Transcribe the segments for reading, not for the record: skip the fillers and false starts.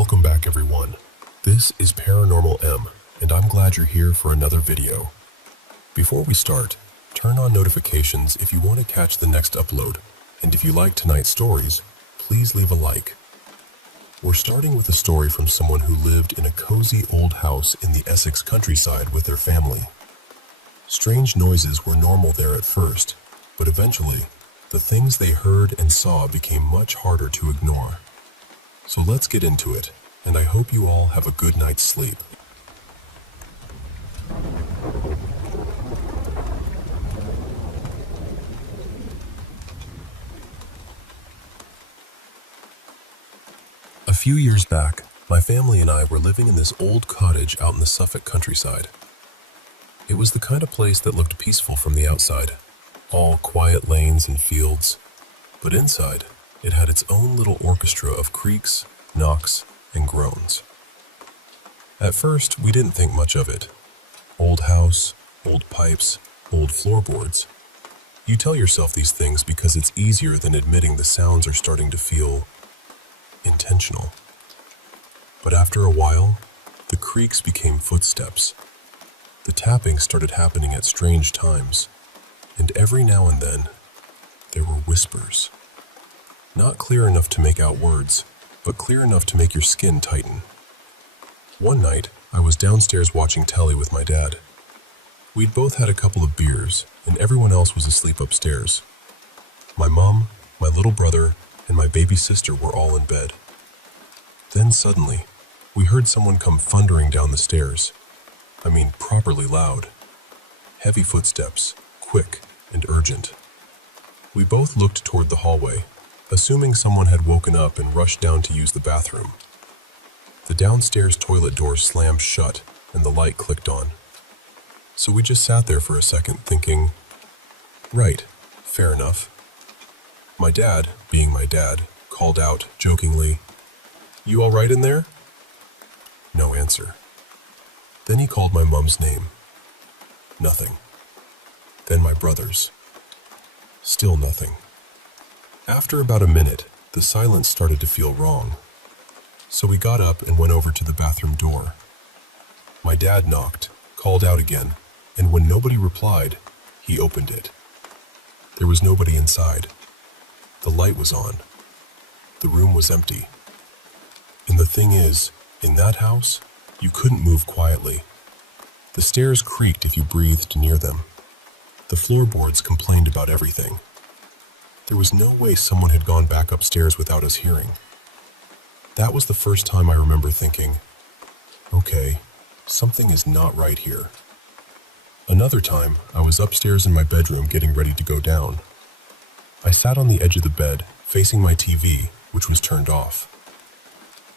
Welcome back, everyone. This is Paranormal M, and I'm glad you're here for another video. Before we start, turn on notifications if you want to catch the next upload, and if you like tonight's stories, please leave a like. We're starting with a story from someone who lived in a cozy old house in the Essex countryside with their family. Strange noises were normal there at first, but eventually, the things they heard and saw became much harder to ignore. So let's get into it, and I hope you all have a good night's sleep. A few years back, my family and I were living in this old cottage out in the Suffolk countryside. It was the kind of place that looked peaceful from the outside, all quiet lanes and fields, but inside, it had its own little orchestra of creaks, knocks, and groans. At first, we didn't think much of it. Old house, old pipes, old floorboards. You tell yourself these things because it's easier than admitting the sounds are starting to feel intentional. But after a while, the creaks became footsteps. The tapping started happening at strange times, and every now and then, there were whispers. Not clear enough to make out words, but clear enough to make your skin tighten. One night, I was downstairs watching telly with my dad. We'd both had a couple of beers, and everyone else was asleep upstairs. My mom, my little brother, and my baby sister were all in bed. Then suddenly, we heard someone come thundering down the stairs. I mean, properly loud. Heavy footsteps, quick and urgent. We both looked toward the hallway, assuming someone had woken up and rushed down to use the bathroom. The downstairs toilet door slammed shut and the light clicked on. So we just sat there for a second thinking, right, fair enough. My dad, being my dad, called out jokingly, "You all right in there?" No answer. Then he called my mom's name. Nothing. Then my brother's. Still nothing. After about a minute, the silence started to feel wrong. So we got up and went over to the bathroom door. My dad knocked, called out again, and when nobody replied, he opened it. There was nobody inside. The light was on. The room was empty. And the thing is, in that house, you couldn't move quietly. The stairs creaked if you breathed near them. The floorboards complained about everything. There was no way someone had gone back upstairs without us hearing. That was the first time I remember thinking, okay, something is not right here. Another time, I was upstairs in my bedroom getting ready to go down. I sat on the edge of the bed, facing my TV, which was turned off.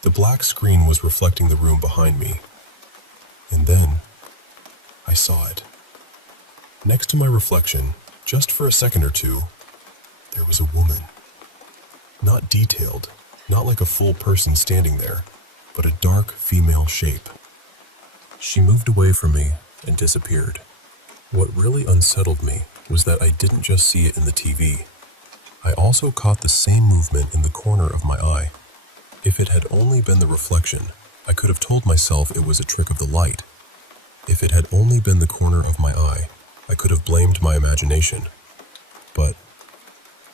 The black screen was reflecting the room behind me. And then, I saw it. Next to my reflection, just for a second or two, there was a woman. Not detailed, not like a full person standing there, but a dark female shape. She moved away from me and disappeared. What really unsettled me was that I didn't just see it in the TV. I also caught the same movement in the corner of my eye. If it had only been the reflection, I could have told myself it was a trick of the light. If it had only been the corner of my eye, I could have blamed my imagination. But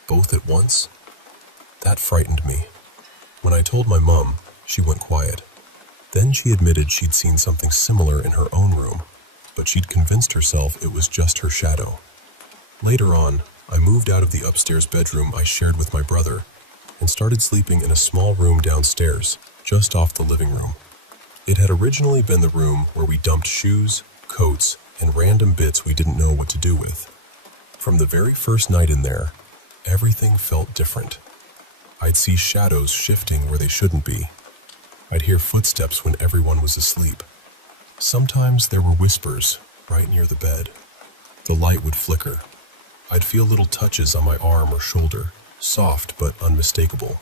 both at once? That frightened me. When I told my mom, she went quiet. Then she admitted she'd seen something similar in her own room, but she'd convinced herself it was just her shadow. Later on, I moved out of the upstairs bedroom I shared with my brother and started sleeping in a small room downstairs, just off the living room. It had originally been the room where we dumped shoes, coats, and random bits we didn't know what to do with. From the very first night in there, everything felt different. I'd see shadows shifting where they shouldn't be. I'd hear footsteps when everyone was asleep. Sometimes there were whispers right near the bed. The light would flicker. I'd feel little touches on my arm or shoulder, soft but unmistakable.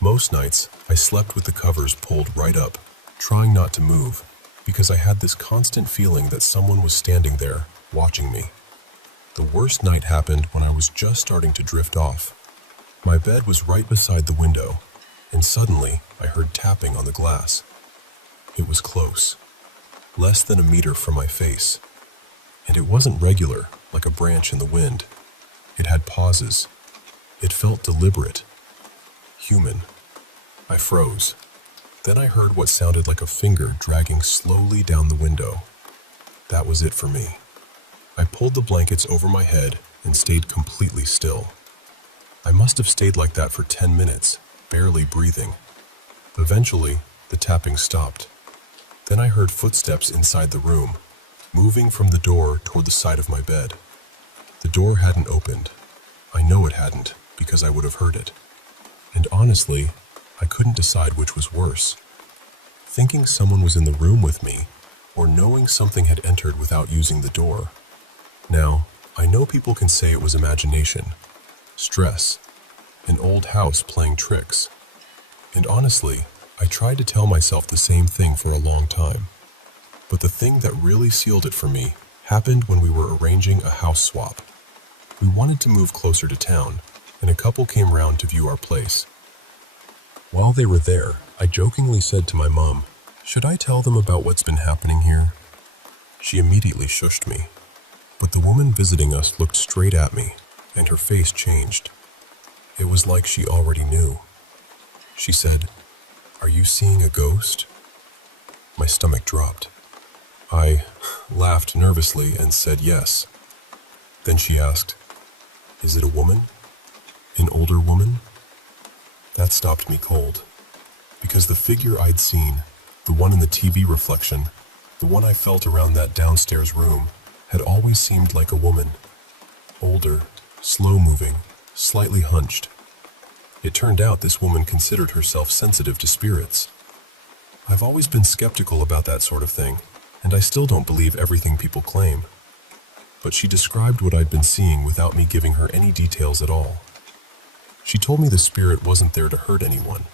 Most nights, I slept with the covers pulled right up, trying not to move, because I had this constant feeling that someone was standing there, watching me. The worst night happened when I was just starting to drift off. My bed was right beside the window, and suddenly I heard tapping on the glass. It was close, less than a meter from my face, and it wasn't regular, like a branch in the wind. It had pauses. It felt deliberate, human. I froze. Then I heard what sounded like a finger dragging slowly down the window. That was it for me. I pulled the blankets over my head and stayed completely still. I must have stayed like that for 10 minutes, barely breathing. Eventually, the tapping stopped. Then I heard footsteps inside the room, moving from the door toward the side of my bed. The door hadn't opened. I know it hadn't, because I would have heard it. And honestly, I couldn't decide which was worse. Thinking someone was in the room with me, or knowing something had entered without using the door. Now, I know people can say it was imagination, stress, an old house playing tricks. And honestly, I tried to tell myself the same thing for a long time. But the thing that really sealed it for me happened when we were arranging a house swap. We wanted to move closer to town, and a couple came round to view our place. While they were there, I jokingly said to my mom, "Should I tell them about what's been happening here?" She immediately shushed me. But the woman visiting us looked straight at me, and her face changed. It was like she already knew. She said, "Are you seeing a ghost?" My stomach dropped. I laughed nervously and said yes. Then she asked, "Is it a woman? An older woman?" That stopped me cold, because the figure I'd seen, the one in the TV reflection, the one I felt around that downstairs room, had always seemed like a woman. Older, slow-moving, slightly hunched. It turned out this woman considered herself sensitive to spirits. I've always been skeptical about that sort of thing, and I still don't believe everything people claim. But she described what I'd been seeing without me giving her any details at all. She told me the spirit wasn't there to hurt anyone.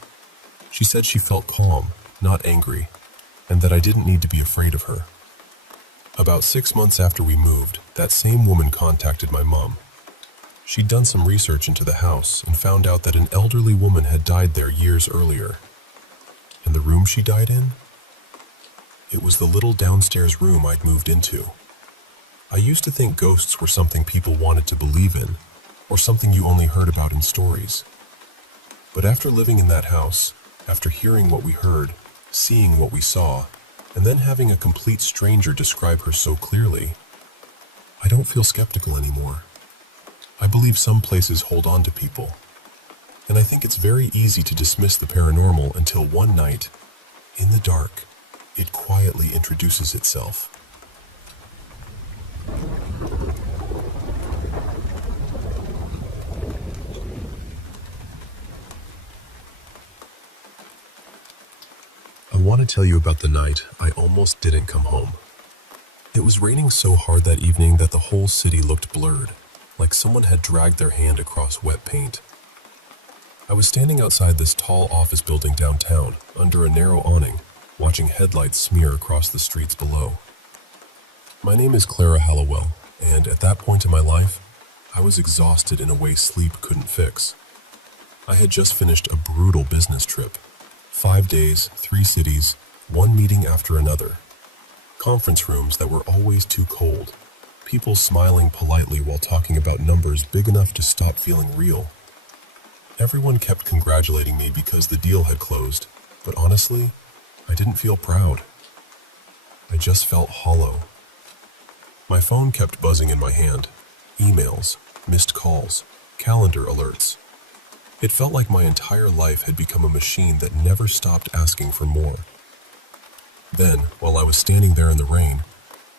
She said she felt calm, not angry, and that I didn't need to be afraid of her. About 6 months after we moved, that same woman contacted my mom. She'd done some research into the house and found out that an elderly woman had died there years earlier. And the room she died in? It was the little downstairs room I'd moved into. I used to think ghosts were something people wanted to believe in, or something you only heard about in stories. But after living in that house, after hearing what we heard, seeing what we saw, and then having a complete stranger describe her so clearly, I don't feel skeptical anymore. I believe some places hold on to people, and I think it's very easy to dismiss the paranormal until one night, in the dark, it quietly introduces itself. I want to tell you about the night I almost didn't come home. It was raining so hard that evening that the whole city looked blurred, like someone had dragged their hand across wet paint. I was standing outside this tall office building downtown, under a narrow awning, watching headlights smear across the streets below. My name is Clara Hallowell, and at that point in my life, I was exhausted in a way sleep couldn't fix. I had just finished a brutal business trip. 5 days, 3 cities, one meeting after another. Conference rooms that were always too cold. People smiling politely while talking about numbers big enough to stop feeling real. Everyone kept congratulating me because the deal had closed, but honestly, I didn't feel proud. I just felt hollow. My phone kept buzzing in my hand. Emails, missed calls, calendar alerts. It felt like my entire life had become a machine that never stopped asking for more. Then, while I was standing there in the rain,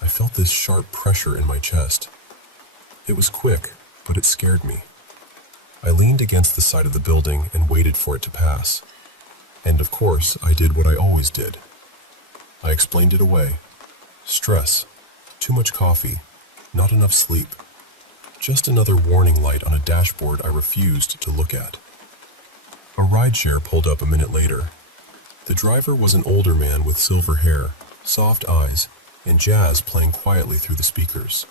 I felt this sharp pressure in my chest. It was quick, but it scared me. I leaned against the side of the building and waited for it to pass. And of course, I did what I always did. I explained it away. Stress, too much coffee, not enough sleep. Just another warning light on a dashboard I refused to look at. A rideshare pulled up a minute later. The driver was an older man with silver hair, soft eyes, and jazz playing quietly through the speakers.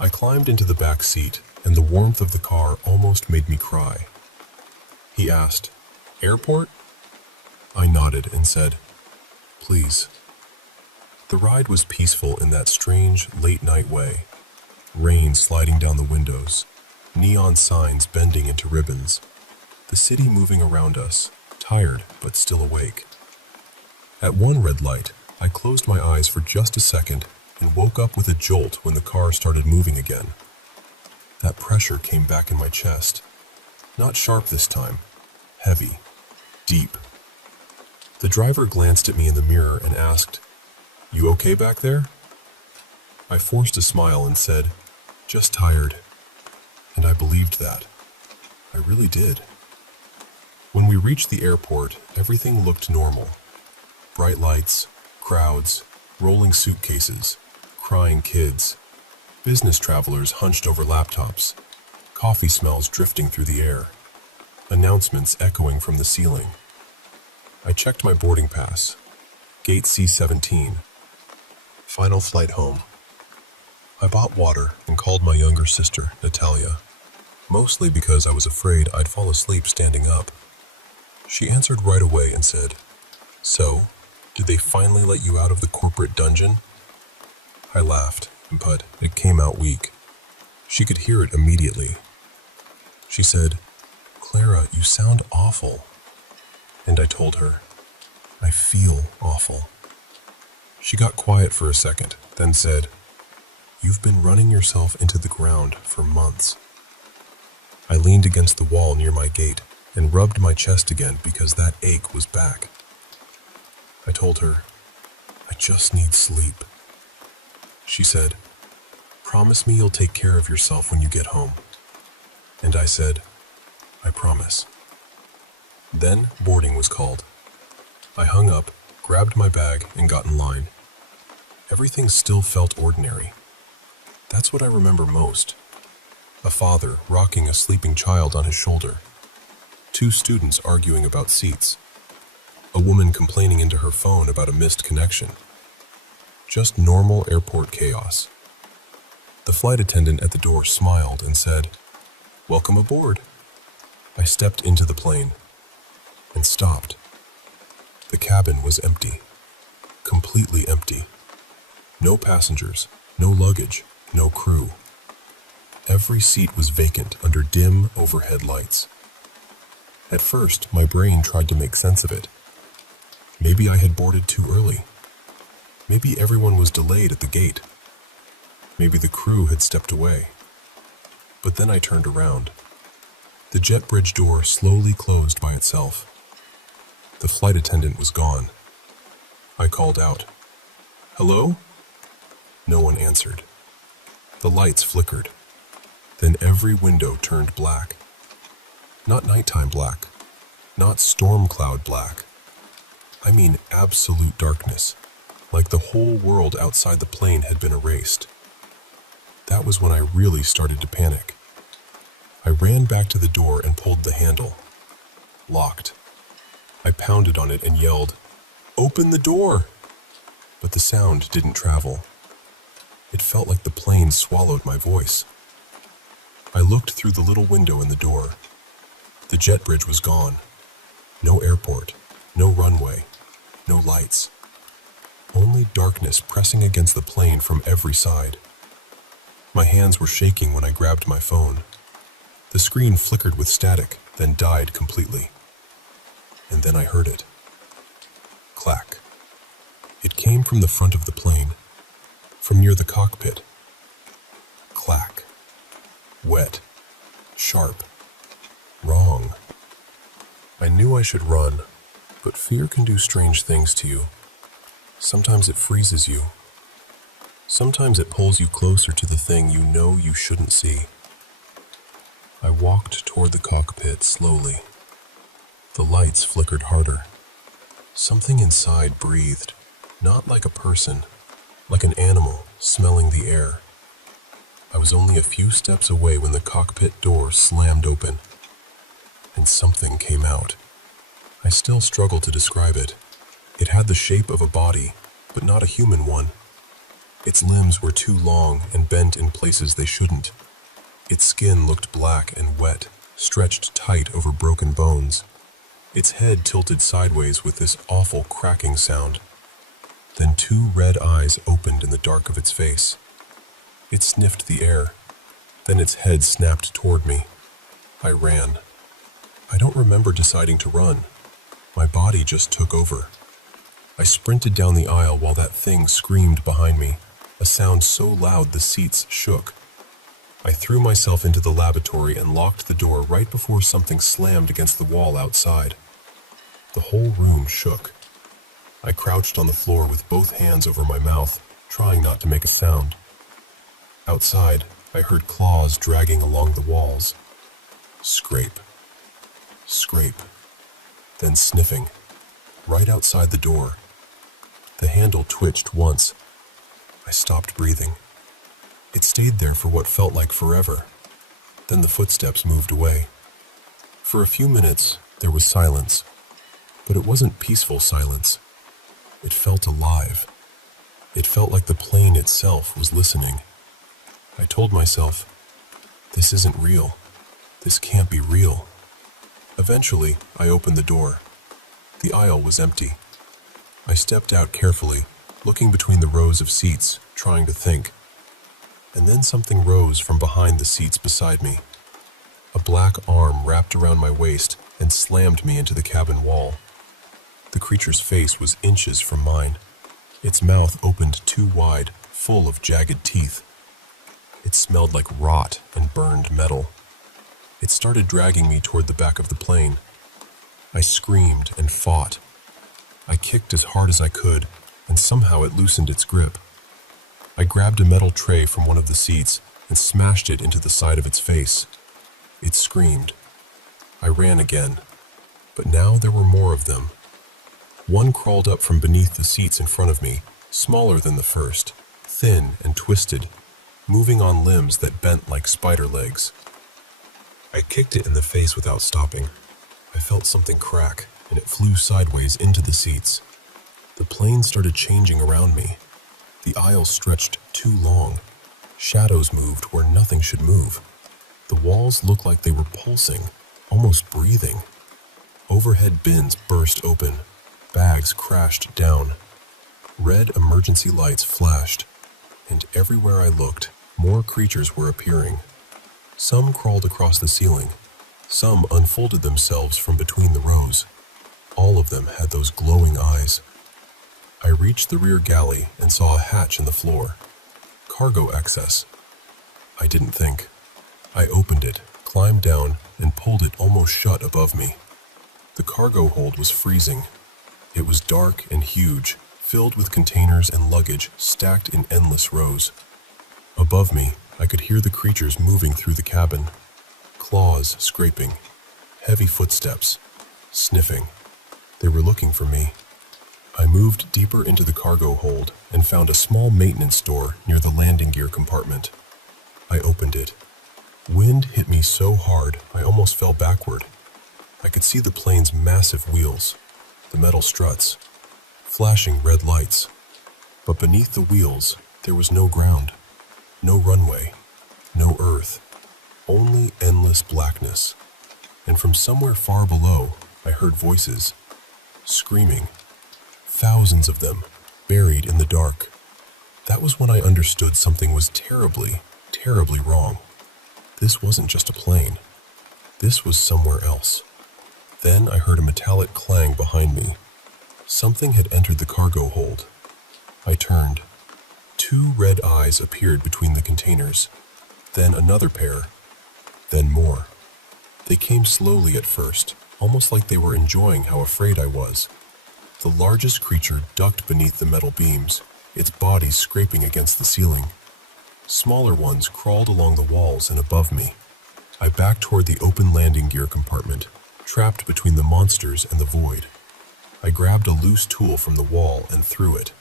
I climbed into the back seat, and the warmth of the car almost made me cry. He asked, Airport? I nodded and said, please. The ride was peaceful in that strange, late-night way. Rain sliding down the windows, neon signs bending into ribbons, the city moving around us, tired but still awake. At one red light, I closed my eyes for just a second and woke up with a jolt when the car started moving again. That pressure came back in my chest. Not sharp this time, heavy, deep. The driver glanced at me in the mirror and asked, "You okay back there?" I forced a smile and said, "Just tired." And I believed that. I really did. When we reached the airport, everything looked normal. Bright lights, crowds, rolling suitcases, crying kids, business travelers hunched over laptops, coffee smells drifting through the air, announcements echoing from the ceiling. I checked my boarding pass. Gate C-17. Final flight home. I bought water and called my younger sister, Natalia, mostly because I was afraid I'd fall asleep standing up. She answered right away and said, "So, did they finally let you out of the corporate dungeon?" I laughed, but it came out weak. She could hear it immediately. She said, "Clara, you sound awful." And I told her, "I feel awful." She got quiet for a second, then said, "You've been running yourself into the ground for months." I leaned against the wall near my gate and rubbed my chest again because that ache was back. I told her, "I just need sleep." She said, "Promise me you'll take care of yourself when you get home." And I said, "I promise." Then boarding was called. I hung up, grabbed my bag, and got in line. Everything still felt ordinary. That's what I remember most. A father rocking a sleeping child on his shoulder. 2 students arguing about seats. A woman complaining into her phone about a missed connection. Just normal airport chaos. The flight attendant at the door smiled and said, "Welcome aboard." I stepped into the plane and stopped. The cabin was empty. Completely empty. No passengers, no luggage, no crew. Every seat was vacant under dim overhead lights. At first, my brain tried to make sense of it. Maybe I had boarded too early. Maybe everyone was delayed at the gate. Maybe the crew had stepped away. But then I turned around. The jet bridge door slowly closed by itself. The flight attendant was gone. I called out, "Hello?" No one answered. The lights flickered. Then every window turned black. Not nighttime black. Not storm cloud black. I mean absolute darkness, like the whole world outside the plane had been erased. That was when I really started to panic. I ran back to the door and pulled the handle. Locked. I pounded on it and yelled, "Open the door!" But the sound didn't travel. It felt like the plane swallowed my voice. I looked through the little window in the door. The jet bridge was gone. No airport, no runway, no lights. Only darkness pressing against the plane from every side. My hands were shaking when I grabbed my phone. The screen flickered with static, then died completely. And then I heard it. Clack. It came from the front of the plane, from near the cockpit. Clack. Wet. Sharp. Wrong. I knew I should run, but fear can do strange things to you. Sometimes it freezes you. Sometimes it pulls you closer to the thing you know you shouldn't see. I walked toward the cockpit slowly. The lights flickered harder. Something inside breathed, not like a person, like an animal smelling the air. I was only a few steps away when the cockpit door slammed open, and something came out. I still struggle to describe it. It had the shape of a body, but not a human one. Its limbs were too long and bent in places they shouldn't. Its skin looked black and wet, stretched tight over broken bones. its head tilted sideways with this awful cracking sound. Then two red eyes opened in the dark of its face. It sniffed the air, then its head snapped toward me. I ran. I don't remember deciding to run. My body just took over. I sprinted down the aisle while that thing screamed behind me, a sound so loud the seats shook. I threw myself into the lavatory and locked the door right before something slammed against the wall outside. The whole room shook. I crouched on the floor with both hands over my mouth, trying not to make a sound. Outside, I heard claws dragging along the walls. Scrape. Scrape. Then sniffing. Right outside the door. The handle twitched once. I stopped breathing. It stayed there for what felt like forever. Then the footsteps moved away. For a few minutes, there was silence. But it wasn't peaceful silence. It felt alive. It felt like the plane itself was listening. I told myself, this isn't real. This can't be real. Eventually, I opened the door. The aisle was empty. I stepped out carefully, looking between the rows of seats, trying to think. And then something rose from behind the seats beside me. A black arm wrapped around my waist and slammed me into the cabin wall. The creature's face was inches from mine. Its mouth opened too wide, full of jagged teeth. It smelled like rot and burned metal. It started dragging me toward the back of the plane. I screamed and fought. I kicked as hard as I could, and somehow it loosened its grip. I grabbed a metal tray from one of the seats and smashed it into the side of its face. It screamed. I ran again, but now there were more of them. One crawled up from beneath the seats in front of me, smaller than the first, thin and twisted, moving on limbs that bent like spider legs. I kicked it in the face without stopping. I felt something crack, and it flew sideways into the seats. The plane started changing around me. The aisle stretched too long. Shadows moved where nothing should move. The walls looked like they were pulsing, almost breathing. Overhead bins burst open. Bags crashed down. Red emergency lights flashed, and everywhere I looked, more creatures were appearing. Some crawled across the ceiling. Some unfolded themselves from between the rows. All of them had those glowing eyes. I reached the rear galley and saw a hatch in the floor. Cargo access. I didn't think. I opened it, climbed down, and pulled it almost shut above me. The cargo hold was freezing. It was dark and huge, filled with containers and luggage stacked in endless rows. Above me, I could hear the creatures moving through the cabin. Claws scraping, heavy footsteps, sniffing. They were looking for me. I moved deeper into the cargo hold and found a small maintenance door near the landing gear compartment. I opened it. Wind hit me so hard I almost fell backward. I could see the plane's massive wheels, the metal struts, flashing red lights. But beneath the wheels, there was no ground, no runway, no earth, only endless blackness. And from somewhere far below, I heard voices, screaming. Thousands of them, buried in the dark. That was when I understood something was terribly, terribly wrong. This wasn't just a plane. This was somewhere else. Then I heard a metallic clang behind me. Something had entered the cargo hold. I turned. Two red eyes appeared between the containers. Then another pair. Then more. They came slowly at first, almost like they were enjoying how afraid I was. The largest creature ducked beneath the metal beams, its body scraping against the ceiling. Smaller ones crawled along the walls and above me. I backed toward the open landing gear compartment, trapped between the monsters and the void. I grabbed a loose tool from the wall and threw it.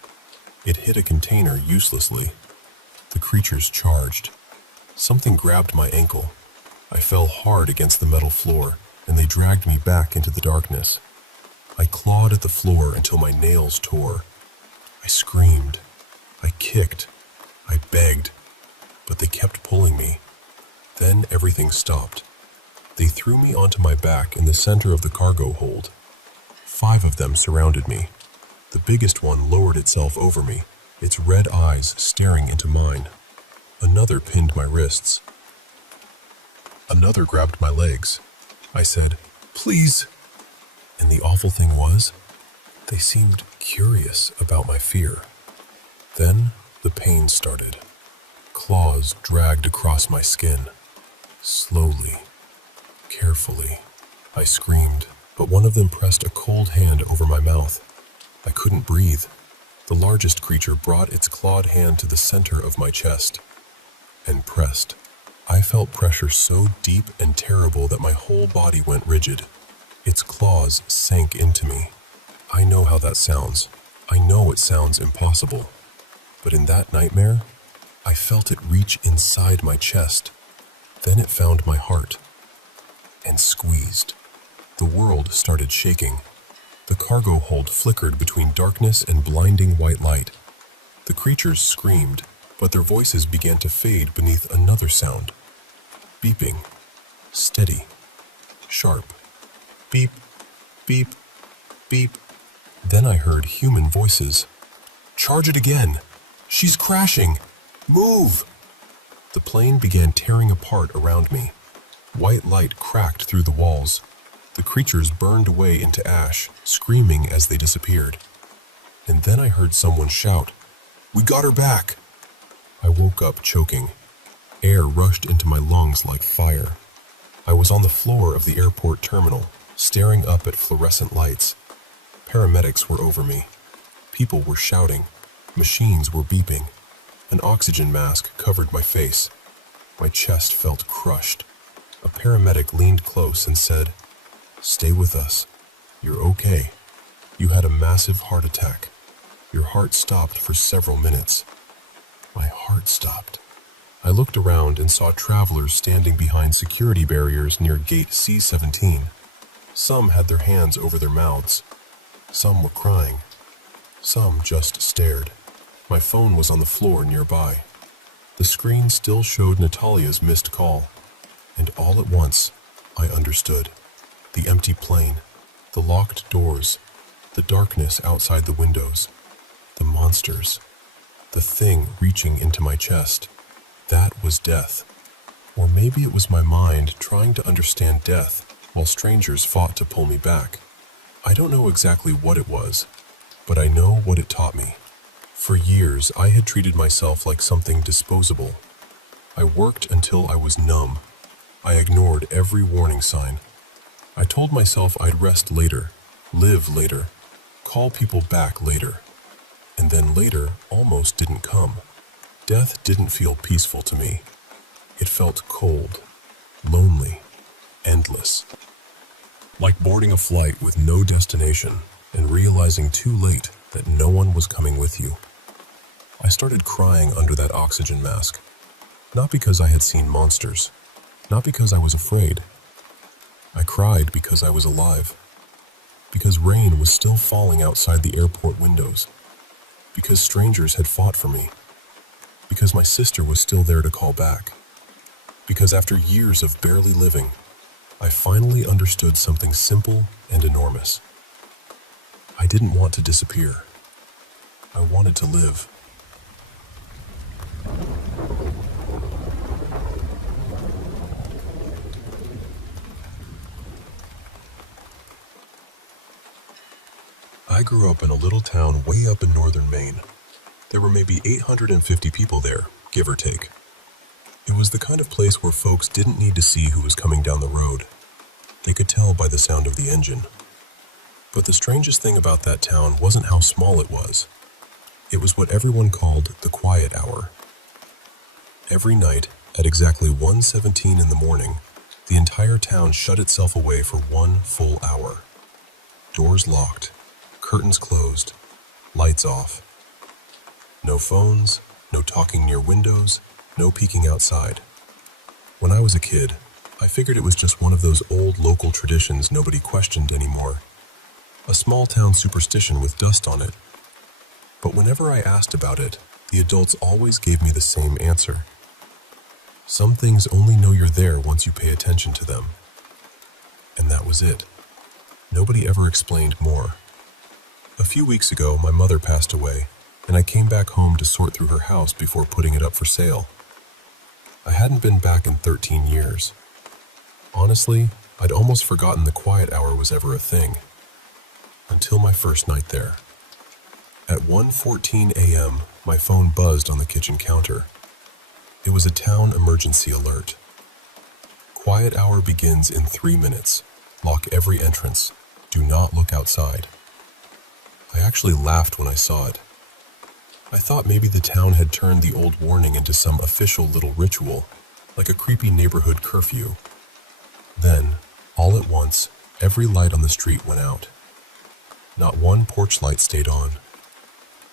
It hit a container uselessly. The creatures charged. Something grabbed my ankle. I fell hard against the metal floor, and they dragged me back into the darkness. I clawed at the floor until my nails tore. I screamed. I kicked. I begged. But they kept pulling me. Then everything stopped. They threw me onto my back in the center of the cargo hold, 5 of them surrounded me. The biggest one lowered itself over me, its red eyes staring into mine. Another pinned my wrists. Another grabbed my legs. I said, "Please." And the awful thing was, they seemed curious about my fear. Then the pain started. Claws dragged across my skin. Slowly, carefully, I screamed, but one of them pressed a cold hand over my mouth. I couldn't breathe. The largest creature brought its clawed hand to the center of my chest and pressed. I felt pressure so deep and terrible that my whole body went rigid. Its claws sank into me. I know how that sounds. I know it sounds impossible. But in that nightmare, I felt it reach inside my chest. Then it found my heart and squeezed. The world started shaking. The cargo hold flickered between darkness and blinding white light. The creatures screamed, but their voices began to fade beneath another sound. Beeping. Steady. Sharp. Beep. Beep. Beep. Then I heard human voices. "Charge it again! She's crashing! Move!" The plane began tearing apart around me. White light cracked through the walls. The creatures burned away into ash, screaming as they disappeared. And then I heard someone shout, "We got her back!" I woke up choking. Air rushed into my lungs like fire. I was on the floor of the airport terminal, staring up at fluorescent lights. Paramedics were over me. People were shouting. Machines were beeping. An oxygen mask covered my face. My chest felt crushed. A paramedic leaned close and said, "Stay with us. You're okay. You had a massive heart attack. Your heart stopped for several minutes." My heart stopped. I looked around and saw travelers standing behind security barriers near gate C-17. Some had their hands over their mouths. Some were crying. Some just stared. My phone was on the floor nearby. The screen still showed Natalia's missed call. And all at once, I understood. The empty plane, the locked doors, the darkness outside the windows, the monsters, the thing reaching into my chest. That was death. Or maybe it was my mind trying to understand death while strangers fought to pull me back. I don't know exactly what it was, but I know what it taught me. For years, I had treated myself like something disposable. I worked until I was numb. I ignored every warning sign. I told myself I'd rest later, live later, call people back later. And then later almost didn't come. Death didn't feel peaceful to me. It felt cold, lonely, endless. Like boarding a flight with no destination and realizing too late that no one was coming with you. I started crying under that oxygen mask. Not because I had seen monsters. Not because I was afraid. I cried because I was alive. Because rain was still falling outside the airport windows. Because strangers had fought for me. Because my sister was still there to call back. Because after years of barely living, I finally understood something simple and enormous. I didn't want to disappear. I wanted to live. I grew up in a little town way up in northern Maine. There were maybe 850 people there, give or take. It was the kind of place where folks didn't need to see who was coming down the road. They could tell by the sound of the engine. But the strangest thing about that town wasn't how small it was. It was what everyone called the quiet hour. Every night, at exactly 1:17 in the morning, the entire town shut itself away for 1 full hour. Doors locked, curtains closed, lights off. No phones, no talking near windows, no peeking outside. When I was a kid, I figured it was just one of those old local traditions nobody questioned anymore. A small town superstition with dust on it. But whenever I asked about it, the adults always gave me the same answer. Some things only know you're there once you pay attention to them. And that was it. Nobody ever explained more. A few weeks ago, my mother passed away, and I came back home to sort through her house before putting it up for sale. I hadn't been back in 13 years. Honestly, I'd almost forgotten the quiet hour was ever a thing. Until my first night there. At 1:14 a.m., my phone buzzed on the kitchen counter. It was a town emergency alert. Quiet hour begins in 3 minutes. Lock every entrance. Do not look outside. I actually laughed when I saw it. I thought maybe the town had turned the old warning into some official little ritual, like a creepy neighborhood curfew. Then, all at once, every light on the street went out. Not one porch light stayed on.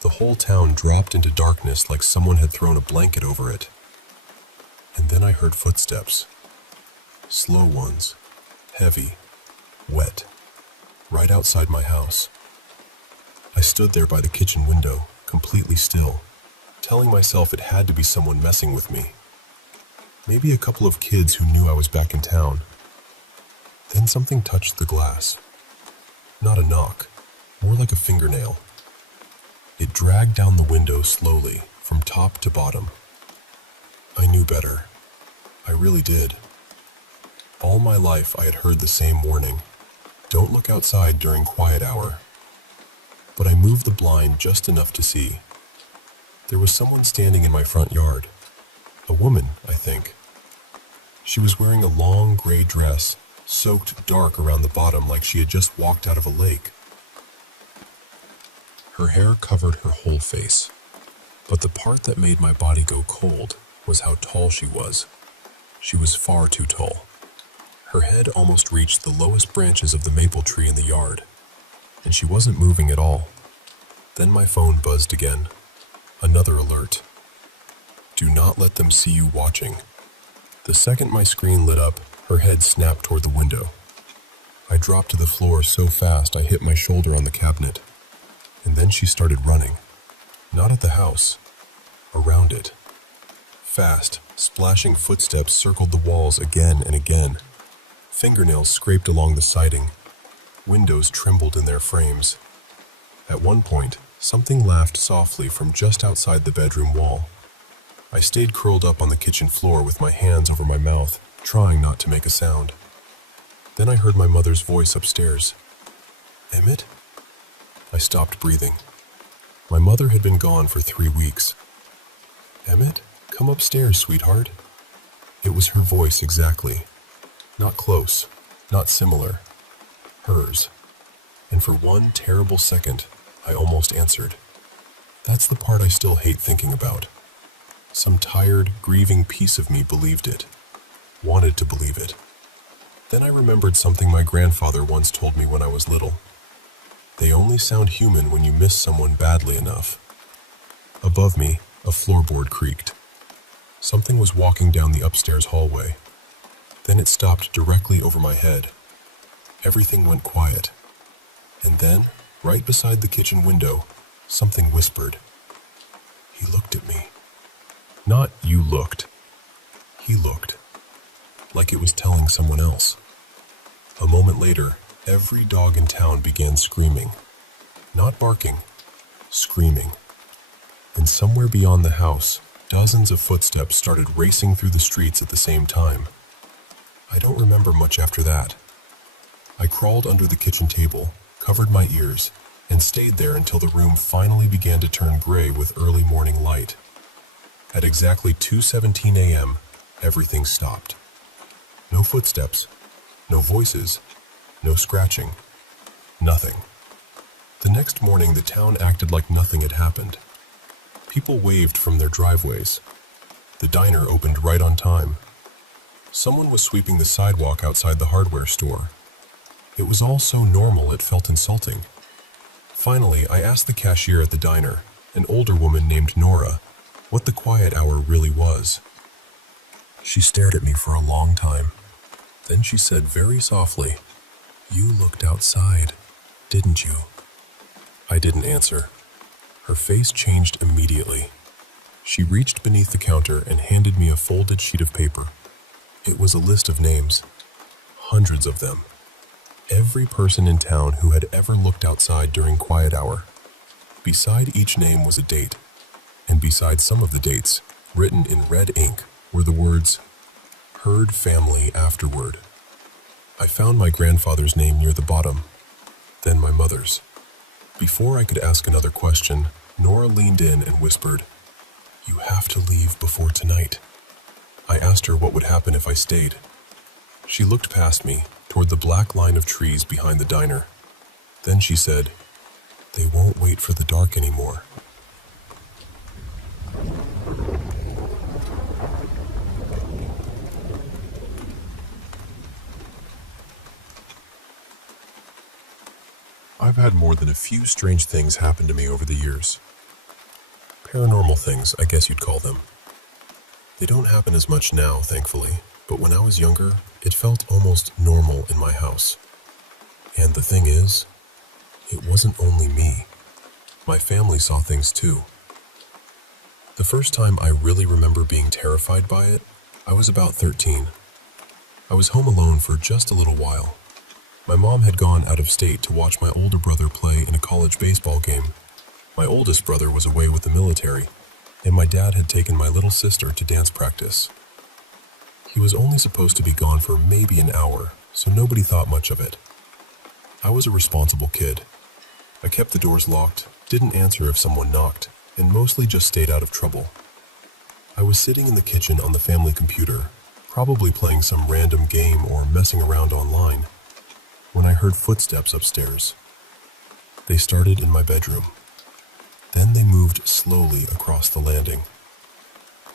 The whole town dropped into darkness like someone had thrown a blanket over it. And then I heard footsteps. Slow ones, heavy, wet, right outside my house. I stood there by the kitchen window, completely still, telling myself it had to be someone messing with me. Maybe a couple of kids who knew I was back in town. Then something touched the glass. Not a knock, more like a fingernail. It dragged down the window slowly, from top to bottom. I knew better. I really did. All my life I had heard the same warning. Don't look outside during quiet hour. But I moved the blind just enough to see. There was someone standing in my front yard. A woman, I think. She was wearing a long gray dress, soaked dark around the bottom like she had just walked out of a lake. Her hair covered her whole face, but the part that made my body go cold was how tall she was. She was far too tall. Her head almost reached the lowest branches of the maple tree in the yard, and she wasn't moving at all. Then my phone buzzed again. Another alert. Do not let them see you watching. The second my screen lit up, her head snapped toward the window. I dropped to the floor so fast I hit my shoulder on the cabinet. And then she started running. Not at the house. Around it. Fast, splashing footsteps circled the walls again and again. Fingernails scraped along the siding. Windows trembled in their frames. At one point, something laughed softly from just outside the bedroom wall. I stayed curled up on the kitchen floor with my hands over my mouth, trying not to make a sound. Then I heard my mother's voice upstairs. Emmett? I stopped breathing. My mother had been gone for 3 weeks. Emmett, come upstairs, sweetheart. It was her voice exactly. Not close, not similar. Hers. And for one terrible second, I almost answered. That's the part I still hate thinking about. Some tired, grieving piece of me believed it. Wanted to believe it. Then I remembered something my grandfather once told me when I was little. They only sound human when you miss someone badly enough. Above me, a floorboard creaked. Something was walking down the upstairs hallway. Then it stopped directly over my head. Everything went quiet. And then, right beside the kitchen window, something whispered. He looked at me. Not you looked. He looked. Like it was telling someone else. A moment later, every dog in town began screaming. Not barking, screaming. And somewhere beyond the house, dozens of footsteps started racing through the streets at the same time. I don't remember much after that. I crawled under the kitchen table, covered my ears, and stayed there until the room finally began to turn gray with early morning light. At exactly 2:17 a.m., everything stopped. No footsteps, no voices, no scratching, nothing. The next morning, the town acted like nothing had happened. People waved from their driveways. The diner opened right on time. Someone was sweeping the sidewalk outside the hardware store. It was all so normal it felt insulting. Finally, I asked the cashier at the diner, an older woman named Nora, what the quiet hour really was. She stared at me for a long time. Then she said very softly, "You looked outside, didn't you?" I didn't answer. Her face changed immediately. She reached beneath the counter and handed me a folded sheet of paper. It was a list of names. Hundreds of them. Every person in town who had ever looked outside during quiet hour. Beside each name was a date, and beside some of the dates, written in red ink, were the words, "Heard family afterward." I found my grandfather's name near the bottom, then my mother's. Before I could ask another question, Nora leaned in and whispered, "You have to leave before tonight." I asked her what would happen if I stayed. She looked past me, toward the black line of trees behind the diner. Then she said, "They won't wait for the dark anymore." I've had more than a few strange things happen to me over the years. Paranormal things, I guess you'd call them. They don't happen as much now, thankfully, but when I was younger, it felt almost normal in my house. And the thing is, it wasn't only me. My family saw things too. The first time I really remember being terrified by it, I was about 13. I was home alone for just a little while. My mom had gone out of state to watch my older brother play in a college baseball game. My oldest brother was away with the military, and my dad had taken my little sister to dance practice. He was only supposed to be gone for maybe an hour, so nobody thought much of it. I was a responsible kid. I kept the doors locked, didn't answer if someone knocked, and mostly just stayed out of trouble. I was sitting in the kitchen on the family computer, probably playing some random game or messing around online, when I heard footsteps upstairs. They started in my bedroom. Then they moved slowly across the landing,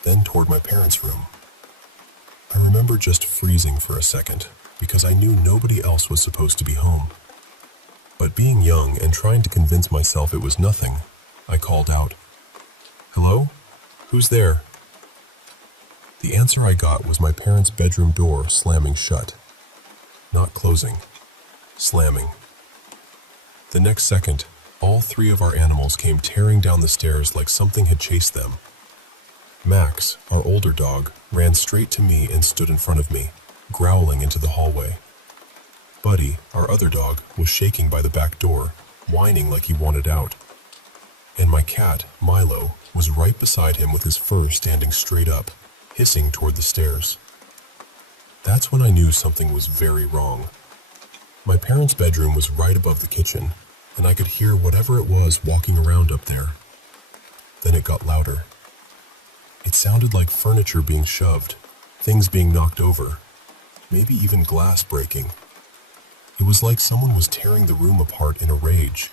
then toward my parents' room. I remember just freezing for a second, because I knew nobody else was supposed to be home. But being young and trying to convince myself it was nothing, I called out, "Hello? Who's there?" The answer I got was my parents' bedroom door slamming shut. Not closing, slamming. The next second, all three of our animals came tearing down the stairs like something had chased them. Max, our older dog, ran straight to me and stood in front of me, growling into the hallway. Buddy, our other dog, was shaking by the back door, whining like he wanted out. And my cat, Milo, was right beside him with his fur standing straight up, hissing toward the stairs. That's when I knew something was very wrong. My parents' bedroom was right above the kitchen, and I could hear whatever it was walking around up there. Then it got louder. It sounded like furniture being shoved, things being knocked over, maybe even glass breaking. It was like someone was tearing the room apart in a rage.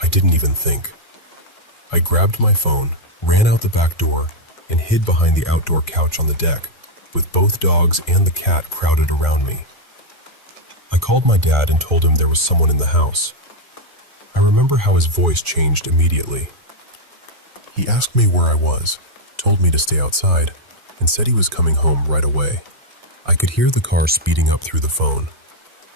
I didn't even think. I grabbed my phone, ran out the back door, and hid behind the outdoor couch on the deck, with both dogs and the cat crowded around me. I called my dad and told him there was someone in the house. I remember how his voice changed immediately. He asked me where I was, told me to stay outside, and said he was coming home right away. I could hear the car speeding up through the phone.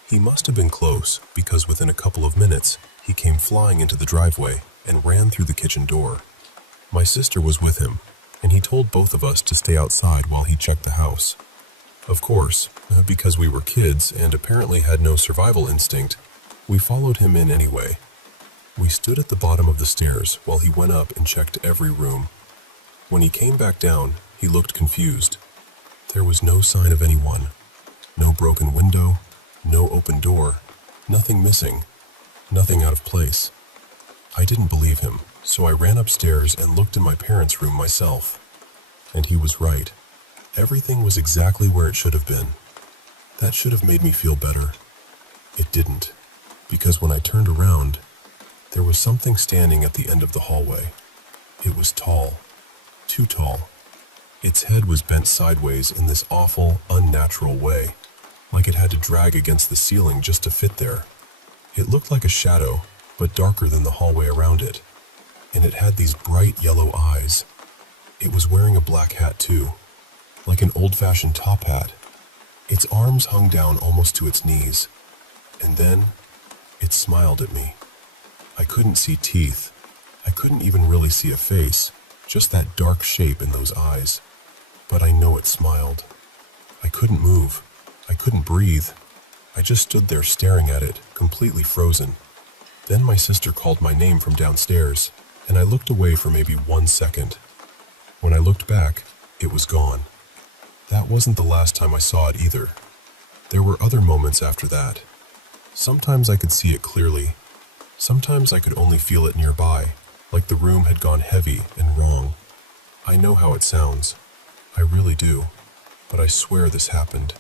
He must have been close, because within a couple of minutes, he came flying into the driveway and ran through the kitchen door. My sister was with him, and he told both of us to stay outside while he checked the house. Of course, because we were kids and apparently had no survival instinct, we followed him in anyway. We stood at the bottom of the stairs while he went up and checked every room. When he came back down, he looked confused. There was no sign of anyone. No broken window, no open door, nothing missing, nothing out of place. I didn't believe him, so I ran upstairs and looked in my parents' room myself. And he was right. Everything was exactly where it should have been. That should have made me feel better. It didn't, because when I turned around, there was something standing at the end of the hallway. It was tall, too tall. Its head was bent sideways in this awful, unnatural way, like it had to drag against the ceiling just to fit there. It looked like a shadow, but darker than the hallway around it, and it had these bright yellow eyes. It was wearing a black hat too, like an old-fashioned top hat. Its arms hung down almost to its knees, and then it smiled at me. I couldn't see teeth. I couldn't even really see a face, just that dark shape in those eyes. But I know it smiled. I couldn't move. I couldn't breathe. I just stood there staring at it, completely frozen. Then my sister called my name from downstairs, and I looked away for maybe 1 second. When I looked back, it was gone. That wasn't the last time I saw it either. There were other moments after that. Sometimes I could see it clearly. Sometimes I could only feel it nearby, like the room had gone heavy and wrong. I know how it sounds. I really do. But I swear this happened.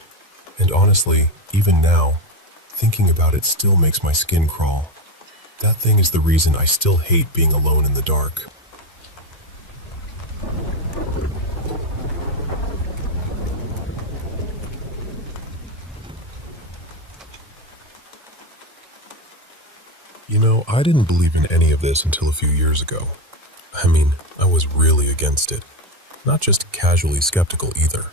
And honestly, even now, thinking about it still makes my skin crawl. That thing is the reason I still hate being alone in the dark. You know, I didn't believe in any of this until a few years ago. I was really against it. Not just casually skeptical either.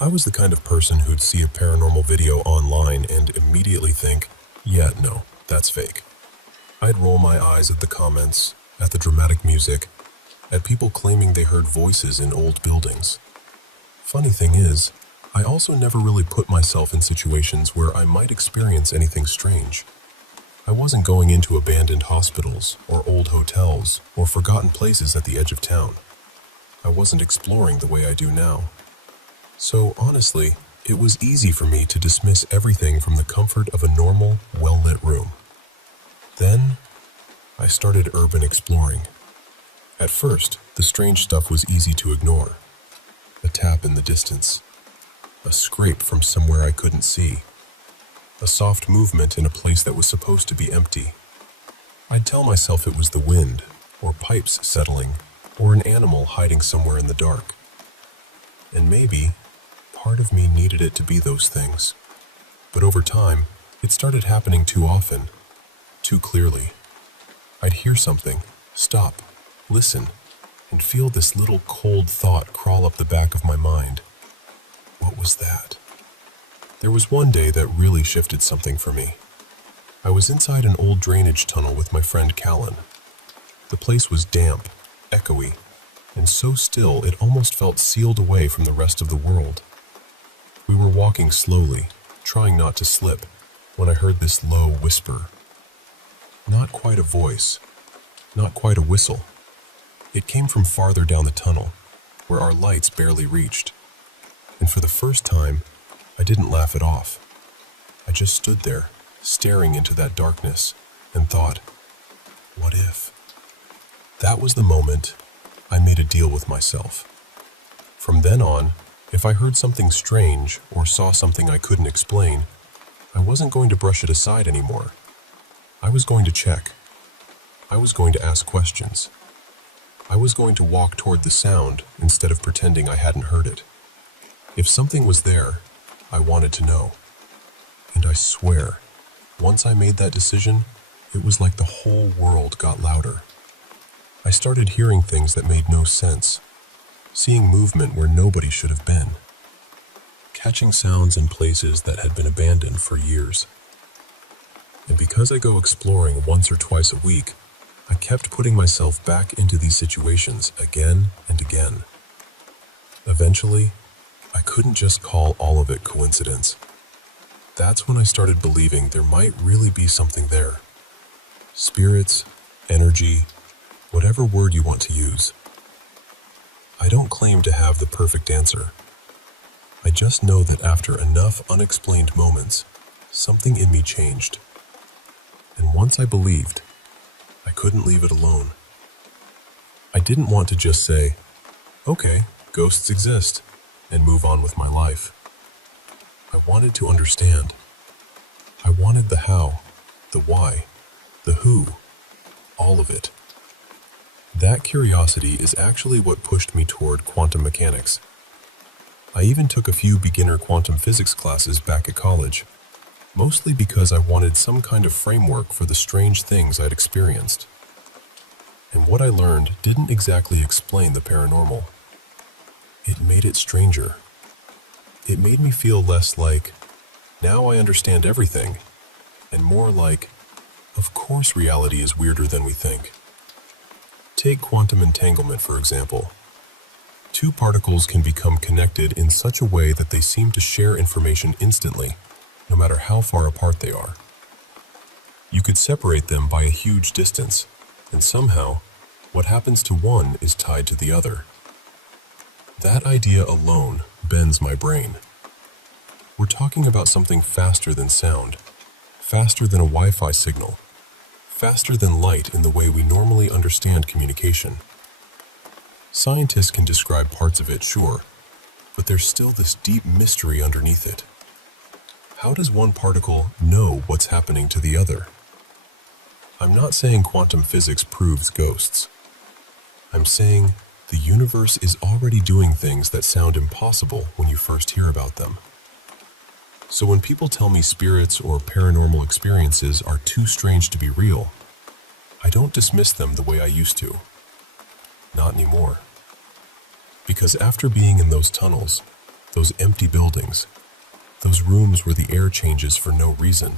I was the kind of person who'd see a paranormal video online and immediately think, yeah, no, that's fake. I'd roll my eyes at the comments, at the dramatic music, at people claiming they heard voices in old buildings. Funny thing is, I also never really put myself in situations where I might experience anything strange. I wasn't going into abandoned hospitals or old hotels or forgotten places at the edge of town. I wasn't exploring the way I do now. So honestly, it was easy for me to dismiss everything from the comfort of a normal, well-lit room. Then, I started urban exploring. At first, the strange stuff was easy to ignore. A tap in the distance. A scrape from somewhere I couldn't see. A soft movement in a place that was supposed to be empty. I'd tell myself it was the wind, or pipes settling, or an animal hiding somewhere in the dark. And maybe, part of me needed it to be those things. But over time, it started happening too often, too clearly. I'd hear something, stop, listen, and feel this little cold thought crawl up the back of my mind. What was that? There was one day that really shifted something for me. I was inside an old drainage tunnel with my friend Callan. The place was damp, echoey, and so still it almost felt sealed away from the rest of the world. We were walking slowly, trying not to slip, when I heard this low whisper. Not quite a voice, not quite a whistle. It came from farther down the tunnel, where our lights barely reached. And for the first time, I didn't laugh it off. I just stood there, staring into that darkness, and thought, what if? That was the moment I made a deal with myself. From then on, if I heard something strange or saw something I couldn't explain, I wasn't going to brush it aside anymore. I was going to check. I was going to ask questions. I was going to walk toward the sound instead of pretending I hadn't heard it. If something was there, I wanted to know. And I swear, once I made that decision, it was like the whole world got louder. I started hearing things that made no sense, seeing movement where nobody should have been, catching sounds in places that had been abandoned for years. And because I go exploring once or twice a week, I kept putting myself back into these situations again and again. Eventually, I couldn't just call all of it coincidence. That's when I started believing there might really be something there. Spirits, energy, whatever word you want to use. I don't claim to have the perfect answer. I just know that after enough unexplained moments, something in me changed. And once I believed, I couldn't leave it alone. I didn't want to just say, okay, ghosts exist, and move on with my life. I wanted to understand. I wanted the how, the why, the who, all of it. That curiosity is actually what pushed me toward quantum mechanics. I even took a few beginner quantum physics classes back at college, mostly because I wanted some kind of framework for the strange things I'd experienced. And what I learned didn't exactly explain the paranormal. It made it stranger. It made me feel less like, now I understand everything, and more like, of course reality is weirder than we think. Take quantum entanglement, for example. Two particles can become connected in such a way that they seem to share information instantly, no matter how far apart they are. You could separate them by a huge distance, and somehow, what happens to one is tied to the other. That idea alone bends my brain. We're talking about something faster than sound, faster than a Wi-Fi signal, faster than light in the way we normally understand communication. Scientists can describe parts of it, sure, but there's still this deep mystery underneath it. How does one particle know what's happening to the other? I'm not saying quantum physics proves ghosts. I'm saying the universe is already doing things that sound impossible when you first hear about them. So when people tell me spirits or paranormal experiences are too strange to be real, I don't dismiss them the way I used to. Not anymore. Because after being in those tunnels, those empty buildings, those rooms where the air changes for no reason,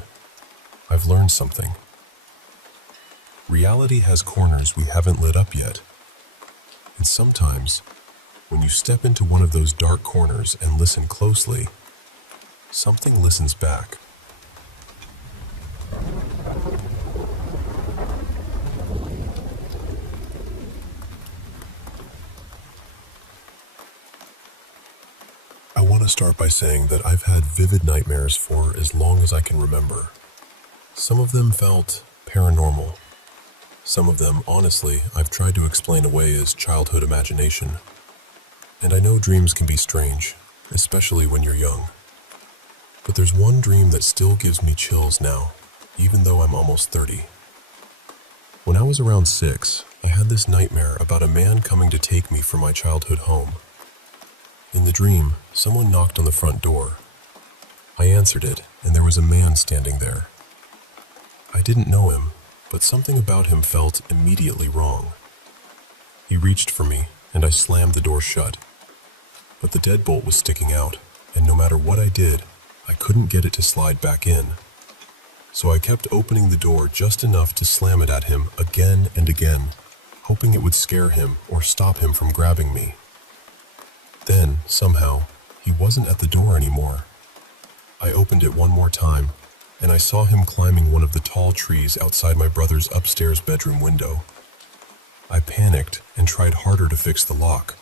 I've learned something. Reality has corners we haven't lit up yet. And sometimes, when you step into one of those dark corners and listen closely, something listens back. I want to start by saying that I've had vivid nightmares for as long as I can remember. Some of them felt paranormal. Some of them, honestly, I've tried to explain away as childhood imagination. And I know dreams can be strange, especially when you're young. But there's one dream that still gives me chills now, even though I'm almost 30. When I was around 6, I had this nightmare about a man coming to take me from my childhood home. In the dream, someone knocked on the front door. I answered it, and there was a man standing there. I didn't know him, but something about him felt immediately wrong. He reached for me, and I slammed the door shut. But the deadbolt was sticking out, and no matter what I did, I couldn't get it to slide back in. So I kept opening the door just enough to slam it at him again and again, hoping it would scare him or stop him from grabbing me. Then, somehow, he wasn't at the door anymore. I opened it one more time, and I saw him climbing one of the tall trees outside my brother's upstairs bedroom window. I panicked and tried harder to fix the lock,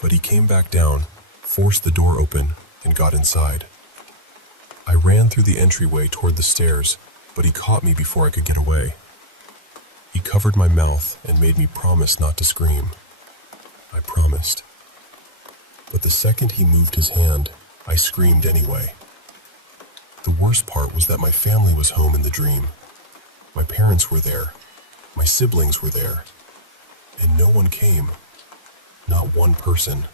but he came back down, forced the door open, and got inside. I ran through the entryway toward the stairs, but he caught me before I could get away. He covered my mouth and made me promise not to scream. I promised. But the second he moved his hand, I screamed anyway. The worst part was that my family was home in the dream. My parents were there, my siblings were there, and no one came. Not one person.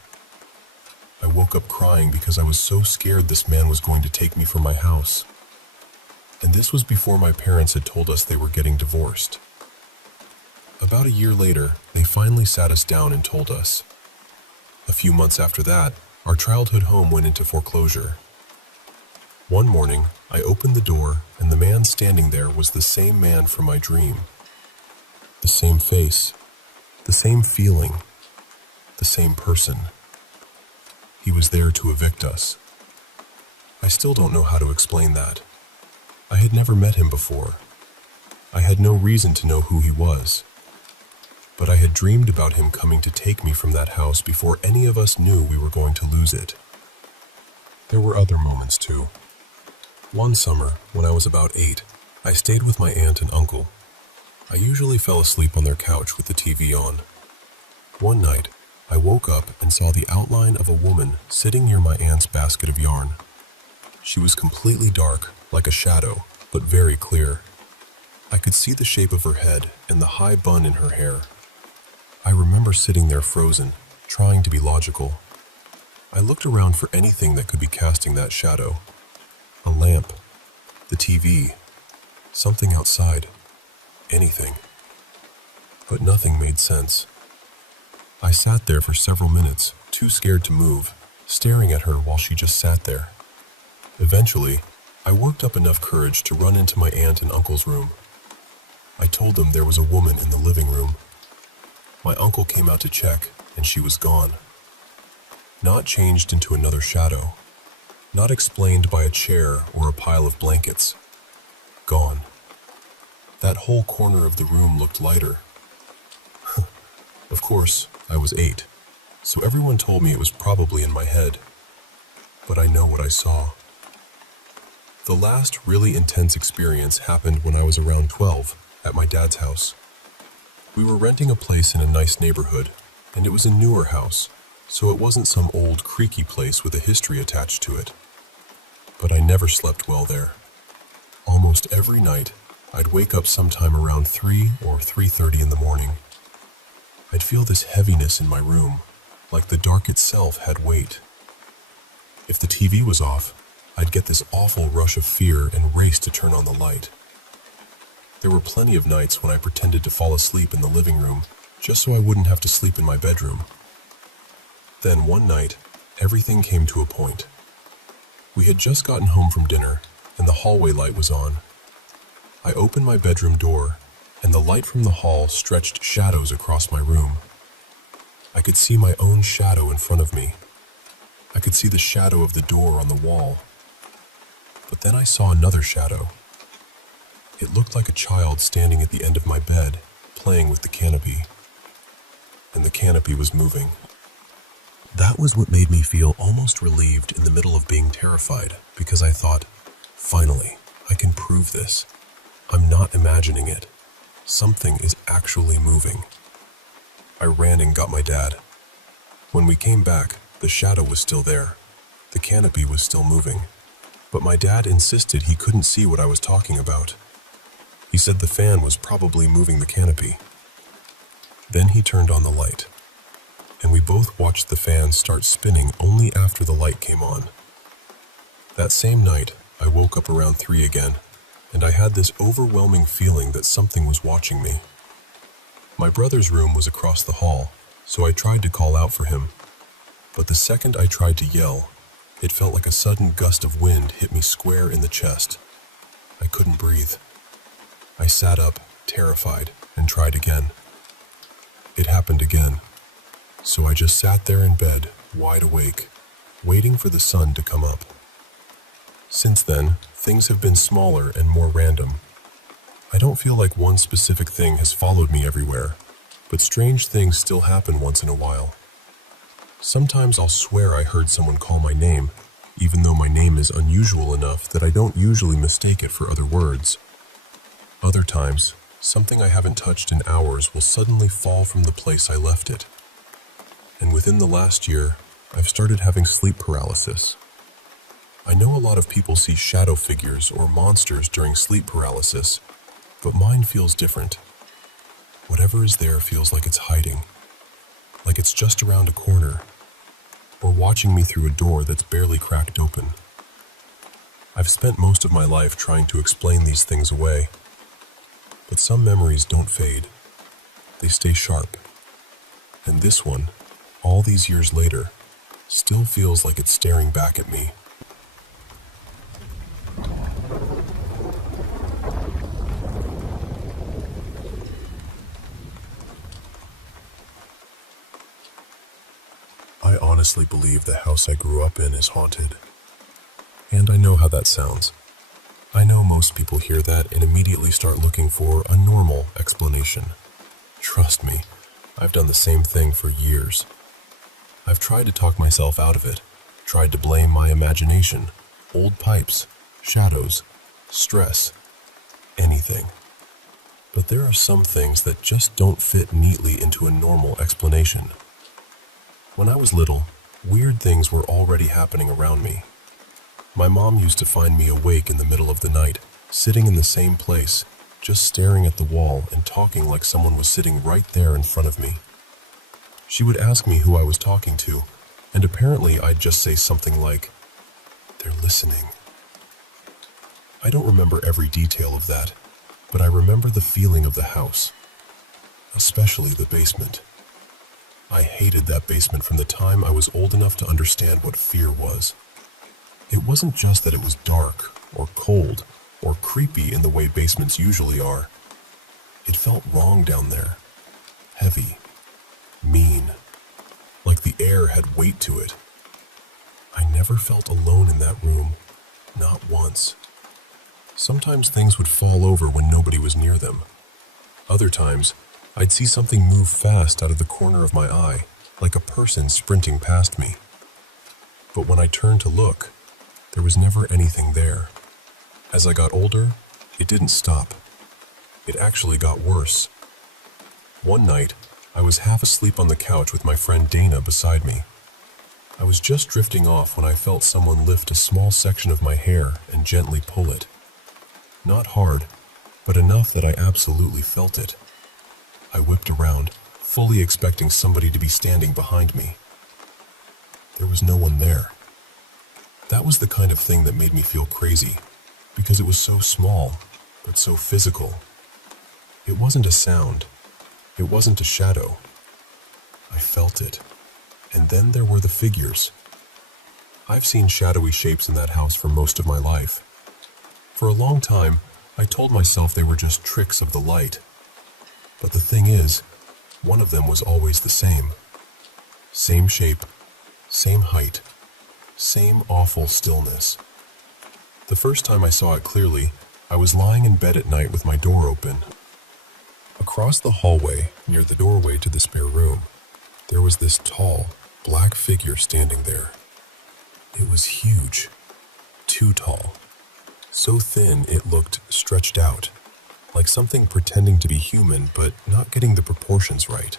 I woke up crying because I was so scared this man was going to take me from my house. And this was before my parents had told us they were getting divorced. About a year later, they finally sat us down and told us. A few months after that, our childhood home went into foreclosure. One morning, I opened the door, and the man standing there was the same man from my dream. The same face, the same feeling, the same person. He was there to evict us. I still don't know how to explain that. I had never met him before. I had no reason to know who he was. But I had dreamed about him coming to take me from that house before any of us knew we were going to lose it. There were other moments too. One summer, when I was about 8, I stayed with my aunt and uncle. I usually fell asleep on their couch with the TV on. One night, I woke up and saw the outline of a woman sitting near my aunt's basket of yarn. She was completely dark, like a shadow, but very clear. I could see the shape of her head and the high bun in her hair. I remember sitting there frozen, trying to be logical. I looked around for anything that could be casting that shadow. A lamp, the TV, something outside, anything. But nothing made sense. I sat there for several minutes, too scared to move, staring at her while she just sat there. Eventually, I worked up enough courage to run into my aunt and uncle's room. I told them there was a woman in the living room. My uncle came out to check, and she was gone. Not changed into another shadow, not explained by a chair or a pile of blankets. Gone. That whole corner of the room looked lighter. Of course, I was 8, so everyone told me it was probably in my head. But I know what I saw. The last really intense experience happened when I was around 12, at my dad's house. We were renting a place in a nice neighborhood, and it was a newer house, so it wasn't some old creaky place with a history attached to it. But I never slept well there. Almost every night, I'd wake up sometime around 3 or 3:30 in the morning. I'd feel this heaviness in my room, like the dark itself had weight. If the TV was off, I'd get this awful rush of fear and race to turn on the light. There were plenty of nights when I pretended to fall asleep in the living room, just so I wouldn't have to sleep in my bedroom. Then one night, everything came to a point. We had just gotten home from dinner, and the hallway light was on. I opened my bedroom door, and the light from the hall stretched shadows across my room. I could see my own shadow in front of me. I could see the shadow of the door on the wall. But then I saw another shadow. It looked like a child standing at the end of my bed, playing with the canopy. And the canopy was moving. That was what made me feel almost relieved in the middle of being terrified, because I thought, finally, I can prove this. I'm not imagining it. Something is actually moving. I ran and got my dad. When we came back, the shadow was still there. The canopy was still moving. But my dad insisted he couldn't see what I was talking about. He said the fan was probably moving the canopy. Then he turned on the light, and we both watched the fan start spinning only after the light came on. That same night, I woke up around 3 again, and I had this overwhelming feeling that something was watching me. My brother's room was across the hall, so I tried to call out for him. But the second I tried to yell, it felt like a sudden gust of wind hit me square in the chest. I couldn't breathe. I sat up, terrified, and tried again. It happened again. So I just sat there in bed, wide awake, waiting for the sun to come up. Since then, things have been smaller and more random. I don't feel like one specific thing has followed me everywhere, but strange things still happen once in a while. Sometimes I'll swear I heard someone call my name, even though my name is unusual enough that I don't usually mistake it for other words. Other times, something I haven't touched in hours will suddenly fall from the place I left it. And within the last year, I've started having sleep paralysis. I know a lot of people see shadow figures or monsters during sleep paralysis, but mine feels different. Whatever is there feels like it's hiding, like it's just around a corner, or watching me through a door that's barely cracked open. I've spent most of my life trying to explain these things away, but some memories don't fade. They stay sharp. And this one, all these years later, still feels like it's staring back at me. I honestly believe the house I grew up in is haunted. And I know how that sounds. I know most people hear that and immediately start looking for a normal explanation. Trust me, I've done the same thing for years. I've tried to talk myself out of it, tried to blame my imagination, old pipes, shadows, stress, anything. But there are some things that just don't fit neatly into a normal explanation. When I was little, weird things were already happening around me. My mom used to find me awake in the middle of the night, sitting in the same place, just staring at the wall and talking like someone was sitting right there in front of me. She would ask me who I was talking to, and apparently I'd just say something like, "They're listening." I don't remember every detail of that, but I remember the feeling of the house, especially the basement. I hated that basement from the time I was old enough to understand what fear was. It wasn't just that it was dark, or cold, or creepy in the way basements usually are. It felt wrong down there. Heavy. Mean. Like the air had weight to it. I never felt alone in that room, not once. Sometimes things would fall over when nobody was near them. Other times, I'd see something move fast out of the corner of my eye, like a person sprinting past me. But when I turned to look, there was never anything there. As I got older, it didn't stop. It actually got worse. One night, I was half asleep on the couch with my friend Dana beside me. I was just drifting off when I felt someone lift a small section of my hair and gently pull it. Not hard, but enough that I absolutely felt it. I whipped around, fully expecting somebody to be standing behind me. There was no one there. That was the kind of thing that made me feel crazy, because it was so small, but so physical. It wasn't a sound. It wasn't a shadow. I felt it. And then there were the figures. I've seen shadowy shapes in that house for most of my life. For a long time, I told myself they were just tricks of the light. But the thing is, one of them was always the same. Same shape, same height, same awful stillness. The first time I saw it clearly, I was lying in bed at night with my door open. Across the hallway, near the doorway to the spare room, there was this tall, black figure standing there. It was huge, too tall, so thin it looked stretched out, like something pretending to be human but not getting the proportions right.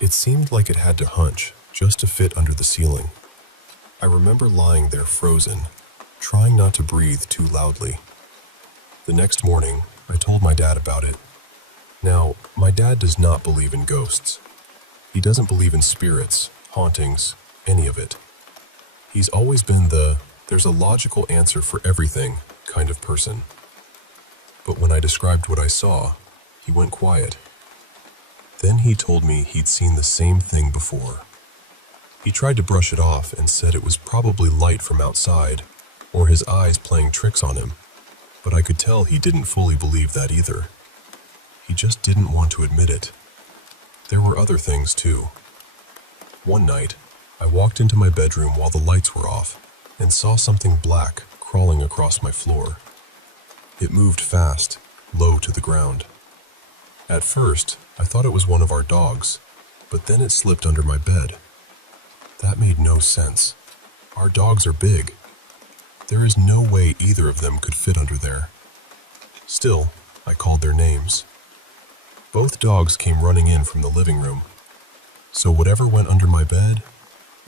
It seemed like it had to hunch just to fit under the ceiling. I remember lying there frozen, trying not to breathe too loudly. The next morning, I told my dad about it. Now, my dad does not believe in ghosts. He doesn't believe in spirits, hauntings, any of it. He's always been the there's a logical answer for everything kind of person. But when I described what I saw, he went quiet. Then he told me he'd seen the same thing before. He tried to brush it off and said it was probably light from outside, or his eyes playing tricks on him, but I could tell he didn't fully believe that either. He just didn't want to admit it. There were other things too. One night, I walked into my bedroom while the lights were off and saw something black crawling across my floor. It moved fast, low to the ground. At first, I thought it was one of our dogs, but then it slipped under my bed. That made no sense. Our dogs are big. There is no way either of them could fit under there. Still, I called their names. Both dogs came running in from the living room. So whatever went under my bed,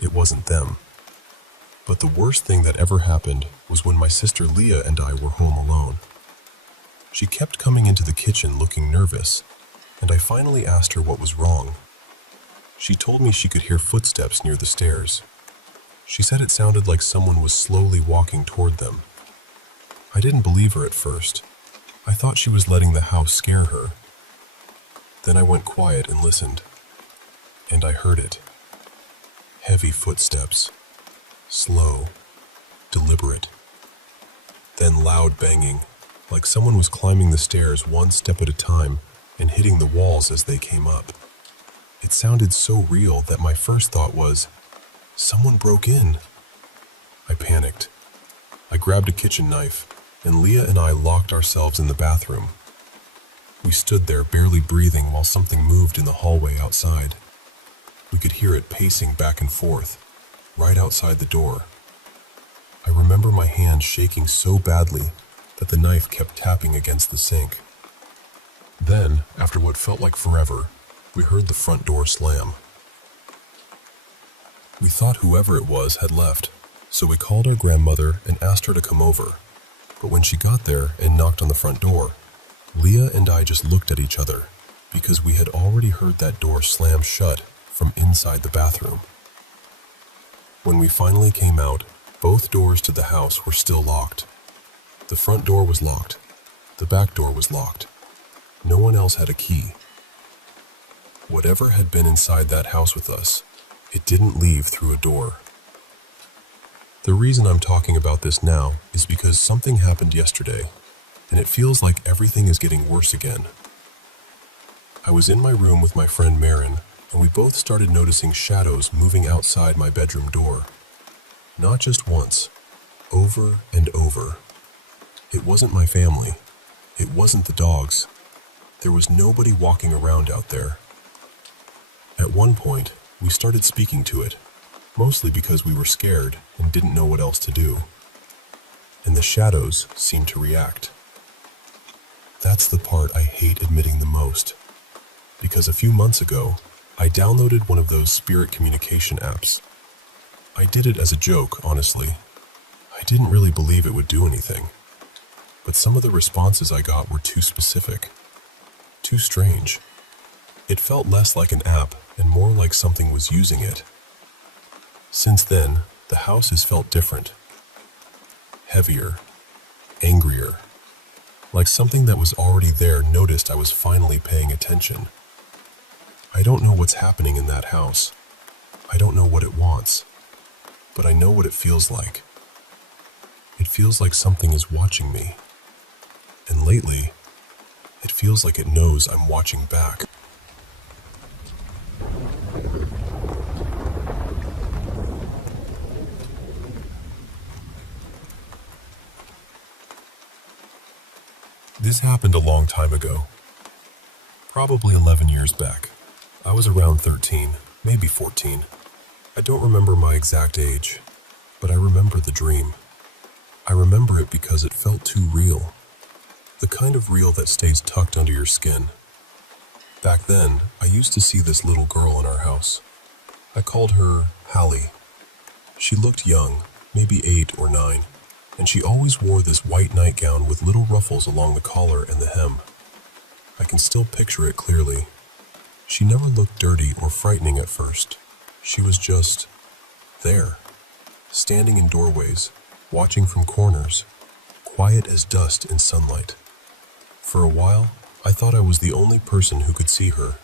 it wasn't them. But the worst thing that ever happened was when my sister Leah and I were home alone. She kept coming into the kitchen looking nervous, and I finally asked her what was wrong. She told me she could hear footsteps near the stairs. She said it sounded like someone was slowly walking toward them. I didn't believe her at first. I thought she was letting the house scare her. Then I went quiet and listened. And I heard it. Heavy footsteps. Slow. Deliberate. Then loud banging, like someone was climbing the stairs one step at a time and hitting the walls as they came up. It sounded so real that my first thought was, someone broke in. I panicked. I grabbed a kitchen knife, and Leah and I locked ourselves in the bathroom. We stood there barely breathing while something moved in the hallway outside. We could hear it pacing back and forth, right outside the door. I remember my hand shaking so badly that the knife kept tapping against the sink. Then, after what felt like forever, we heard the front door slam. We thought whoever it was had left, so we called our grandmother and asked her to come over. But when she got there and knocked on the front door, Leah and I just looked at each other because we had already heard that door slam shut from inside the bathroom. When we finally came out, both doors to the house were still locked. The front door was locked. The back door was locked. No one else had a key. Whatever had been inside that house with us, it didn't leave through a door. The reason I'm talking about this now is because something happened yesterday, and it feels like everything is getting worse again. I was in my room with my friend Marin, and we both started noticing shadows moving outside my bedroom door. Not just once, over and over. It wasn't my family. It wasn't the dogs. There was nobody walking around out there. At one point, we started speaking to it, mostly because we were scared and didn't know what else to do. And the shadows seemed to react. That's the part I hate admitting the most, because a few months ago, I downloaded one of those spirit communication apps. I did it as a joke, honestly. I didn't really believe it would do anything. But some of the responses I got were too specific, too strange. It felt less like an app and more like something was using it. Since then, the house has felt different. Heavier, angrier. Like something that was already there noticed I was finally paying attention. I don't know what's happening in that house. I don't know what it wants. But I know what it feels like. It feels like something is watching me. And lately, it feels like it knows I'm watching back. This happened a long time ago. Probably 11 years back. I was around 13, maybe 14. I don't remember my exact age, but I remember the dream. I remember it because it felt too real. The kind of real that stays tucked under your skin. Back then, I used to see this little girl in our house. I called her Hallie. She looked young, maybe 8 or 9, and she always wore this white nightgown with little ruffles along the collar and the hem. I can still picture it clearly. She never looked dirty or frightening at first. She was just there, standing in doorways, watching from corners, quiet as dust in sunlight. For a while, I thought I was the only person who could see her.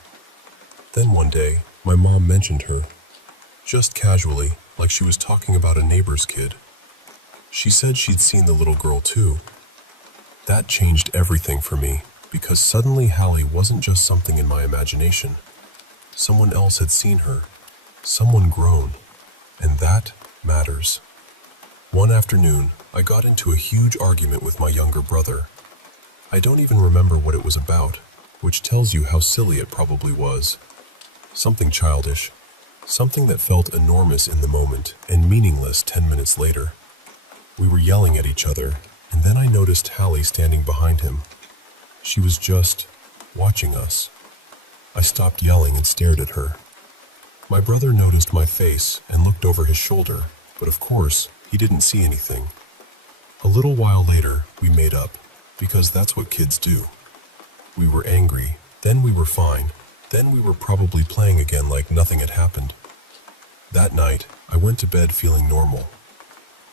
Then one day, my mom mentioned her, just casually, like she was talking about a neighbor's kid. She said she'd seen the little girl too. That changed everything for me, because suddenly Hallie wasn't just something in my imagination. Someone else had seen her, someone grown, and that matters. One afternoon, I got into a huge argument with my younger brother. I don't even remember what it was about, which tells you how silly it probably was. Something childish, something that felt enormous in the moment and meaningless 10 minutes later. We were yelling at each other, and then I noticed Hallie standing behind him. She was just watching us. I stopped yelling and stared at her. My brother noticed my face and looked over his shoulder, but of course, he didn't see anything. A little while later, we made up, because that's what kids do. We were angry, then we were fine, then we were probably playing again like nothing had happened. That night, I went to bed feeling normal.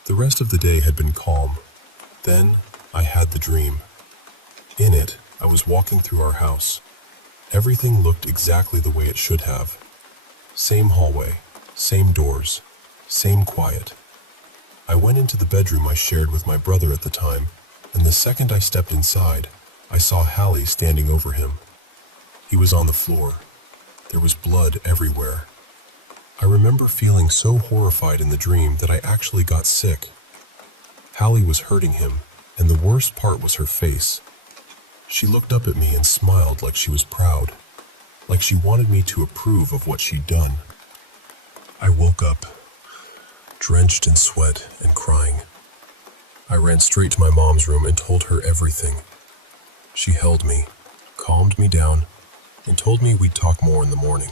The rest of the day had been calm. Then, I had the dream. In it, I was walking through our house. Everything looked exactly the way it should have. Same hallway, same doors, same quiet. I went into the bedroom I shared with my brother at the time, and the second I stepped inside, I saw Hallie standing over him. He was on the floor. There was blood everywhere. I remember feeling so horrified in the dream that I actually got sick. Hallie was hurting him, and the worst part was her face. She looked up at me and smiled like she was proud, like she wanted me to approve of what she'd done. I woke up, drenched in sweat and crying. I ran straight to my mom's room and told her everything. She held me, calmed me down, and told me we'd talk more in the morning.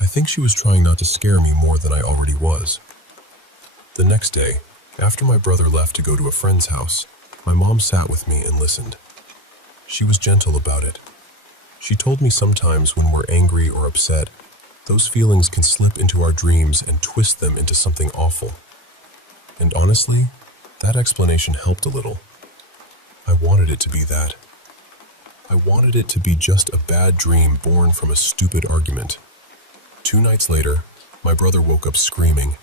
I think she was trying not to scare me more than I already was. The next day, after my brother left to go to a friend's house, my mom sat with me and listened. She was gentle about it. She told me sometimes when we're angry or upset, those feelings can slip into our dreams and twist them into something awful. And honestly, that explanation helped a little. I wanted it to be that. I wanted it to be just a bad dream born from a stupid argument. 2 nights later, my brother woke up screaming.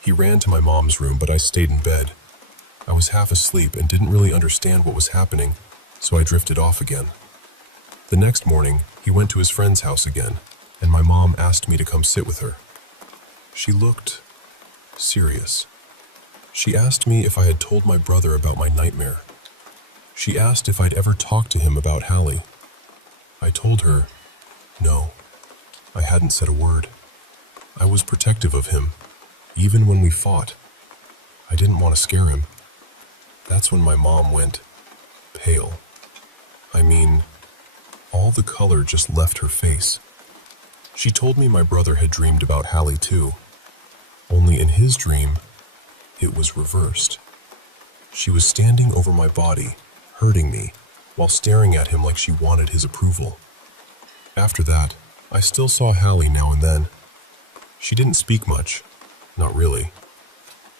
He ran to my mom's room, but I stayed in bed. I was half asleep and didn't really understand what was happening, so I drifted off again. The next morning, he went to his friend's house again, and my mom asked me to come sit with her. She looked serious, She asked me if I had told my brother about my nightmare. She asked if I'd ever talked to him about Hallie. I told her, no, I hadn't said a word. I was protective of him, even when we fought. I didn't want to scare him. That's when my mom went pale. I mean, all the color just left her face. She told me my brother had dreamed about Hallie too, only in his dream, it was reversed. She was standing over my body, hurting me, while staring at him like she wanted his approval. After that, I still saw Hallie now and then. She didn't speak much, not really.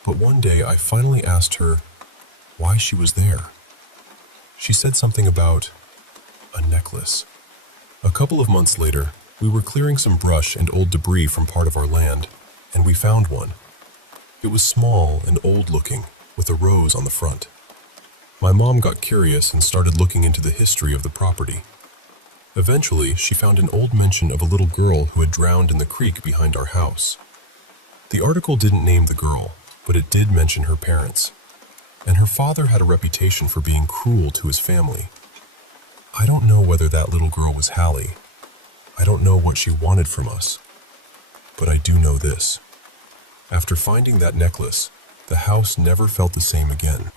But one day I finally asked her why she was there. She said something about a necklace. A couple of months later, we were clearing some brush and old debris from part of our land, and we found one. It was small and old-looking, with a rose on the front. My mom got curious and started looking into the history of the property. Eventually, she found an old mention of a little girl who had drowned in the creek behind our house. The article didn't name the girl, but it did mention her parents. And her father had a reputation for being cruel to his family. I don't know whether that little girl was Hallie. I don't know what she wanted from us. But I do know this. After finding that necklace, the house never felt the same again.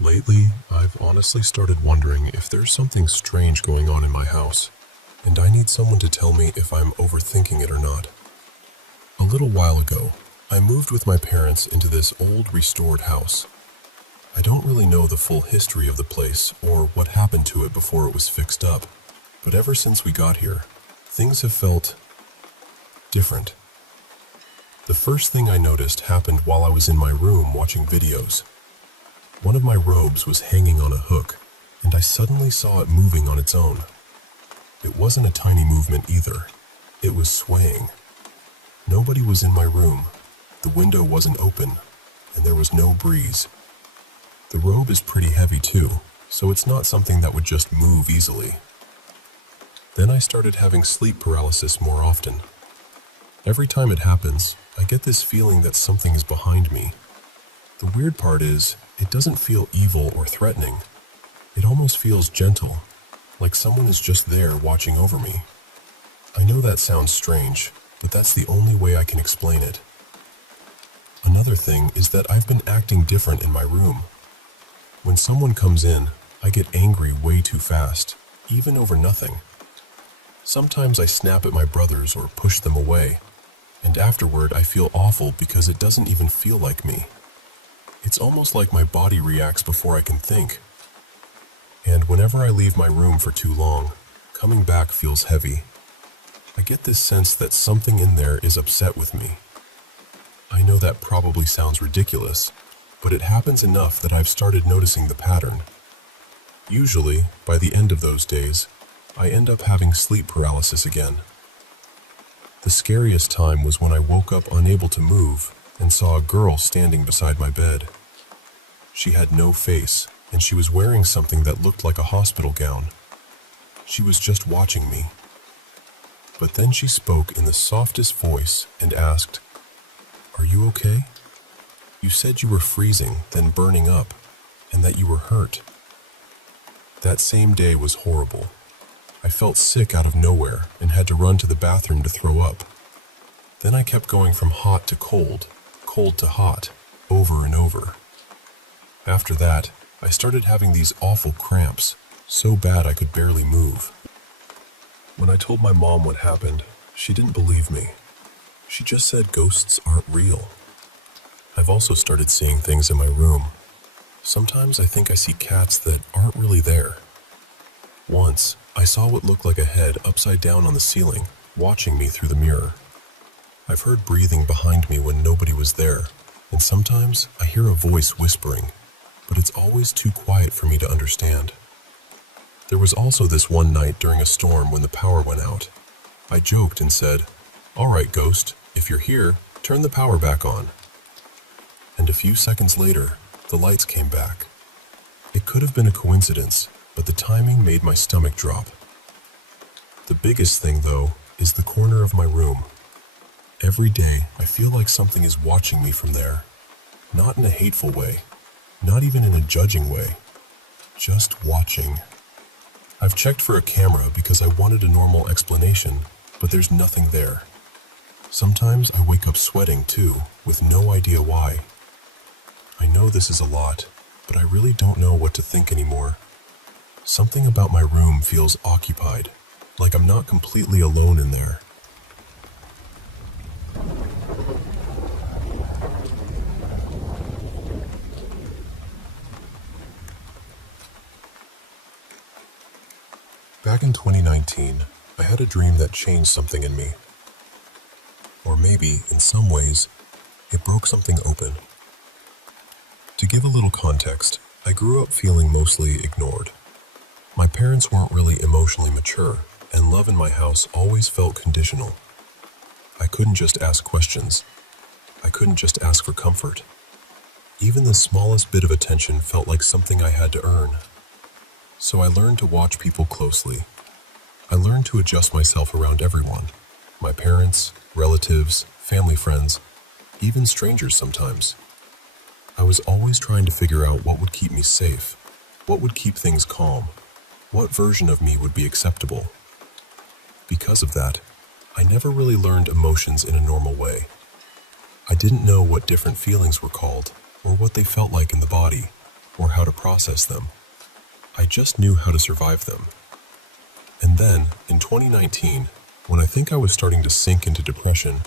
Lately, I've honestly started wondering if there's something strange going on in my house, and I need someone to tell me if I'm overthinking it or not. A little while ago, I moved with my parents into this old restored house. I don't really know the full history of the place or what happened to it before it was fixed up, but ever since we got here, things have felt different. The first thing I noticed happened while I was in my room watching videos. One of my robes was hanging on a hook, and I suddenly saw it moving on its own. It wasn't a tiny movement either. It was swaying. Nobody was in my room. The window wasn't open, and there was no breeze. The robe is pretty heavy too, so it's not something that would just move easily. Then I started having sleep paralysis more often. Every time it happens, I get this feeling that something is behind me. The weird part is, it doesn't feel evil or threatening. It almost feels gentle, like someone is just there watching over me. I know that sounds strange, but that's the only way I can explain it. Another thing is that I've been acting different in my room. When someone comes in, I get angry way too fast, even over nothing. Sometimes I snap at my brothers or push them away, and afterward I feel awful because it doesn't even feel like me. It's almost like my body reacts before I can think. And whenever I leave my room for too long, coming back feels heavy. I get this sense that something in there is upset with me. I know that probably sounds ridiculous, but it happens enough that I've started noticing the pattern. Usually, by the end of those days, I end up having sleep paralysis again. The scariest time was when I woke up unable to move and saw a girl standing beside my bed. She had no face, and she was wearing something that looked like a hospital gown. She was just watching me. But then she spoke in the softest voice and asked, "Are you okay? You said you were freezing, then burning up, and that you were hurt." That same day was horrible. I felt sick out of nowhere and had to run to the bathroom to throw up. Then I kept going from hot to cold, cold to hot, over and over. After that, I started having these awful cramps, so bad I could barely move. When I told my mom what happened, she didn't believe me. She just said ghosts aren't real. I've also started seeing things in my room. Sometimes I think I see cats that aren't really there. Once, I saw what looked like a head upside down on the ceiling, watching me through the mirror. I've heard breathing behind me when nobody was there, and sometimes I hear a voice whispering, but it's always too quiet for me to understand. There was also this one night during a storm when the power went out. I joked and said, "All right, ghost, if you're here, turn the power back on." And a few seconds later, the lights came back. It could have been a coincidence, but the timing made my stomach drop. The biggest thing, though, is the corner of my room. Every day, I feel like something is watching me from there. Not in a hateful way, not even in a judging way, just watching. I've checked for a camera because I wanted a normal explanation, but there's nothing there. Sometimes I wake up sweating too, with no idea why. I know this is a lot, but I really don't know what to think anymore. Something about my room feels occupied, like I'm not completely alone in there. Back in 2019, I had a dream that changed something in me. Or maybe, in some ways, it broke something open. To give a little context, I grew up feeling mostly ignored. My parents weren't really emotionally mature, and love in my house always felt conditional. I couldn't just ask questions. I couldn't just ask for comfort. Even the smallest bit of attention felt like something I had to earn. So I learned to watch people closely. I learned to adjust myself around everyone. My parents, relatives, family friends, even strangers sometimes. I was always trying to figure out what would keep me safe, what would keep things calm, what version of me would be acceptable. Because of that, I never really learned emotions in a normal way. I didn't know what different feelings were called, or what they felt like in the body, or how to process them. I just knew how to survive them. And then, in 2019, when I think I was starting to sink into depression,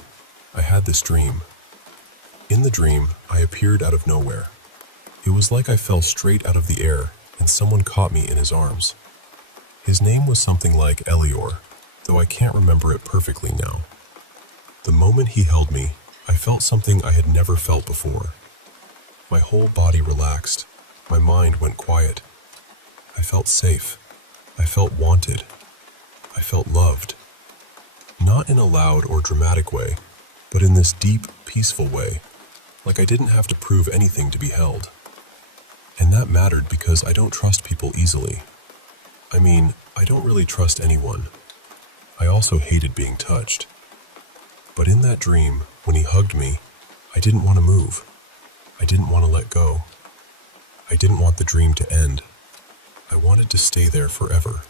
I had this dream. In the dream, I appeared out of nowhere. It was like I fell straight out of the air and someone caught me in his arms. His name was something like Elior, though I can't remember it perfectly now. The moment he held me, I felt something I had never felt before. My whole body relaxed. My mind went quiet. I felt safe. I felt wanted. I felt loved. Not in a loud or dramatic way, but in this deep, peaceful way, like I didn't have to prove anything to be held. And that mattered because I don't trust people easily. I mean, I don't really trust anyone. I also hated being touched. But in that dream, when he hugged me, I didn't want to move. I didn't want to let go. I didn't want the dream to end. I wanted to stay there forever.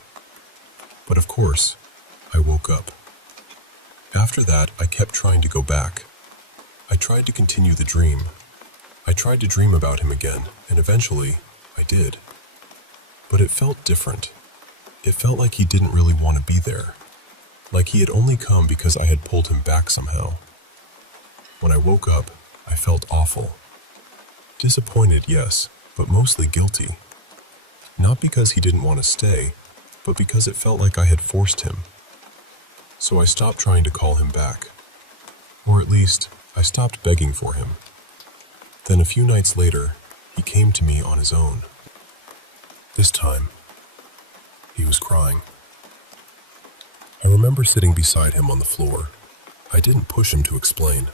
But of course, I woke up. After that, I kept trying to go back. I tried to continue the dream. I tried to dream about him again, and eventually, I did. But it felt different. It felt like he didn't really want to be there. Like he had only come because I had pulled him back somehow. When I woke up, I felt awful. Disappointed, yes, but mostly guilty. Not because he didn't want to stay, but because it felt like I had forced him. So I stopped trying to call him back. Or at least, I stopped begging for him. Then a few nights later, he came to me on his own. This time, he was crying. I remember sitting beside him on the floor. I didn't push him to explain.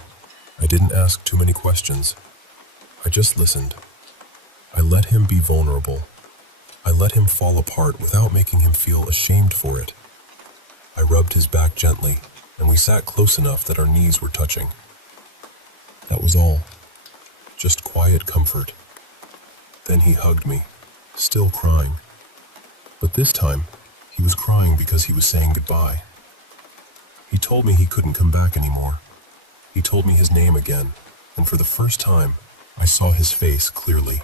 I didn't ask too many questions. I just listened. I let him be vulnerable. I let him fall apart without making him feel ashamed for it. I rubbed his back gently, and we sat close enough that our knees were touching. That was all. Just quiet comfort. Then he hugged me, still crying. But this time, he was crying because he was saying goodbye. He told me he couldn't come back anymore. He told me his name again, and for the first time, I saw his face clearly.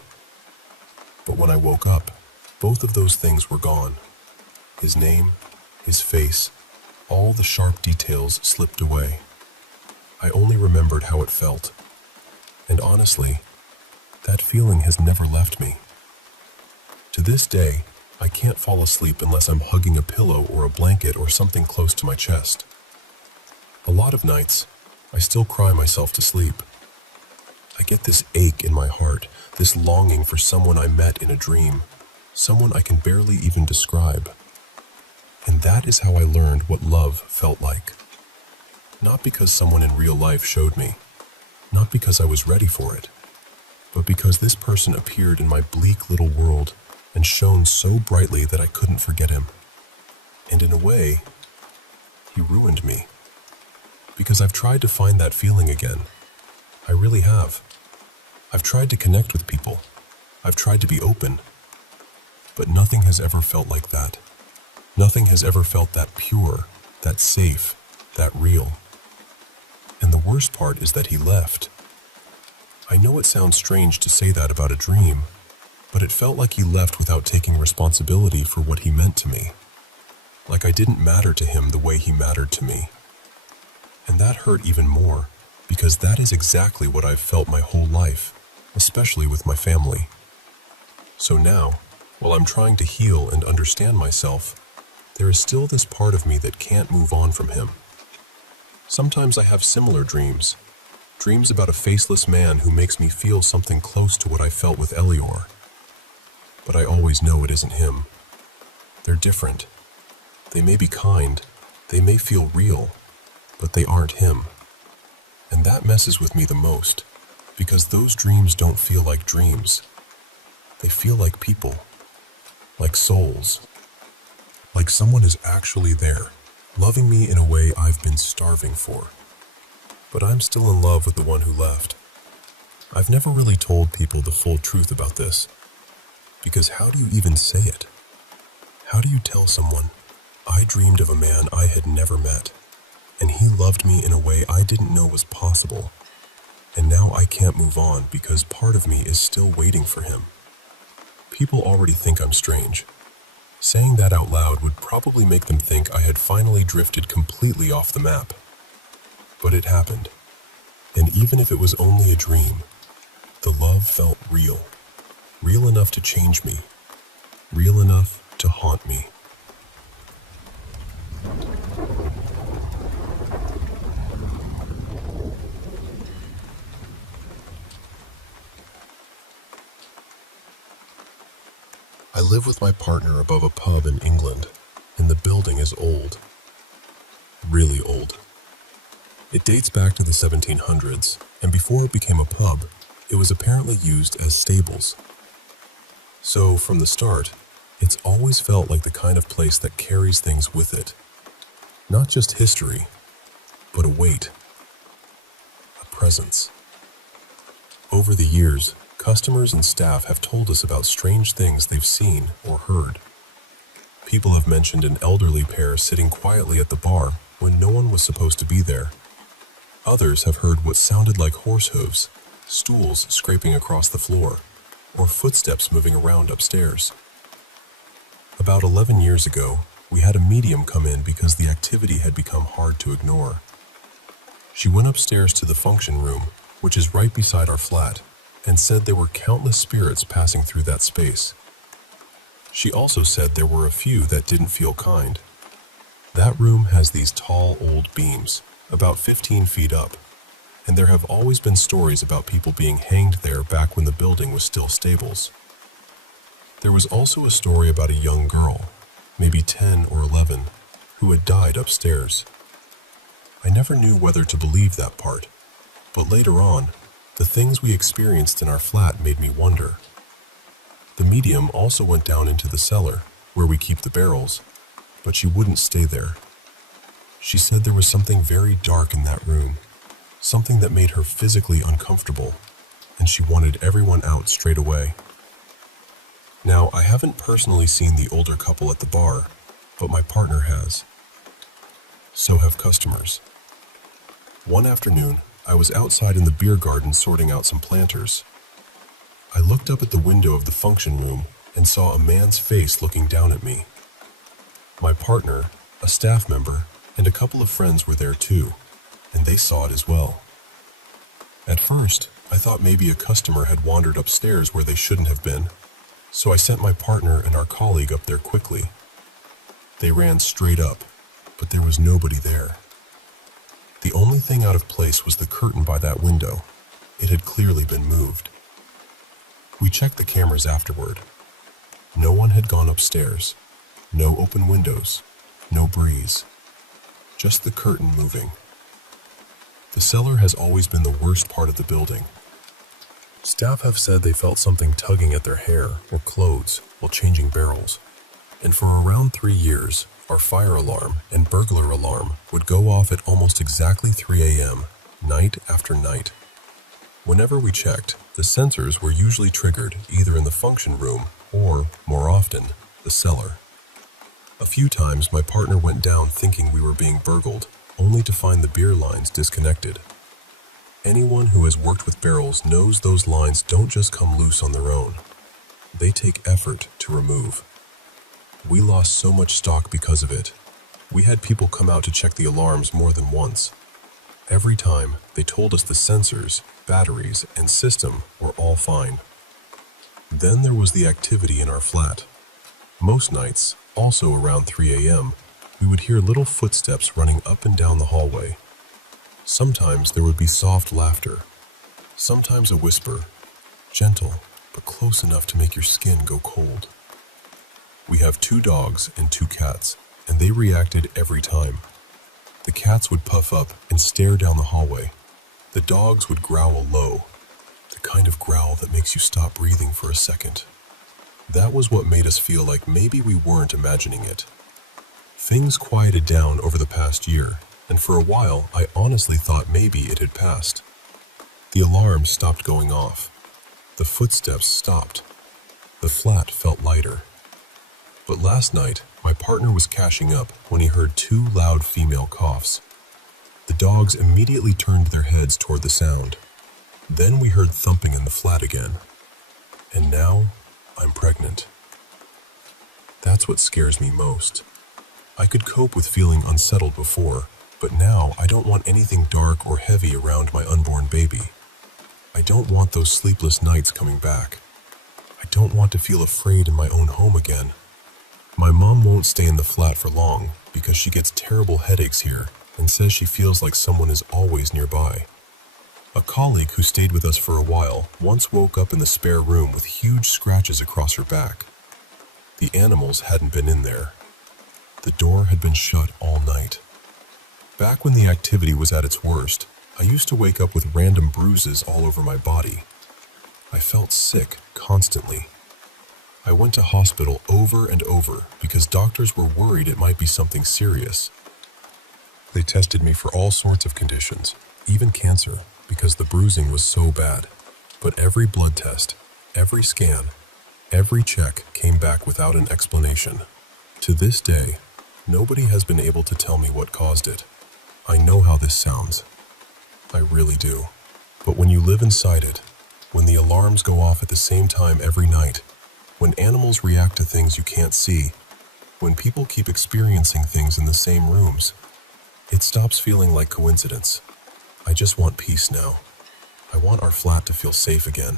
But when I woke up, both of those things were gone. His name, his face, all the sharp details slipped away. I only remembered how it felt. And honestly, that feeling has never left me. To this day, I can't fall asleep unless I'm hugging a pillow or a blanket or something close to my chest. A lot of nights, I still cry myself to sleep. I get this ache in my heart, this longing for someone I met in a dream, someone I can barely even describe. And that is how I learned what love felt like. Not because someone in real life showed me, not because I was ready for it, but because this person appeared in my bleak little world and shone so brightly that I couldn't forget him. And in a way, he ruined me. Because I've tried to find that feeling again. I really have. I've tried to connect with people. I've tried to be open. But nothing has ever felt like that. Nothing has ever felt that pure, that safe, that real. And the worst part is that he left. I know it sounds strange to say that about a dream, but it felt like he left without taking responsibility for what he meant to me. Like I didn't matter to him the way he mattered to me. And that hurt even more, because that is exactly what I've felt my whole life, especially with my family. So now, while I'm trying to heal and understand myself, there is still this part of me that can't move on from him. Sometimes I have similar dreams about a faceless man who makes me feel something close to what I felt with Elior. But I always know it isn't him. They're different. They may be kind, they may feel real, but they aren't him. And that messes with me the most, because those dreams don't feel like dreams. They feel like people, like souls, like someone is actually there, loving me in a way I've been starving for. But I'm still in love with the one who left. I've never really told people the full truth about this, because how do you even say it? How do you tell someone, I dreamed of a man I had never met, and he loved me in a way I didn't know was possible, and now I can't move on because part of me is still waiting for him? People already think I'm strange. Saying that out loud would probably make them think I had finally drifted completely off the map. But it happened, and even if it was only a dream, the love felt real. Real enough to change me. Real enough to haunt me. I live with my partner above a pub in England, and the building is old. Really old. It dates back to the 1700s, and before it became a pub, it was apparently used as stables. So, from the start, it's always felt like the kind of place that carries things with it. Not just history, but a weight. A presence. Over the years, customers and staff have told us about strange things they've seen or heard. People have mentioned an elderly pair sitting quietly at the bar when no one was supposed to be there. Others have heard what sounded like horse hooves, stools scraping across the floor, or footsteps moving around upstairs. About 11 years ago, we had a medium come in because the activity had become hard to ignore. She went upstairs to the function room, which is right beside our flat, and said there were countless spirits passing through that space. She also said there were a few that didn't feel kind. That room has these tall old beams, about 15 feet up, and there have always been stories about people being hanged there back when the building was still stables. There was also a story about a young girl, maybe 10 or 11, who had died upstairs. I never knew whether to believe that part, but later on, the things we experienced in our flat made me wonder. The medium also went down into the cellar, where we keep the barrels, but she wouldn't stay there. She said there was something very dark in that room, something that made her physically uncomfortable, and she wanted everyone out straight away. Now, I haven't personally seen the older couple at the bar, but my partner has. So have customers. One afternoon, I was outside in the beer garden sorting out some planters. I looked up at the window of the function room and saw a man's face looking down at me. My partner, a staff member, and a couple of friends were there too, and they saw it as well. At first, I thought maybe a customer had wandered upstairs where they shouldn't have been, so I sent my partner and our colleague up there quickly. They ran straight up, but there was nobody there. The only thing out of place was the curtain by that window. It had clearly been moved. We checked the cameras afterward. No one had gone upstairs. No open windows. No breeze. Just the curtain moving. The cellar has always been the worst part of the building. Staff have said they felt something tugging at their hair or clothes while changing barrels. And for around 3 years, our fire alarm and burglar alarm would go off at almost exactly 3 a.m., night after night. Whenever we checked, the sensors were usually triggered either in the function room or, more often, the cellar. A few times my partner went down thinking we were being burgled, only to find the beer lines disconnected. Anyone who has worked with barrels knows those lines don't just come loose on their own. They take effort to remove. We lost so much stock because of it. We had people come out to check the alarms more than once. Every time, they told us the sensors, batteries, and system were all fine. Then there was the activity in our flat. Most nights, also around 3 a.m., we would hear little footsteps running up and down the hallway. Sometimes there would be soft laughter. Sometimes a whisper, gentle, but close enough to make your skin go cold. We have 2 dogs and 2 cats, and they reacted every time. The cats would puff up and stare down the hallway. The dogs would growl low, the kind of growl that makes you stop breathing for a second. That was what made us feel like maybe we weren't imagining it. Things quieted down over the past year, and for a while I honestly thought maybe it had passed. The alarm stopped going off. The footsteps stopped. The flat felt lighter. But last night, my partner was cashing up when he heard 2 loud female coughs. The dogs immediately turned their heads toward the sound. Then we heard thumping in the flat again. And now, I'm pregnant. That's what scares me most. I could cope with feeling unsettled before, but now I don't want anything dark or heavy around my unborn baby. I don't want those sleepless nights coming back. I don't want to feel afraid in my own home again. My mom won't stay in the flat for long because she gets terrible headaches here and says she feels like someone is always nearby. A colleague who stayed with us for a while once woke up in the spare room with huge scratches across her back. The animals hadn't been in there. The door had been shut all night. Back when the activity was at its worst, I used to wake up with random bruises all over my body. I felt sick constantly. I went to hospital over and over because doctors were worried it might be something serious. They tested me for all sorts of conditions, even cancer, because the bruising was so bad. But every blood test, every scan, every check came back without an explanation. To this day, nobody has been able to tell me what caused it. I know how this sounds. I really do. But when you live inside it, when the alarms go off at the same time every night, when animals react to things you can't see, when people keep experiencing things in the same rooms, it stops feeling like coincidence. I just want peace now. I want our flat to feel safe again.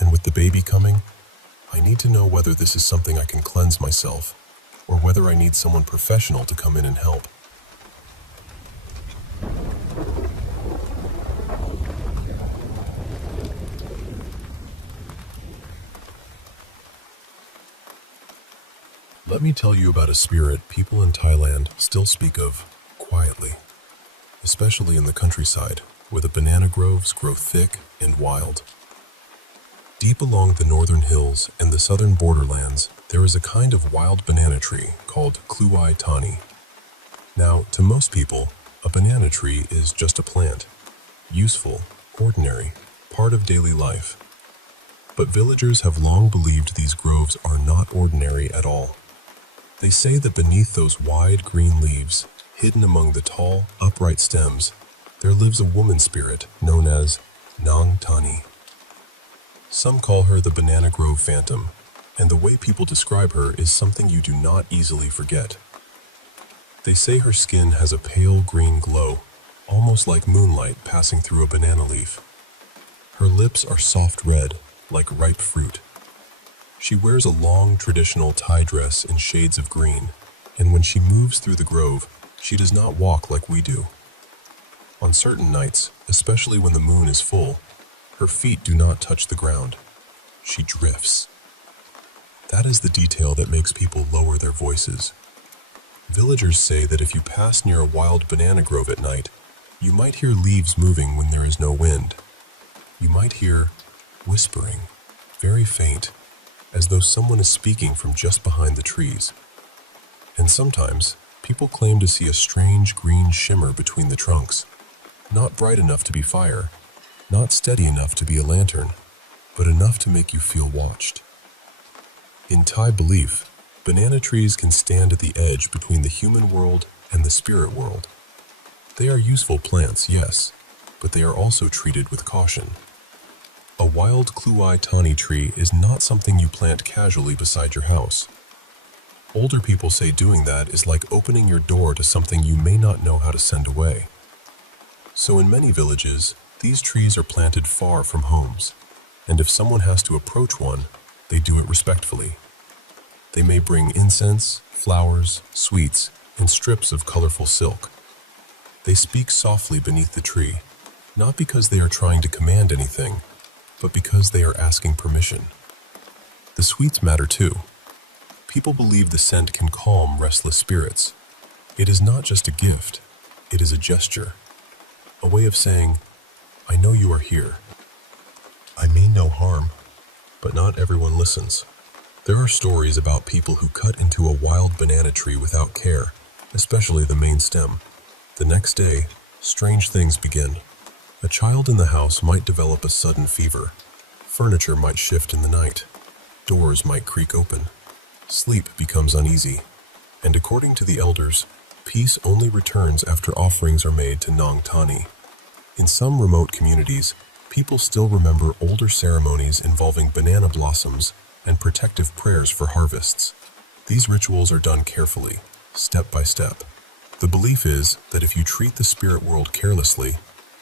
And with the baby coming, I need to know whether this is something I can cleanse myself, or whether I need someone professional to come in and help. Let me tell you about a spirit people in Thailand still speak of quietly, especially in the countryside, where the banana groves grow thick and wild. Deep along the northern hills and the southern borderlands, there is a kind of wild banana tree called Kluai Tani. Now, to most people, a banana tree is just a plant, useful, ordinary, part of daily life. But villagers have long believed these groves are not ordinary at all. They say that beneath those wide green leaves, hidden among the tall, upright stems, there lives a woman spirit known as Nang Tani. Some call her the Banana Grove Phantom, and the way people describe her is something you do not easily forget. They say her skin has a pale green glow, almost like moonlight passing through a banana leaf. Her lips are soft red, like ripe fruit. She wears a long, traditional Thai dress in shades of green, and when she moves through the grove, she does not walk like we do. On certain nights, especially when the moon is full, her feet do not touch the ground. She drifts. That is the detail that makes people lower their voices. Villagers say that if you pass near a wild banana grove at night, you might hear leaves moving when there is no wind. You might hear whispering, very faint, as though someone is speaking from just behind the trees. And sometimes, people claim to see a strange green shimmer between the trunks, not bright enough to be fire, not steady enough to be a lantern, but enough to make you feel watched. In Thai belief, banana trees can stand at the edge between the human world and the spirit world. They are useful plants, yes, but they are also treated with caution. A wild Kluai tani tree is not something you plant casually beside your house. Older people say doing that is like opening your door to something you may not know how to send away. So in many villages, these trees are planted far from homes, and if someone has to approach one, they do it respectfully. They may bring incense, flowers, sweets, and strips of colorful silk. They speak softly beneath the tree, not because they are trying to command anything, but because they are asking permission. The sweets matter too. People believe the scent can calm restless spirits. It is not just a gift, it is a gesture, a way of saying, I know you are here. I mean no harm, but not everyone listens. There are stories about people who cut into a wild banana tree without care, especially the main stem. The next day, strange things begin. A child in the house might develop a sudden fever. Furniture might shift in the night. Doors might creak open. Sleep becomes uneasy. And according to the elders, peace only returns after offerings are made to Nong Tani. In some remote communities, people still remember older ceremonies involving banana blossoms and protective prayers for harvests. These rituals are done carefully, step by step. The belief is that if you treat the spirit world carelessly,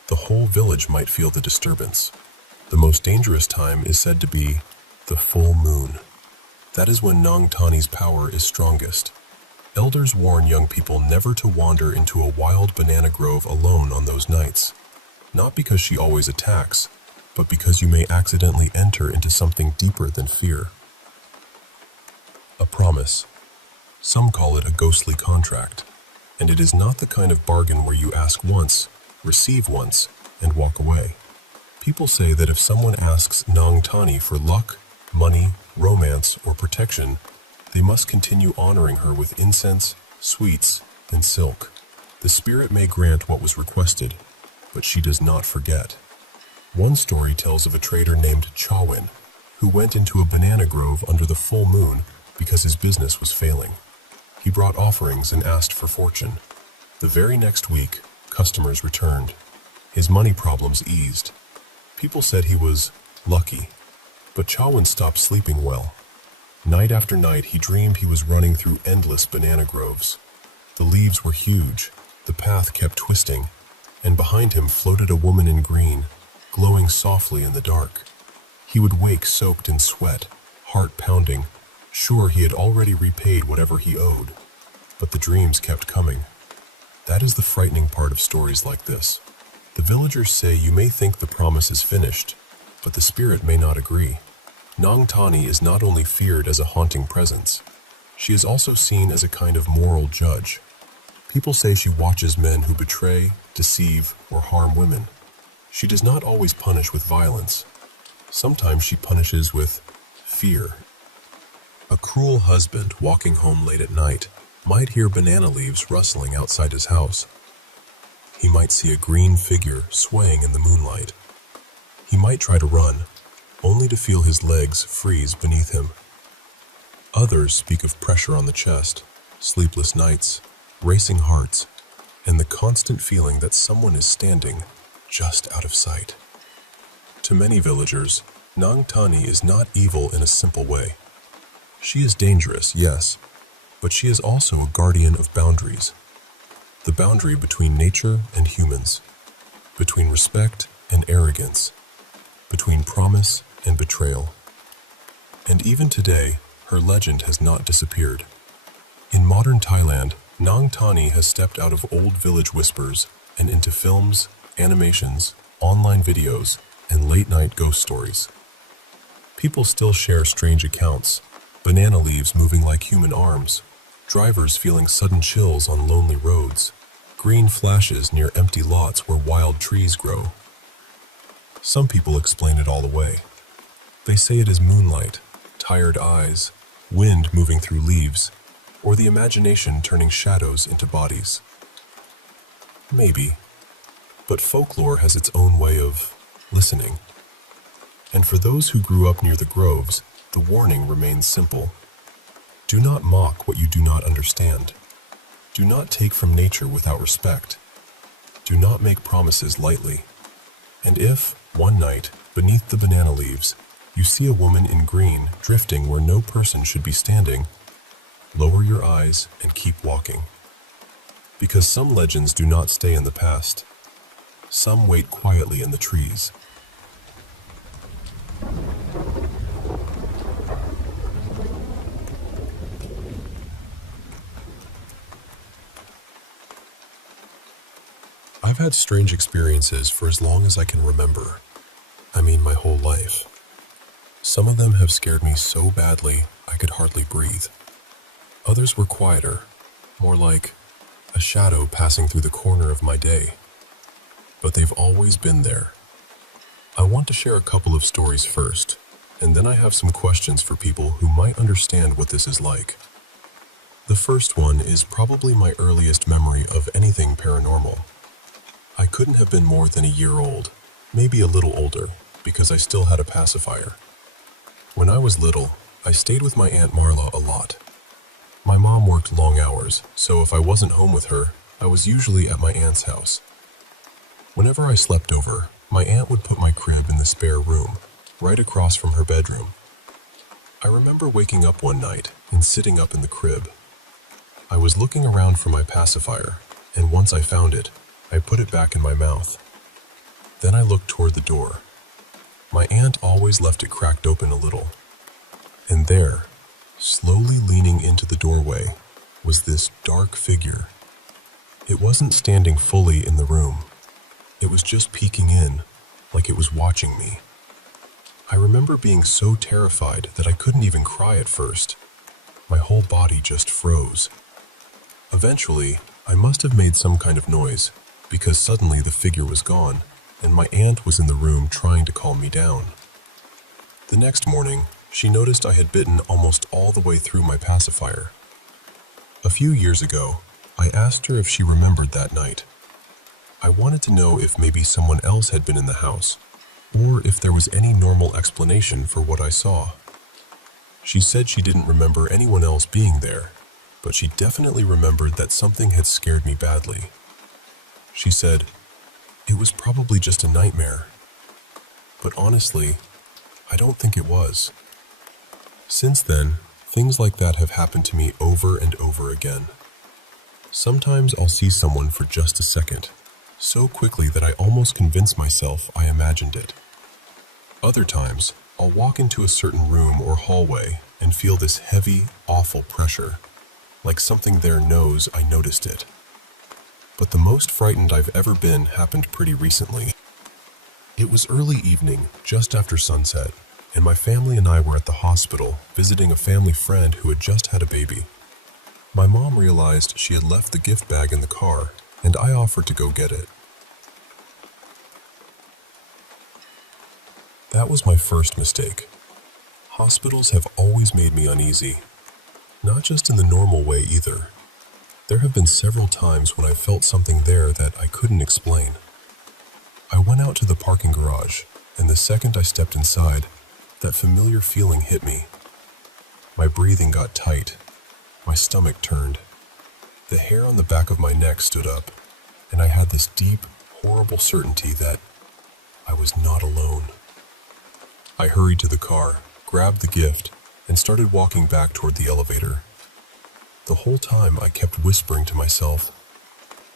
the whole village might feel the disturbance. The most dangerous time is said to be the full moon. That is when Nong Tani's power is strongest. Elders warn young people never to wander into a wild banana grove alone on those nights. Not because she always attacks, but because you may accidentally enter into something deeper than fear. A promise. Some call it a ghostly contract, and it is not the kind of bargain where you ask once, receive once, and walk away. People say that if someone asks Nong Tani for luck, money, romance, or protection, they must continue honoring her with incense, sweets, and silk. The spirit may grant what was requested, but she does not forget. One story tells of a trader named Chawin, who went into a banana grove under the full moon because his business was failing. He brought offerings and asked for fortune. The very next week, customers returned. His money problems eased. People said he was lucky, but Chawin stopped sleeping well. Night after night, he dreamed he was running through endless banana groves. The leaves were huge, the path kept twisting, and behind him floated a woman in green, glowing softly in the dark. He would wake soaked in sweat, heart pounding, sure he had already repaid whatever he owed. But the dreams kept coming. That is the frightening part of stories like this. The villagers say you may think the promise is finished, but the spirit may not agree. Nong Tani is not only feared as a haunting presence, she is also seen as a kind of moral judge. People say she watches men who betray, deceive, or harm women. She does not always punish with violence. Sometimes she punishes with fear. A cruel husband walking home late at night might hear banana leaves rustling outside his house. He might see a green figure swaying in the moonlight. He might try to run, only to feel his legs freeze beneath him. Others speak of pressure on the chest, sleepless nights, racing hearts, and the constant feeling that someone is standing just out of sight. To many villagers, Nong Tani is not evil in a simple way. She is dangerous, yes, but she is also a guardian of boundaries. The boundary between nature and humans, between respect and arrogance, between promise and betrayal. And even today, her legend has not disappeared. In modern Thailand, Nong Tani has stepped out of old village whispers and into films, animations, online videos, and late-night ghost stories. People still share strange accounts, banana leaves moving like human arms, drivers feeling sudden chills on lonely roads, green flashes near empty lots where wild trees grow. Some people explain it all away. They say it is moonlight, tired eyes, wind moving through leaves, or the imagination turning shadows into bodies. Maybe, but folklore has its own way of listening. And for those who grew up near the groves, the warning remains simple. Do not mock what you do not understand. Do not take from nature without respect. Do not make promises lightly. And if, one night, beneath the banana leaves, you see a woman in green drifting where no person should be standing, lower your eyes and keep walking. Because some legends do not stay in the past. Some wait quietly in the trees. I've had strange experiences for as long as I can remember. I mean, my whole life. Some of them have scared me so badly I could hardly breathe. Others were quieter, more like a shadow passing through the corner of my day. But they've always been there. I want to share a couple of stories first, and then I have some questions for people who might understand what this is like. The first one is probably my earliest memory of anything paranormal. I couldn't have been more than a year old, maybe a little older, because I still had a pacifier. When I was little, I stayed with my Aunt Marla a lot. My mom worked long hours, so if I wasn't home with her, I was usually at my aunt's house. Whenever I slept over, my aunt would put my crib in the spare room, right across from her bedroom. I remember waking up one night and sitting up in the crib. I was looking around for my pacifier, and once I found it, I put it back in my mouth. Then I looked toward the door. My aunt always left it cracked open a little. And there, slowly leaning into the doorway, was this dark figure. It wasn't standing fully in the room. It was just peeking in, like it was watching me. I remember being so terrified that I couldn't even cry at first. My whole body just froze. Eventually, I must have made some kind of noise, because suddenly the figure was gone, and my aunt was in the room trying to calm me down. The next morning, she noticed I had bitten almost all the way through my pacifier. A few years ago, I asked her if she remembered that night. I wanted to know if maybe someone else had been in the house, or if there was any normal explanation for what I saw. She said she didn't remember anyone else being there, but she definitely remembered that something had scared me badly. She said, "It was probably just a nightmare." But honestly, I don't think it was. Since then, things like that have happened to me over and over again. Sometimes I'll see someone for just a second, so quickly that I almost convince myself I imagined it. Other times, I'll walk into a certain room or hallway and feel this heavy, awful pressure, like something there knows I noticed it. But the most frightened I've ever been happened pretty recently. It was early evening, just after sunset, and my family and I were at the hospital visiting a family friend who had just had a baby. My mom realized she had left the gift bag in the car, and I offered to go get it. That was my first mistake. Hospitals have always made me uneasy, not just in the normal way either. There have been several times when I felt something there that I couldn't explain. I went out to the parking garage, and the second I stepped inside, that familiar feeling hit me. My breathing got tight. My stomach turned. The hair on the back of my neck stood up, and I had this deep, horrible certainty that I was not alone. I hurried to the car, grabbed the gift, and started walking back toward the elevator. The whole time I kept whispering to myself,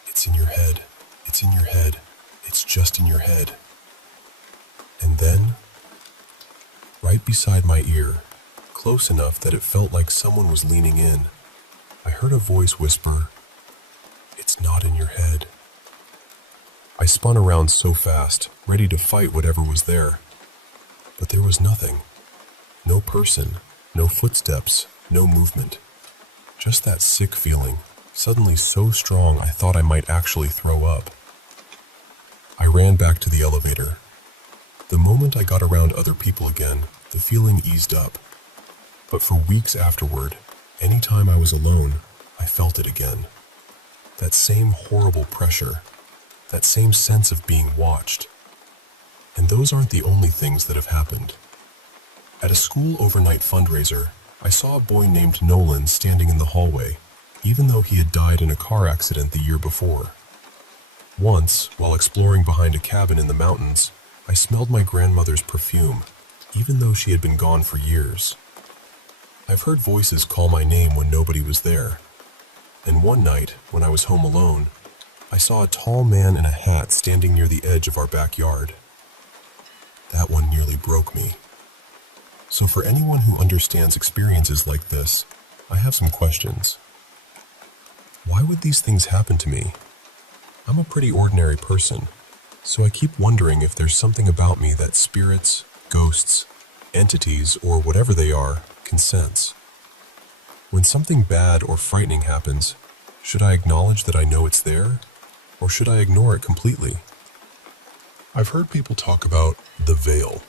"It's in your head, it's in your head, it's just in your head." And then, right beside my ear, close enough that it felt like someone was leaning in, I heard a voice whisper, "It's not in your head." I spun around so fast, ready to fight whatever was there. But there was nothing. No person, no footsteps, no movement. Just that sick feeling, suddenly so strong I thought I might actually throw up. I ran back to the elevator. The moment I got around other people again, the feeling eased up. But for weeks afterward, anytime I was alone, I felt it again. That same horrible pressure, that same sense of being watched. And those aren't the only things that have happened. At a school overnight fundraiser, I saw a boy named Nolan standing in the hallway, even though he had died in a car accident the year before. Once, while exploring behind a cabin in the mountains, I smelled my grandmother's perfume, even though she had been gone for years. I've heard voices call my name when nobody was there. And one night, when I was home alone, I saw a tall man in a hat standing near the edge of our backyard. That one nearly broke me. So for anyone who understands experiences like this, I have some questions. Why would these things happen to me? I'm a pretty ordinary person, so I keep wondering if there's something about me that spirits, ghosts, entities, or whatever they are, can sense. When something bad or frightening happens, should I acknowledge that I know it's there, or should I ignore it completely? I've heard people talk about the veil.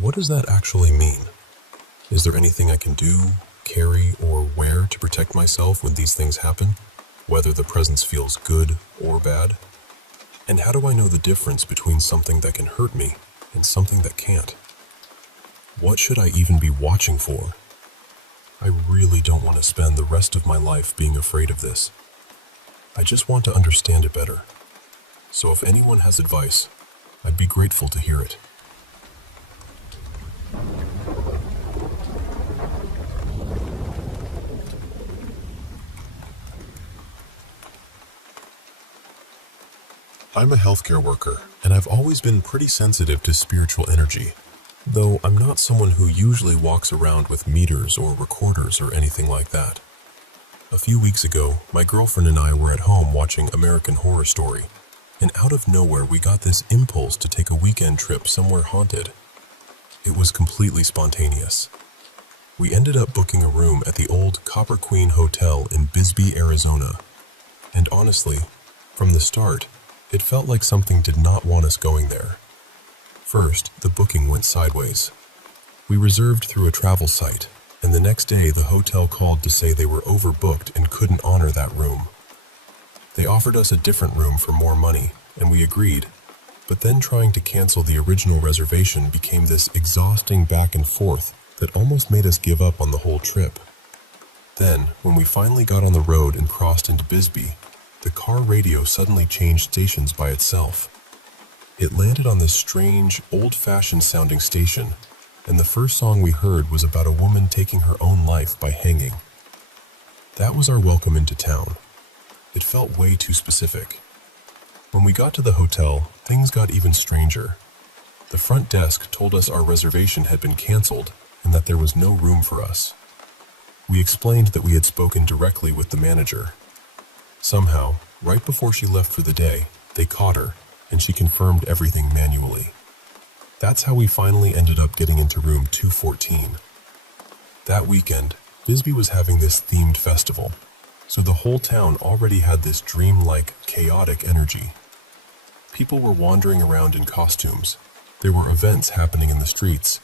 What does that actually mean? Is there anything I can do, carry, or wear to protect myself when these things happen, whether the presence feels good or bad? And how do I know the difference between something that can hurt me and something that can't? What should I even be watching for? I really don't want to spend the rest of my life being afraid of this. I just want to understand it better. So if anyone has advice, I'd be grateful to hear it. I'm a healthcare worker, and I've always been pretty sensitive to spiritual energy, though I'm not someone who usually walks around with meters or recorders or anything like that. A few weeks ago, my girlfriend and I were at home watching American Horror Story, and out of nowhere we got this impulse to take a weekend trip somewhere haunted. It was completely spontaneous. We ended up booking a room at the old Copper Queen Hotel in Bisbee, Arizona, and honestly, from the start, it felt like something did not want us going there. First, the booking went sideways. We reserved through a travel site, and the next day the hotel called to say they were overbooked and couldn't honor that room. They offered us a different room for more money, and we agreed, but then trying to cancel the original reservation became this exhausting back and forth that almost made us give up on the whole trip. Then, when we finally got on the road and crossed into Bisbee, the car radio suddenly changed stations by itself. It landed on this strange, old-fashioned sounding station, and the first song we heard was about a woman taking her own life by hanging. That was our welcome into town. It felt way too specific. When we got to the hotel, things got even stranger. The front desk told us our reservation had been canceled and that there was no room for us. We explained that we had spoken directly with the manager. Somehow, right before she left for the day, they caught her, and she confirmed everything manually. That's how we finally ended up getting into room 214. That weekend, Bisbee was having this themed festival, so the whole town already had this dreamlike, chaotic energy. People were wandering around in costumes, there were events happening in the streets,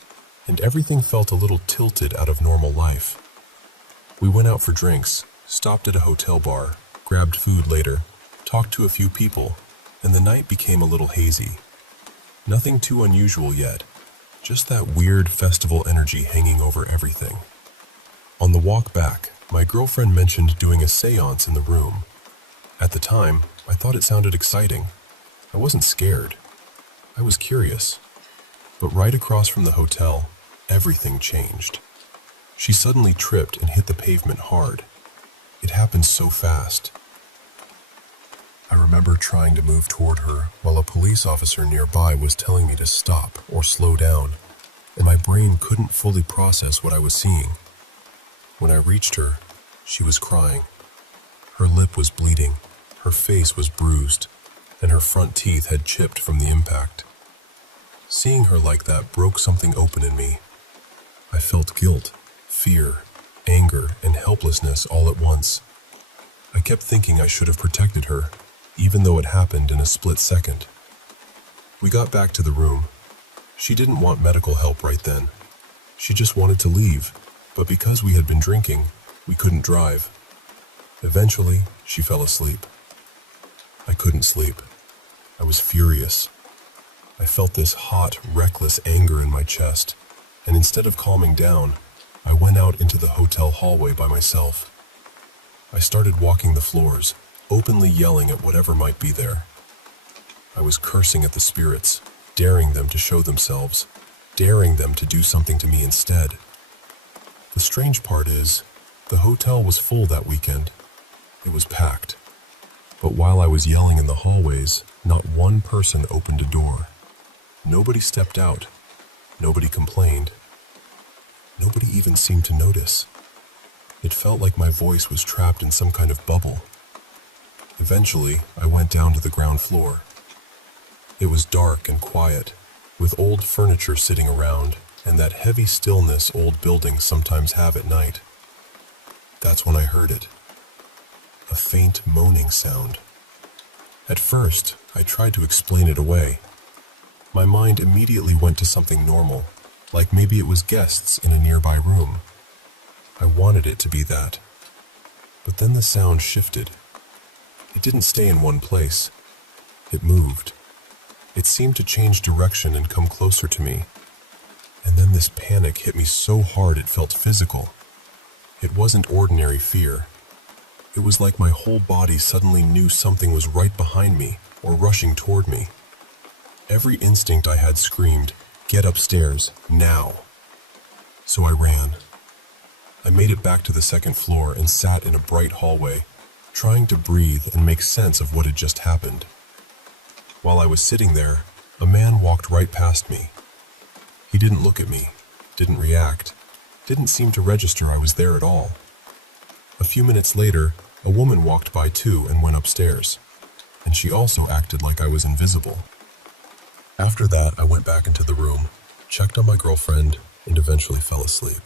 and everything felt a little tilted out of normal life. We went out for drinks, stopped at a hotel bar, grabbed food later, talked to a few people, and the night became a little hazy. Nothing too unusual yet, just that weird festival energy hanging over everything. On the walk back, my girlfriend mentioned doing a séance in the room. At the time, I thought it sounded exciting. I wasn't scared. I was curious. But right across from the hotel, everything changed. She suddenly tripped and hit the pavement hard. It happened so fast. I remember trying to move toward her while a police officer nearby was telling me to stop or slow down, and my brain couldn't fully process what I was seeing. When I reached her, she was crying. Her lip was bleeding, her face was bruised, and her front teeth had chipped from the impact. Seeing her like that broke something open in me. I felt guilt, fear, anger, and helplessness all at once. I kept thinking I should have protected her, even though it happened in a split second. We got back to the room. She didn't want medical help right then, She just wanted to leave, but because we had been drinking, we couldn't drive. Eventually, she fell asleep. I couldn't sleep. I was furious. I felt this hot, reckless anger in my chest, and instead of calming down, I went out into the hotel hallway by myself. I started walking the floors, openly yelling at whatever might be there. I was cursing at the spirits, daring them to show themselves, daring them to do something to me instead. The strange part is, the hotel was full that weekend. It was packed. But while I was yelling in the hallways, not one person opened a door. Nobody stepped out. Nobody complained. Nobody even seemed to notice. It felt like my voice was trapped in some kind of bubble. Eventually, I went down to the ground floor. It was dark and quiet, with old furniture sitting around and that heavy stillness old buildings sometimes have at night. That's when I heard it. A faint moaning sound. At first, I tried to explain it away. My mind immediately went to something normal, like maybe it was guests in a nearby room. I wanted it to be that. But then the sound shifted. It didn't stay in one place. It moved. It seemed to change direction and come closer to me. And then this panic hit me so hard it felt physical. It wasn't ordinary fear. It was like my whole body suddenly knew something was right behind me or rushing toward me. Every instinct I had screamed, "Get upstairs, now!" So I ran. I made it back to the second floor and sat in a bright hallway, trying to breathe and make sense of what had just happened. While I was sitting there, a man walked right past me. He didn't look at me, didn't react, didn't seem to register I was there at all. A few minutes later, a woman walked by too and went upstairs, and she also acted like I was invisible. After that, I went back into the room, checked on my girlfriend, and eventually fell asleep.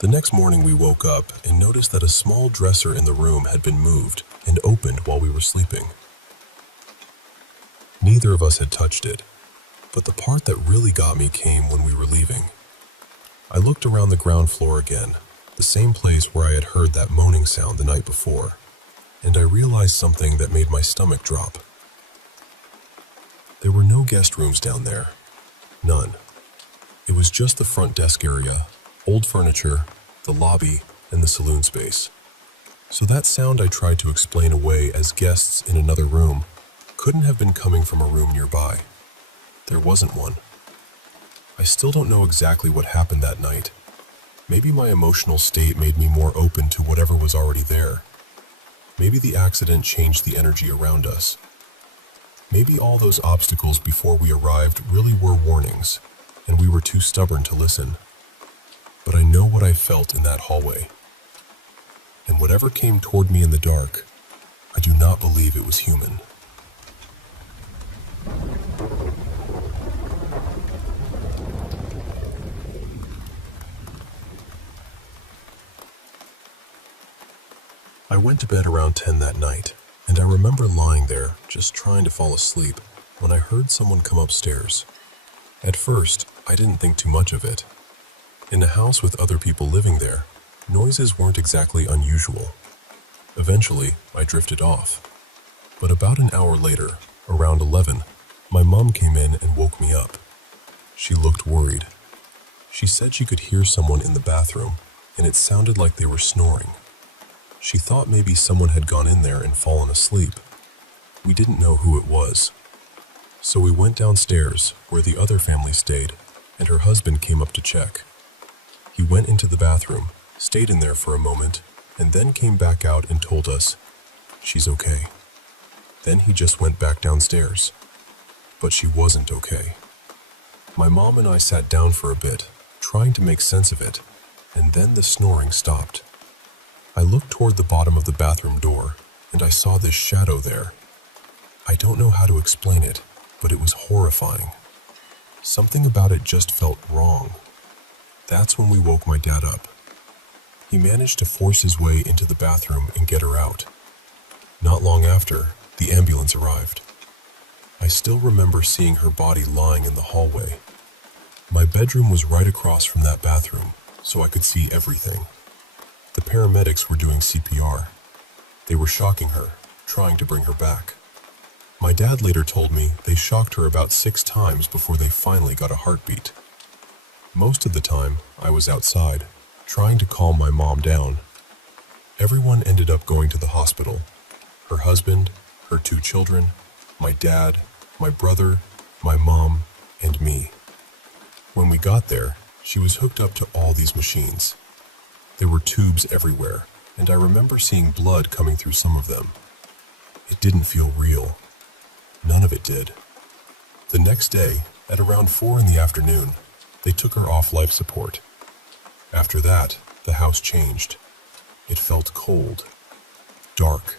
The next morning we woke up and noticed that a small dresser in the room had been moved and opened while we were sleeping. Neither of us had touched it, but the part that really got me came when we were leaving. I looked around the ground floor again, the same place where I had heard that moaning sound the night before, and I realized something that made my stomach drop. There were no guest rooms down there. None. It was just the front desk area, old furniture, the lobby, and the saloon space. So that sound I tried to explain away as guests in another room couldn't have been coming from a room nearby. There wasn't one. I still don't know exactly what happened that night. Maybe my emotional state made me more open to whatever was already there. Maybe the accident changed the energy around us. Maybe all those obstacles before we arrived really were warnings, and we were too stubborn to listen. But I know what I felt in that hallway. And whatever came toward me in the dark, I do not believe it was human. I went to bed around 10 that night, and I remember lying there, just trying to fall asleep, when I heard someone come upstairs. At first, I didn't think too much of it. In a house with other people living there, noises weren't exactly unusual. Eventually, I drifted off. But about an hour later, around 11, my mom came in and woke me up. She looked worried. She said she could hear someone in the bathroom, and it sounded like they were snoring. She thought maybe someone had gone in there and fallen asleep. We didn't know who it was. So we went downstairs, where the other family stayed, and her husband came up to check. He went into the bathroom, stayed in there for a moment, and then came back out and told us, "She's okay." Then he just went back downstairs. But she wasn't okay. My mom and I sat down for a bit, trying to make sense of it, and then the snoring stopped. I looked toward the bottom of the bathroom door, and I saw this shadow there. I don't know how to explain it, but it was horrifying. Something about it just felt wrong. That's when we woke my dad up. He managed to force his way into the bathroom and get her out. Not long after, the ambulance arrived. I still remember seeing her body lying in the hallway. My bedroom was right across from that bathroom, so I could see everything. The paramedics were doing CPR. They were shocking her, trying to bring her back. My dad later told me they shocked her about 6 times before they finally got a heartbeat. Most of the time, I was outside, trying to calm my mom down. Everyone ended up going to the hospital. Her husband, her 2 children, my dad, my brother, my mom, and me. When we got there, she was hooked up to all these machines. There were tubes everywhere, and I remember seeing blood coming through some of them. It didn't feel real. None of it did. The next day, at around 4 in the afternoon, they took her off life support. After that, the house changed. It felt cold, dark,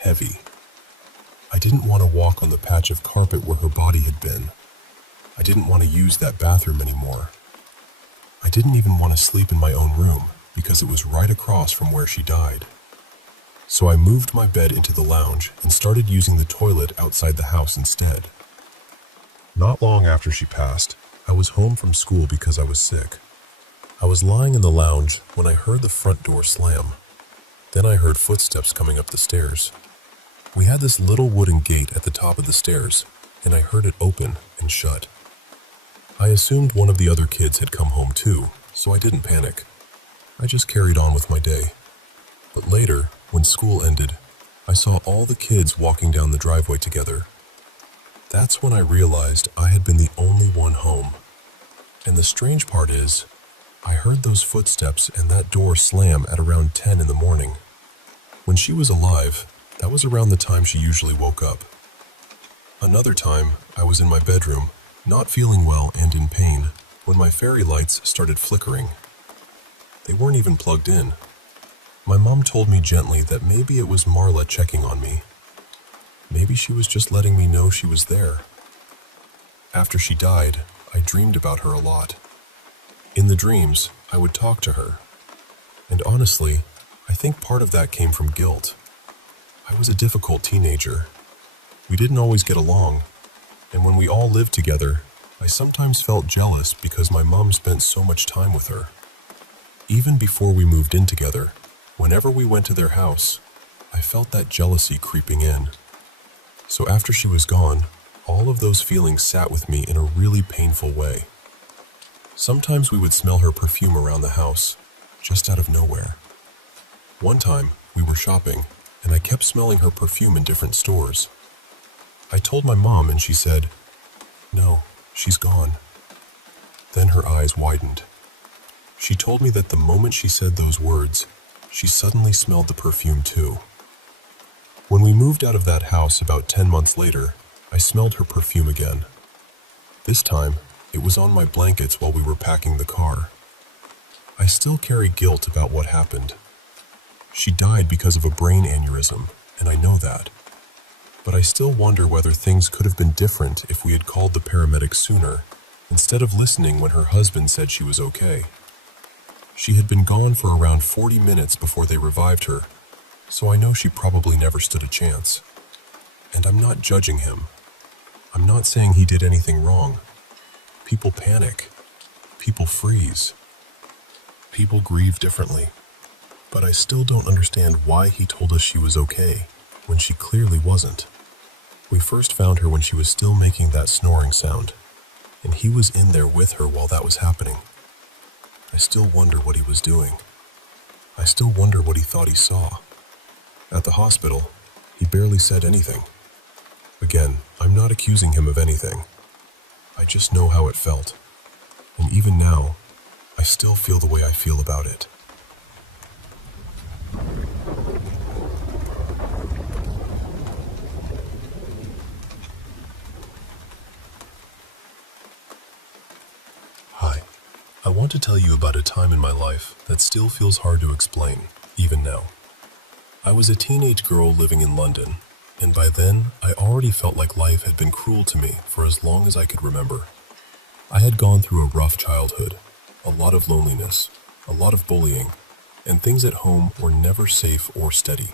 heavy. I didn't want to walk on the patch of carpet where her body had been. I didn't want to use that bathroom anymore. I didn't even want to sleep in my own room because it was right across from where she died. So I moved my bed into the lounge and started using the toilet outside the house instead. Not long after she passed, I was home from school because I was sick. I was lying in the lounge when I heard the front door slam. Then I heard footsteps coming up the stairs. We had this little wooden gate at the top of the stairs, and I heard it open and shut. I assumed one of the other kids had come home too, so I didn't panic. I just carried on with my day. But later, when school ended, I saw all the kids walking down the driveway together. That's when I realized I had been the only one home. And the strange part is, I heard those footsteps and that door slam at around 10 in the morning. When she was alive, that was around the time she usually woke up. Another time, I was in my bedroom, not feeling well and in pain, when my fairy lights started flickering. They weren't even plugged in. My mom told me gently that maybe it was Marla checking on me. Maybe she was just letting me know she was there. After she died, I dreamed about her a lot. In the dreams, I would talk to her. And honestly, I think part of that came from guilt. I was a difficult teenager. We didn't always get along, and when we all lived together, I sometimes felt jealous because my mom spent so much time with her. Even before we moved in together, whenever we went to their house, I felt that jealousy creeping in. So after she was gone, all of those feelings sat with me in a really painful way. Sometimes we would smell her perfume around the house, just out of nowhere. One time, we were shopping, and I kept smelling her perfume in different stores. I told my mom and she said, "No, she's gone." Then her eyes widened. She told me that the moment she said those words, she suddenly smelled the perfume too. When we moved out of that house about 10 months later, I smelled her perfume again. This time, it was on my blankets while we were packing the car. I still carry guilt about what happened. She died because of a brain aneurysm, and I know that. But I still wonder whether things could have been different if we had called the paramedics sooner, instead of listening when her husband said she was okay. She had been gone for around 40 minutes before they revived her, so I know she probably never stood a chance. And I'm not judging him. I'm not saying he did anything wrong. People panic. People freeze. People grieve differently. But I still don't understand why he told us she was okay, when she clearly wasn't. We first found her when she was still making that snoring sound, and he was in there with her while that was happening. I still wonder what he was doing. I still wonder what he thought he saw. At the hospital, he barely said anything. Again, I'm not accusing him of anything. I just know how it felt. And even now, I still feel the way I feel about it. Hi. I want to tell you about a time in my life that still feels hard to explain, even now. I was a teenage girl living in London, and by then, I already felt like life had been cruel to me for as long as I could remember. I had gone through a rough childhood, a lot of loneliness, a lot of bullying, and things at home were never safe or steady.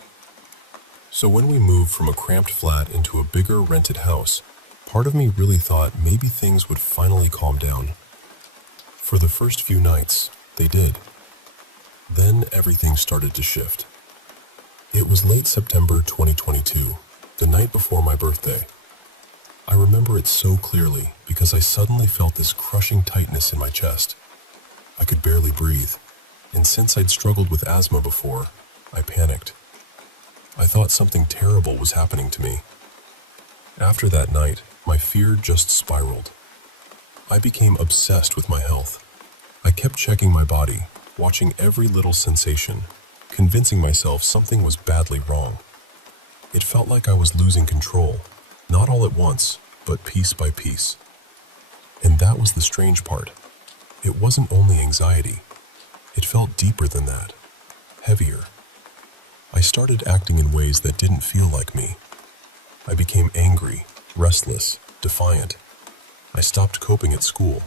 So when we moved from a cramped flat into a bigger rented house, part of me really thought maybe things would finally calm down. For the first few nights, they did. Then everything started to shift. It was late September 2022, the night before my birthday. I remember it so clearly because I suddenly felt this crushing tightness in my chest. I could barely breathe, and since I'd struggled with asthma before, I panicked. I thought something terrible was happening to me. After that night, my fear just spiraled. I became obsessed with my health. I kept checking my body, watching every little sensation, convincing myself something was badly wrong. It felt like I was losing control, not all at once, but piece by piece. And that was the strange part. It wasn't only anxiety. It felt deeper than that, heavier. I started acting in ways that didn't feel like me. I became angry, restless, defiant. I stopped coping at school.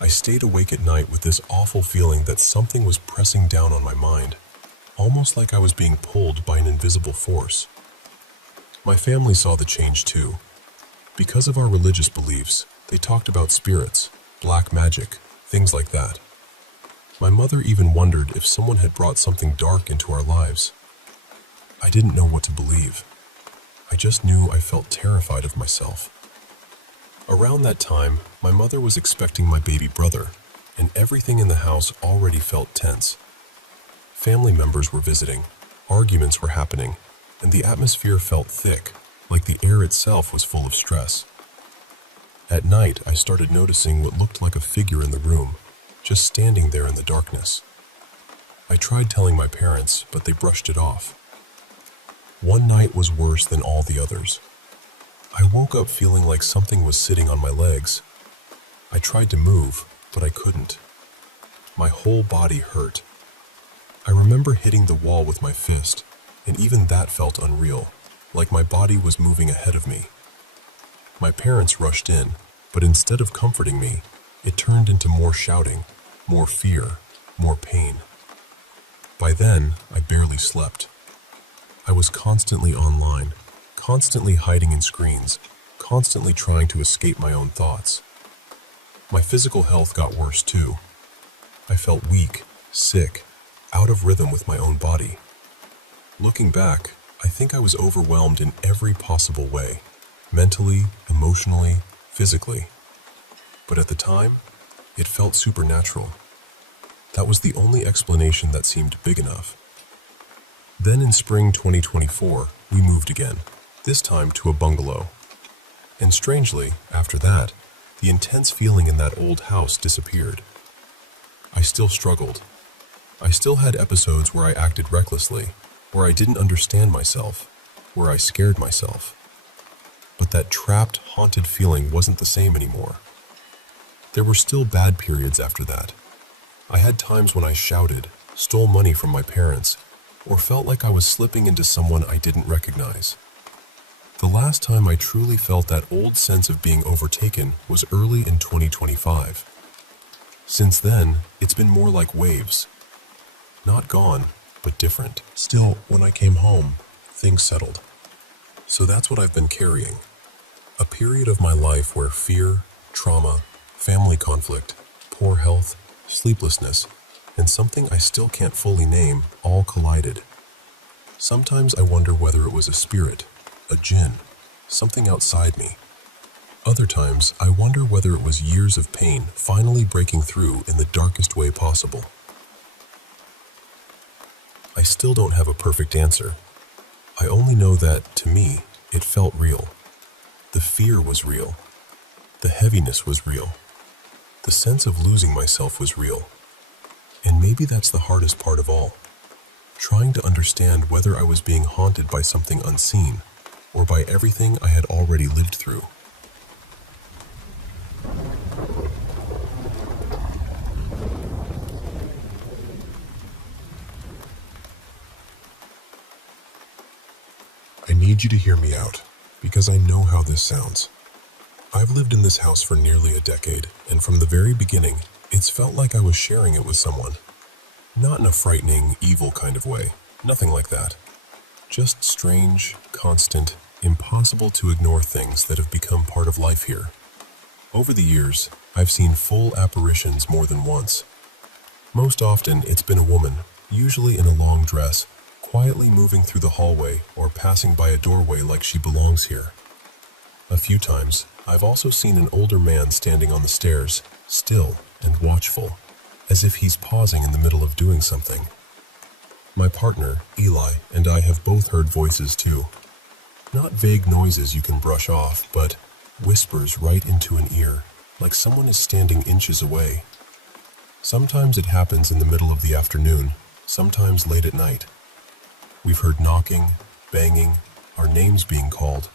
I stayed awake at night with this awful feeling that something was pressing down on my mind, almost like I was being pulled by an invisible force. My family saw the change too. Because of our religious beliefs, they talked about spirits, black magic, things like that. My mother even wondered if someone had brought something dark into our lives. I didn't know what to believe. I just knew I felt terrified of myself. Around that time, my mother was expecting my baby brother, and everything in the house already felt tense. Family members were visiting, arguments were happening, and the atmosphere felt thick, like the air itself was full of stress. At night, I started noticing what looked like a figure in the room, just standing there in the darkness. I tried telling my parents, but they brushed it off. One night was worse than all the others. I woke up feeling like something was sitting on my legs. I tried to move, but I couldn't. My whole body hurt. I remember hitting the wall with my fist, and even that felt unreal, like my body was moving ahead of me. My parents rushed in, but instead of comforting me, it turned into more shouting, more fear, more pain. By then, I barely slept. I was constantly online, constantly hiding in screens, constantly trying to escape my own thoughts. My physical health got worse too. I felt weak, sick, out of rhythm with my own body. Looking back, I think I was overwhelmed in every possible way, mentally, emotionally, physically. But at the time, it felt supernatural. That was the only explanation that seemed big enough. Then in spring 2024, we moved again, this time to a bungalow. And strangely, after that, the intense feeling in that old house disappeared. I still struggled. I still had episodes where I acted recklessly, where I didn't understand myself, where I scared myself. But that trapped, haunted feeling wasn't the same anymore. There were still bad periods after that. I had times when I shouted, stole money from my parents, or felt like I was slipping into someone I didn't recognize. The last time I truly felt that old sense of being overtaken was early in 2025. Since then, it's been more like waves. Not gone, but different. Still, when I came home, things settled. So that's what I've been carrying. A period of my life where fear, trauma, family conflict, poor health, sleeplessness, and something I still can't fully name all collided. Sometimes I wonder whether it was a spirit, a jinn, something outside me. Other times, I wonder whether it was years of pain finally breaking through in the darkest way possible. I still don't have a perfect answer. I only know that, to me, it felt real. The fear was real. The heaviness was real. The sense of losing myself was real. And maybe that's the hardest part of all. Trying to understand whether I was being haunted by something unseen, or by everything I had already lived through. I need you to hear me out, because I know how this sounds. I've lived in this house for nearly a decade, and from the very beginning, it's felt like I was sharing it with someone. Not in a frightening, evil kind of way, nothing like that. Just strange, constant, impossible to ignore things that have become part of life here. Over the years, I've seen full apparitions more than once. Most often, it's been a woman, usually in a long dress, quietly moving through the hallway or passing by a doorway like she belongs here. A few times, I've also seen an older man standing on the stairs, still and watchful, as if he's pausing in the middle of doing something. My partner, Eli, and I have both heard voices too. Not vague noises you can brush off, but whispers right into an ear, like someone is standing inches away. Sometimes it happens in the middle of the afternoon, sometimes late at night. We've heard knocking, banging, our names being called.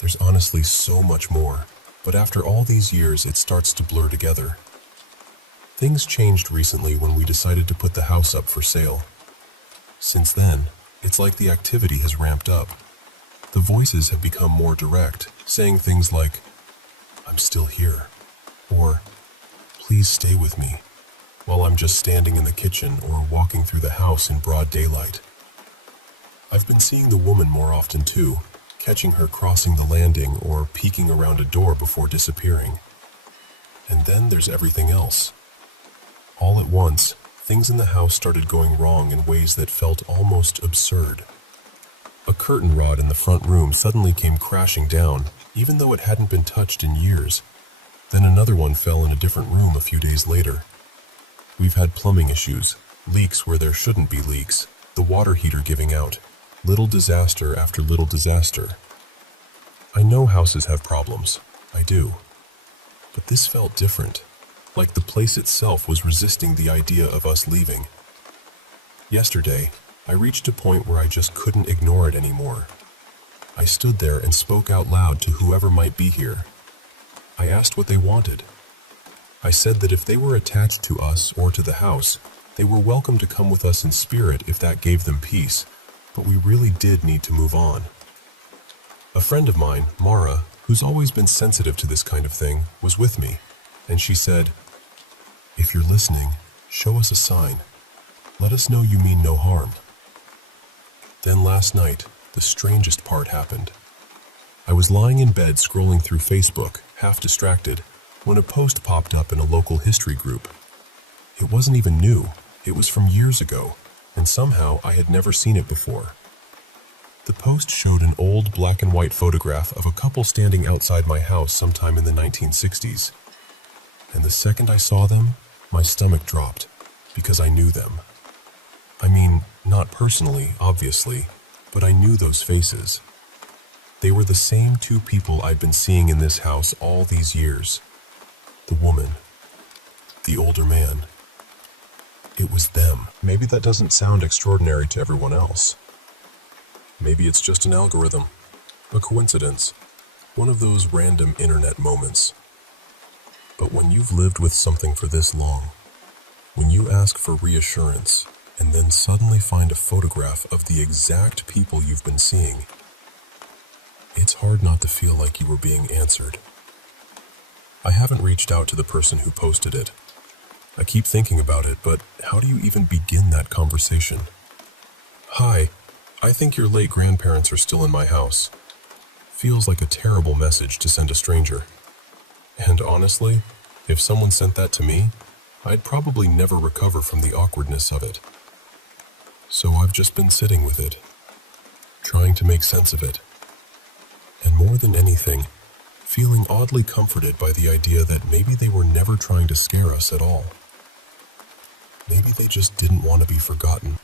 There's honestly so much more, but after all these years it starts to blur together. Things changed recently when we decided to put the house up for sale. Since then, it's like the activity has ramped up. The voices have become more direct, saying things like, "I'm still here," or "Please stay with me," while I'm just standing in the kitchen or walking through the house in broad daylight. I've been seeing the woman more often too, catching her crossing the landing or peeking around a door before disappearing. And then there's everything else. All at once, things in the house started going wrong in ways that felt almost absurd. A curtain rod in the front room suddenly came crashing down, even though it hadn't been touched in years. Then another one fell in a different room a few days later. We've had plumbing issues, leaks where there shouldn't be leaks, the water heater giving out, little disaster after little disaster. I know houses have problems, I do. But this felt different, like the place itself was resisting the idea of us leaving. Yesterday, I reached a point where I just couldn't ignore it anymore. I stood there and spoke out loud to whoever might be here. I asked what they wanted. I said that if they were attached to us or to the house, they were welcome to come with us in spirit if that gave them peace, but we really did need to move on. A friend of mine, Mara, who's always been sensitive to this kind of thing, was with me, and she said, "If you're listening, show us a sign. Let us know you mean no harm." Then last night, the strangest part happened. I was lying in bed scrolling through Facebook, half distracted, when a post popped up in a local history group. It wasn't even new, it was from years ago, and somehow I had never seen it before. The post showed an old black and white photograph of a couple standing outside my house sometime in the 1960s. And the second I saw them, my stomach dropped, because I knew them. I mean, not personally, obviously, but I knew those faces. They were the same two people I'd been seeing in this house all these years. The woman, the older man. It was them. Maybe that doesn't sound extraordinary to everyone else. Maybe it's just an algorithm, a coincidence, one of those random internet moments. But when you've lived with something for this long, when you ask for reassurance and then suddenly find a photograph of the exact people you've been seeing, it's hard not to feel like you were being answered. I haven't reached out to the person who posted it. I keep thinking about it, but how do you even begin that conversation? "Hi, I think your late grandparents are still in my house." Feels like a terrible message to send a stranger. And honestly, if someone sent that to me, I'd probably never recover from the awkwardness of it. So I've just been sitting with it, trying to make sense of it. And more than anything, feeling oddly comforted by the idea that maybe they were never trying to scare us at all. Maybe they just didn't want to be forgotten.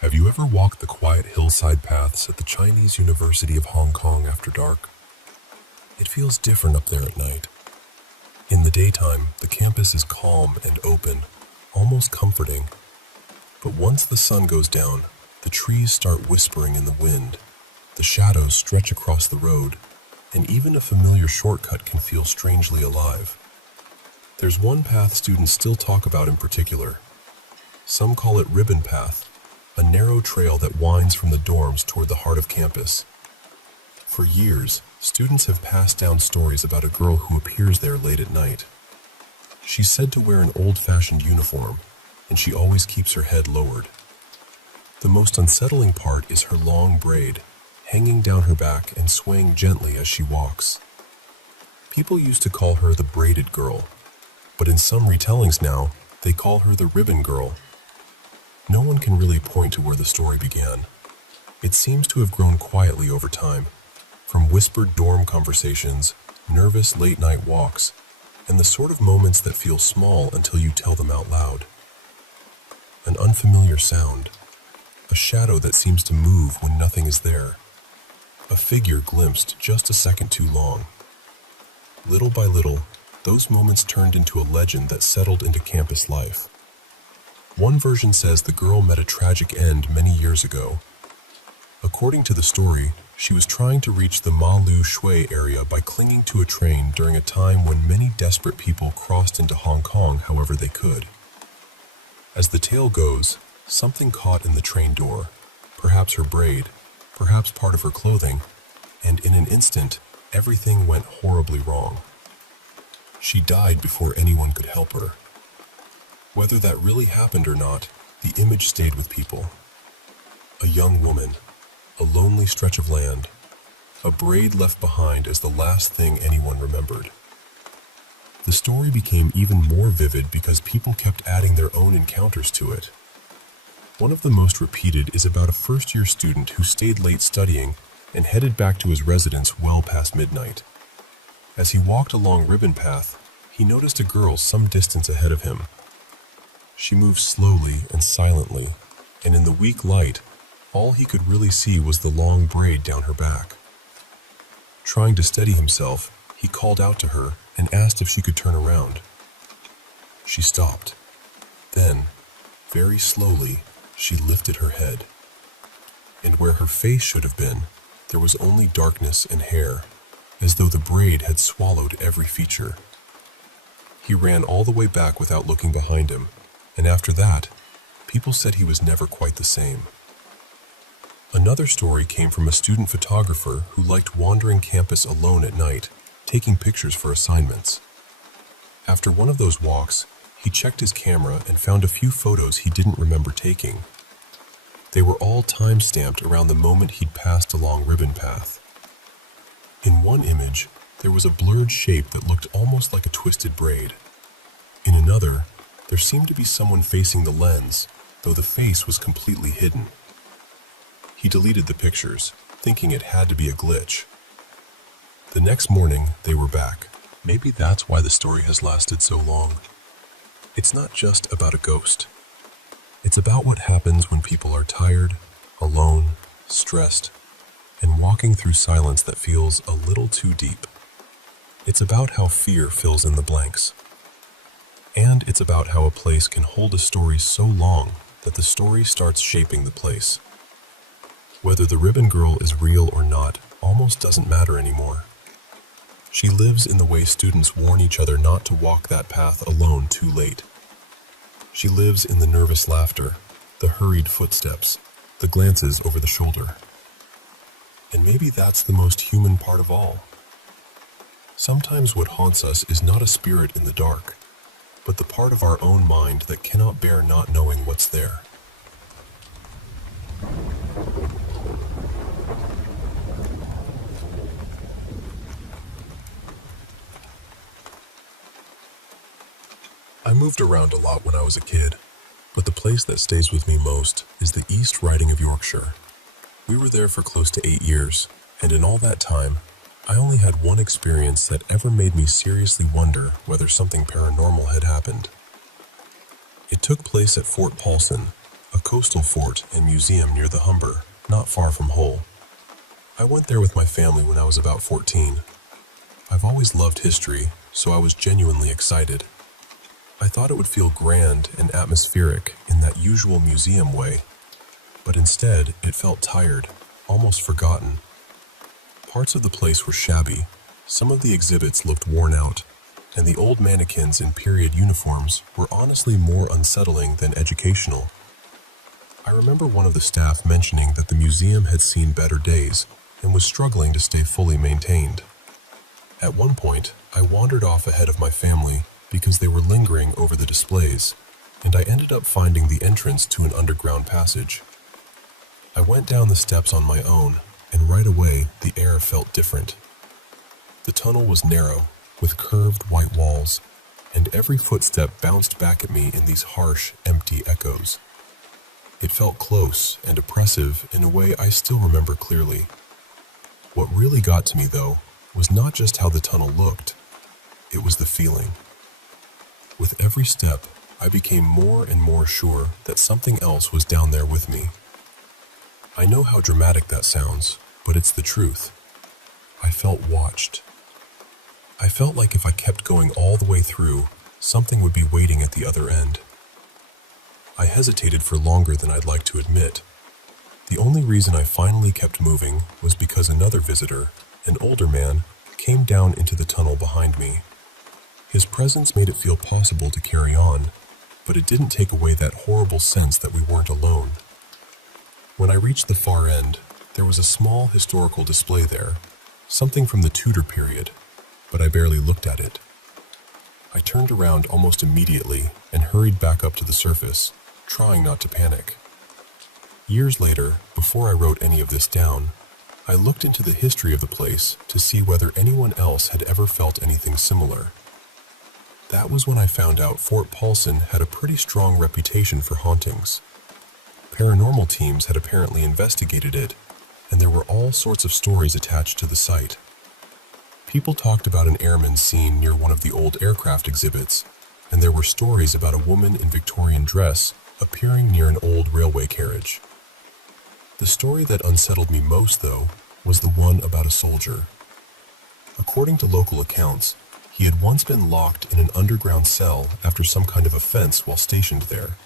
Have you ever walked the quiet hillside paths at the Chinese University of Hong Kong after dark? It feels different up there at night. In the daytime, the campus is calm and open, almost comforting. But once the sun goes down, the trees start whispering in the wind, the shadows stretch across the road, and even a familiar shortcut can feel strangely alive. There's one path students still talk about in particular. Some call it Ribbon Path, a narrow trail that winds from the dorms toward the heart of campus. For years, students have passed down stories about a girl who appears there late at night. She's said to wear an old-fashioned uniform, and she always keeps her head lowered. The most unsettling part is her long braid, hanging down her back and swaying gently as she walks. People used to call her the braided girl, but in some retellings now, they call her the ribbon girl. No one can really point to where the story began. It seems to have grown quietly over time, from whispered dorm conversations, nervous late-night walks, and the sort of moments that feel small until you tell them out loud. An unfamiliar sound, a shadow that seems to move when nothing is there, a figure glimpsed just a second too long. Little by little, those moments turned into a legend that settled into campus life. One version says the girl met a tragic end many years ago. According to the story, she was trying to reach the Ma Lu Shui area by clinging to a train during a time when many desperate people crossed into Hong Kong however they could. As the tale goes, something caught in the train door, perhaps her braid, perhaps part of her clothing, and in an instant, everything went horribly wrong. She died before anyone could help her. Whether that really happened or not, the image stayed with people. A young woman, a lonely stretch of land, a braid left behind as the last thing anyone remembered. The story became even more vivid because people kept adding their own encounters to it. One of the most repeated is about a first-year student who stayed late studying and headed back to his residence well past midnight. As he walked along Ribbon Path, he noticed a girl some distance ahead of him. She moved slowly and silently, and in the weak light, all he could really see was the long braid down her back. Trying to steady himself, he called out to her and asked if she could turn around. She stopped. Then, very slowly, she lifted her head. And where her face should have been, there was only darkness and hair, as though the braid had swallowed every feature. He ran all the way back without looking behind him, and after that, people said he was never quite the same. Another story came from a student photographer who liked wandering campus alone at night, taking pictures for assignments. After one of those walks, he checked his camera and found a few photos he didn't remember taking. They were all time-stamped around the moment he'd passed along Ribbon Path. In one image, there was a blurred shape that looked almost like a twisted braid. In another, there seemed to be someone facing the lens, though the face was completely hidden. He deleted the pictures, thinking it had to be a glitch. The next morning, they were back. Maybe that's why the story has lasted so long. It's not just about a ghost. It's about what happens when people are tired, alone, stressed, and walking through silence that feels a little too deep. It's about how fear fills in the blanks. And it's about how a place can hold a story so long that the story starts shaping the place. Whether the ribbon girl is real or not almost doesn't matter anymore. She lives in the way students warn each other not to walk that path alone too late. She lives in the nervous laughter, the hurried footsteps, the glances over the shoulder. And maybe that's the most human part of all. Sometimes what haunts us is not a spirit in the dark, but the part of our own mind that cannot bear not knowing what's there. I moved around a lot when I was a kid, but the place that stays with me most is the East Riding of Yorkshire. We were there for close to 8 years, and in all that time, I only had one experience that ever made me seriously wonder whether something paranormal had happened. It took place at Fort Paulson, a coastal fort and museum near the Humber, not far from Hull. I went there with my family when I was about 14. I've always loved history, so I was genuinely excited. I thought it would feel grand and atmospheric in that usual museum way, but instead it felt tired, almost forgotten. Parts of the place were shabby, some of the exhibits looked worn out, and the old mannequins in period uniforms were honestly more unsettling than educational. I remember one of the staff mentioning that the museum had seen better days and was struggling to stay fully maintained. At one point, I wandered off ahead of my family because they were lingering over the displays. and I ended up finding the entrance to an underground passage. I went down the steps on my own, and right away the air felt different. The tunnel was narrow, with curved white walls, and every footstep bounced back at me in these harsh, empty echoes. It felt close and oppressive in a way I still remember clearly. What really got to me, though, was not just how the tunnel looked, it was the feeling. With every step, I became more and more sure that something else was down there with me. I know how dramatic that sounds, but it's the truth. I felt watched. I felt like if I kept going all the way through, something would be waiting at the other end. I hesitated for longer than I'd like to admit. The only reason I finally kept moving was because another visitor, an older man, came down into the tunnel behind me. His presence made it feel possible to carry on, but it didn't take away that horrible sense that we weren't alone. When I reached the far end, there was a small historical display there, something from the Tudor period, but I barely looked at it. I turned around almost immediately and hurried back up to the surface, trying not to panic. Years later, before I wrote any of this down, I looked into the history of the place to see whether anyone else had ever felt anything similar. That was when I found out Fort Paulson had a pretty strong reputation for hauntings. Paranormal teams had apparently investigated it, and there were all sorts of stories attached to the site. People talked about an airman seen near one of the old aircraft exhibits, and there were stories about a woman in Victorian dress appearing near an old railway carriage. The story that unsettled me most, though, was the one about a soldier. According to local accounts, he had once been locked in an underground cell after some kind of offense while stationed there.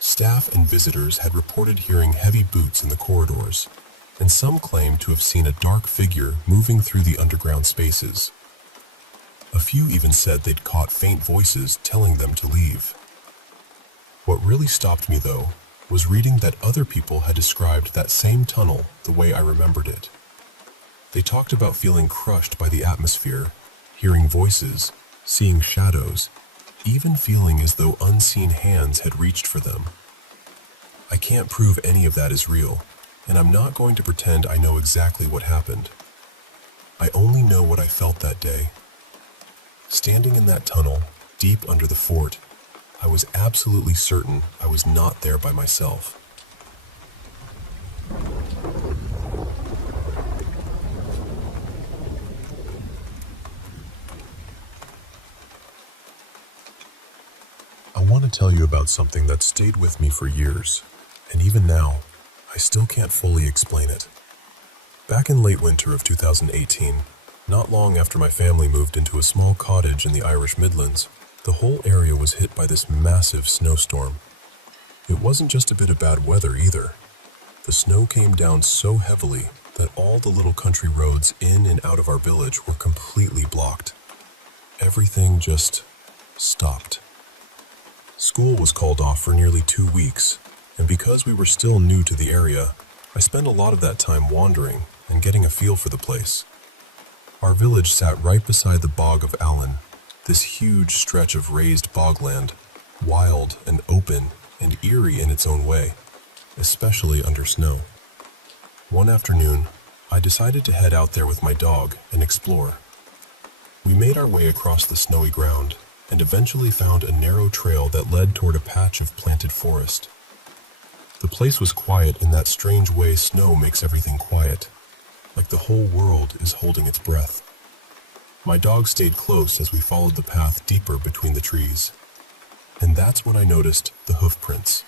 Staff and visitors had reported hearing heavy boots in the corridors, and some claimed to have seen a dark figure moving through the underground spaces. A few even said they'd caught faint voices telling them to leave. What really stopped me, though, was reading that other people had described that same tunnel the way I remembered it. They talked about feeling crushed by the atmosphere, hearing voices, seeing shadows, even feeling as though unseen hands had reached for them. I can't prove any of that is real, and I'm not going to pretend I know exactly what happened. I only know what I felt that day. Standing in that tunnel, deep under the fort, I was absolutely certain I was not there by myself. I want to tell you about something that stayed with me for years, and even now, I still can't fully explain it. Back in late winter of 2018, not long after my family moved into a small cottage in the Irish Midlands, the whole area was hit by this massive snowstorm. It wasn't just a bit of bad weather either. The snow came down so heavily that all the little country roads in and out of our village were completely blocked. Everything just stopped. School was called off for nearly 2 weeks, and because we were still new to the area, I spent a lot of that time wandering and getting a feel for the place. Our village sat right beside the Bog of Allen, this huge stretch of raised bogland, wild and open and eerie in its own way, especially under snow. One afternoon, I decided to head out there with my dog and explore. We made our way across the snowy ground and eventually found a narrow trail that led toward a patch of planted forest. The place was quiet in that strange way snow makes everything quiet, like the whole world is holding its breath. My dog stayed close as we followed the path deeper between the trees, and that's when I noticed the hoof prints.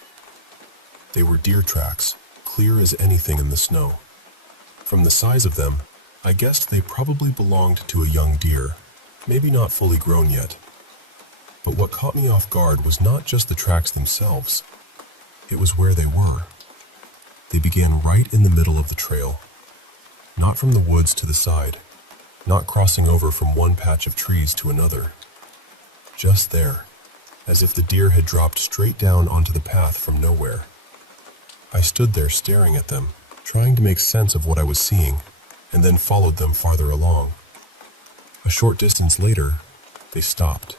They were deer tracks, clear as anything in the snow. From the size of them, I guessed they probably belonged to a young deer, maybe not fully grown yet. But what caught me off guard was not just the tracks themselves. It was where they were. They began right in the middle of the trail, not from the woods to the side, not crossing over from one patch of trees to another. Just there, as if the deer had dropped straight down onto the path from nowhere. I stood there staring at them, trying to make sense of what I was seeing, and then followed them farther along. A short distance later, they stopped.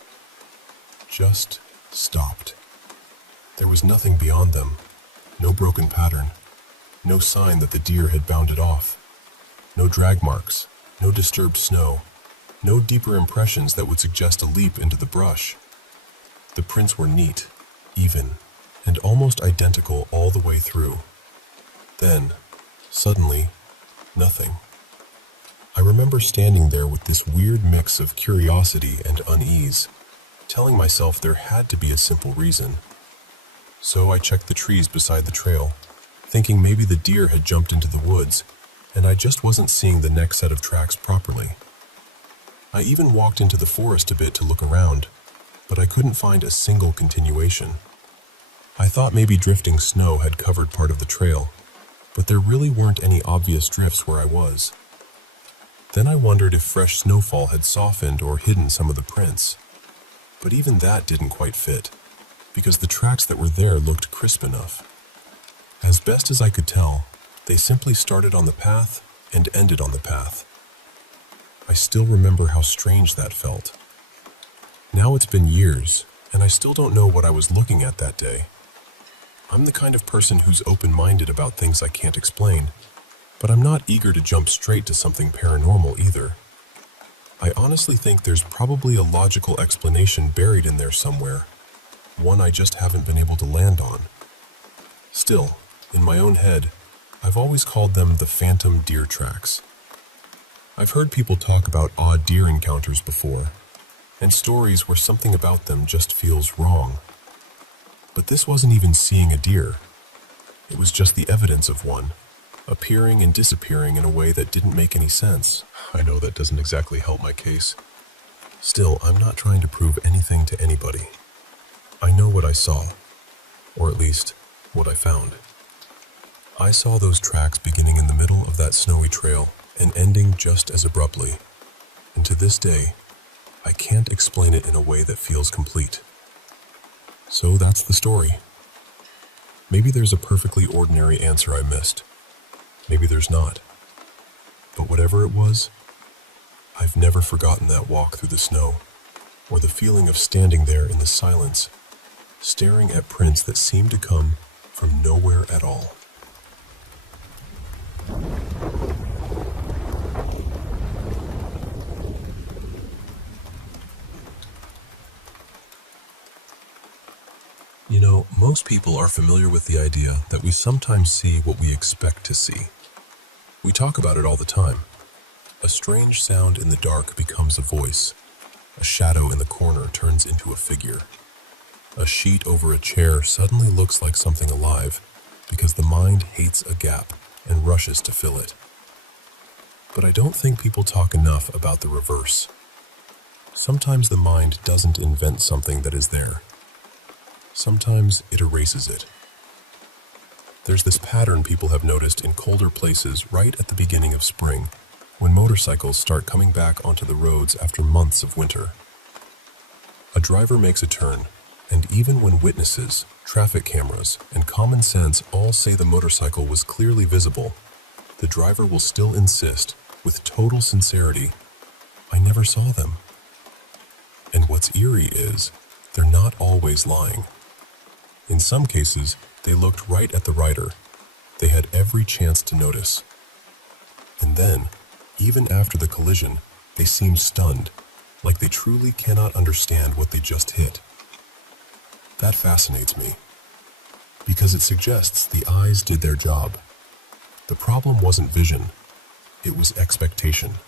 Just stopped. There was nothing beyond them. No broken pattern. No sign that the deer had bounded off. No drag marks. No disturbed snow. No deeper impressions that would suggest a leap into the brush. The prints were neat, even, and almost identical all the way through. Then, suddenly, nothing. I remember standing there with this weird mix of curiosity and unease, telling myself there had to be a simple reason. So I checked the trees beside the trail, thinking maybe the deer had jumped into the woods, and I just wasn't seeing the next set of tracks properly. I even walked into the forest a bit to look around, but I couldn't find a single continuation. I thought maybe drifting snow had covered part of the trail, but there really weren't any obvious drifts where I was. Then I wondered if fresh snowfall had softened or hidden some of the prints. But even that didn't quite fit, because the tracks that were there looked crisp enough. As best as I could tell, they simply started on the path and ended on the path. I still remember how strange that felt. Now it's been years, and I still don't know what I was looking at that day. I'm the kind of person who's open-minded about things I can't explain, but I'm not eager to jump straight to something paranormal either. I honestly think there's probably a logical explanation buried in there somewhere, one I just haven't been able to land on. Still, in my own head, I've always called them the phantom deer tracks. I've heard people talk about odd deer encounters before, and stories where something about them just feels wrong. But this wasn't even seeing a deer. It was just the evidence of one, appearing and disappearing in a way that didn't make any sense. I know that doesn't exactly help my case. Still, I'm not trying to prove anything to anybody. I know what I saw, or at least, what I found. I saw those tracks beginning in the middle of that snowy trail and ending just as abruptly. And to this day, I can't explain it in a way that feels complete. So that's the story. Maybe there's a perfectly ordinary answer I missed. Maybe there's not. But whatever it was, I've never forgotten that walk through the snow, or the feeling of standing there in the silence, staring at prints that seemed to come from nowhere at all. You know, most people are familiar with the idea that we sometimes see what we expect to see. We talk about it all the time. A strange sound in the dark becomes a voice. A shadow in the corner turns into a figure. A sheet over a chair suddenly looks like something alive because the mind hates a gap and rushes to fill it. But I don't think people talk enough about the reverse. Sometimes the mind doesn't invent something that is there. Sometimes it erases it. There's this pattern people have noticed in colder places right at the beginning of spring, when motorcycles start coming back onto the roads after months of winter. A driver makes a turn, and even when witnesses, traffic cameras, and common sense all say the motorcycle was clearly visible, the driver will still insist, with total sincerity, "I never saw them." And what's eerie is, they're not always lying. In some cases, they looked right at the rider. They had every chance to notice. And then, even after the collision, they seemed stunned, like they truly cannot understand what they just hit. That fascinates me, because it suggests the eyes did their job. The problem wasn't vision, it was expectation.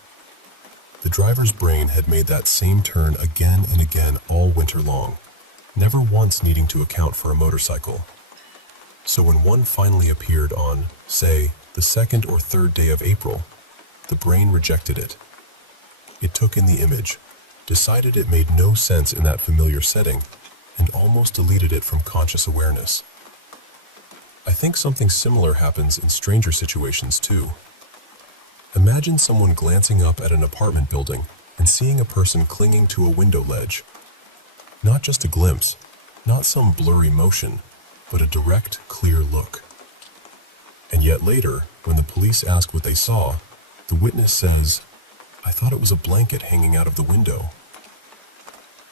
The driver's brain had made that same turn again and again all winter long, never once needing to account for a motorcycle. So when one finally appeared on, say, the second or third day of April, the brain rejected it. It took in the image, decided it made no sense in that familiar setting, and almost deleted it from conscious awareness. I think something similar happens in stranger situations too. Imagine someone glancing up at an apartment building and seeing a person clinging to a window ledge. Not just a glimpse, not some blurry motion, but a direct, clear look. And yet later, when the police ask what they saw, the witness says, "I thought it was a blanket hanging out of the window."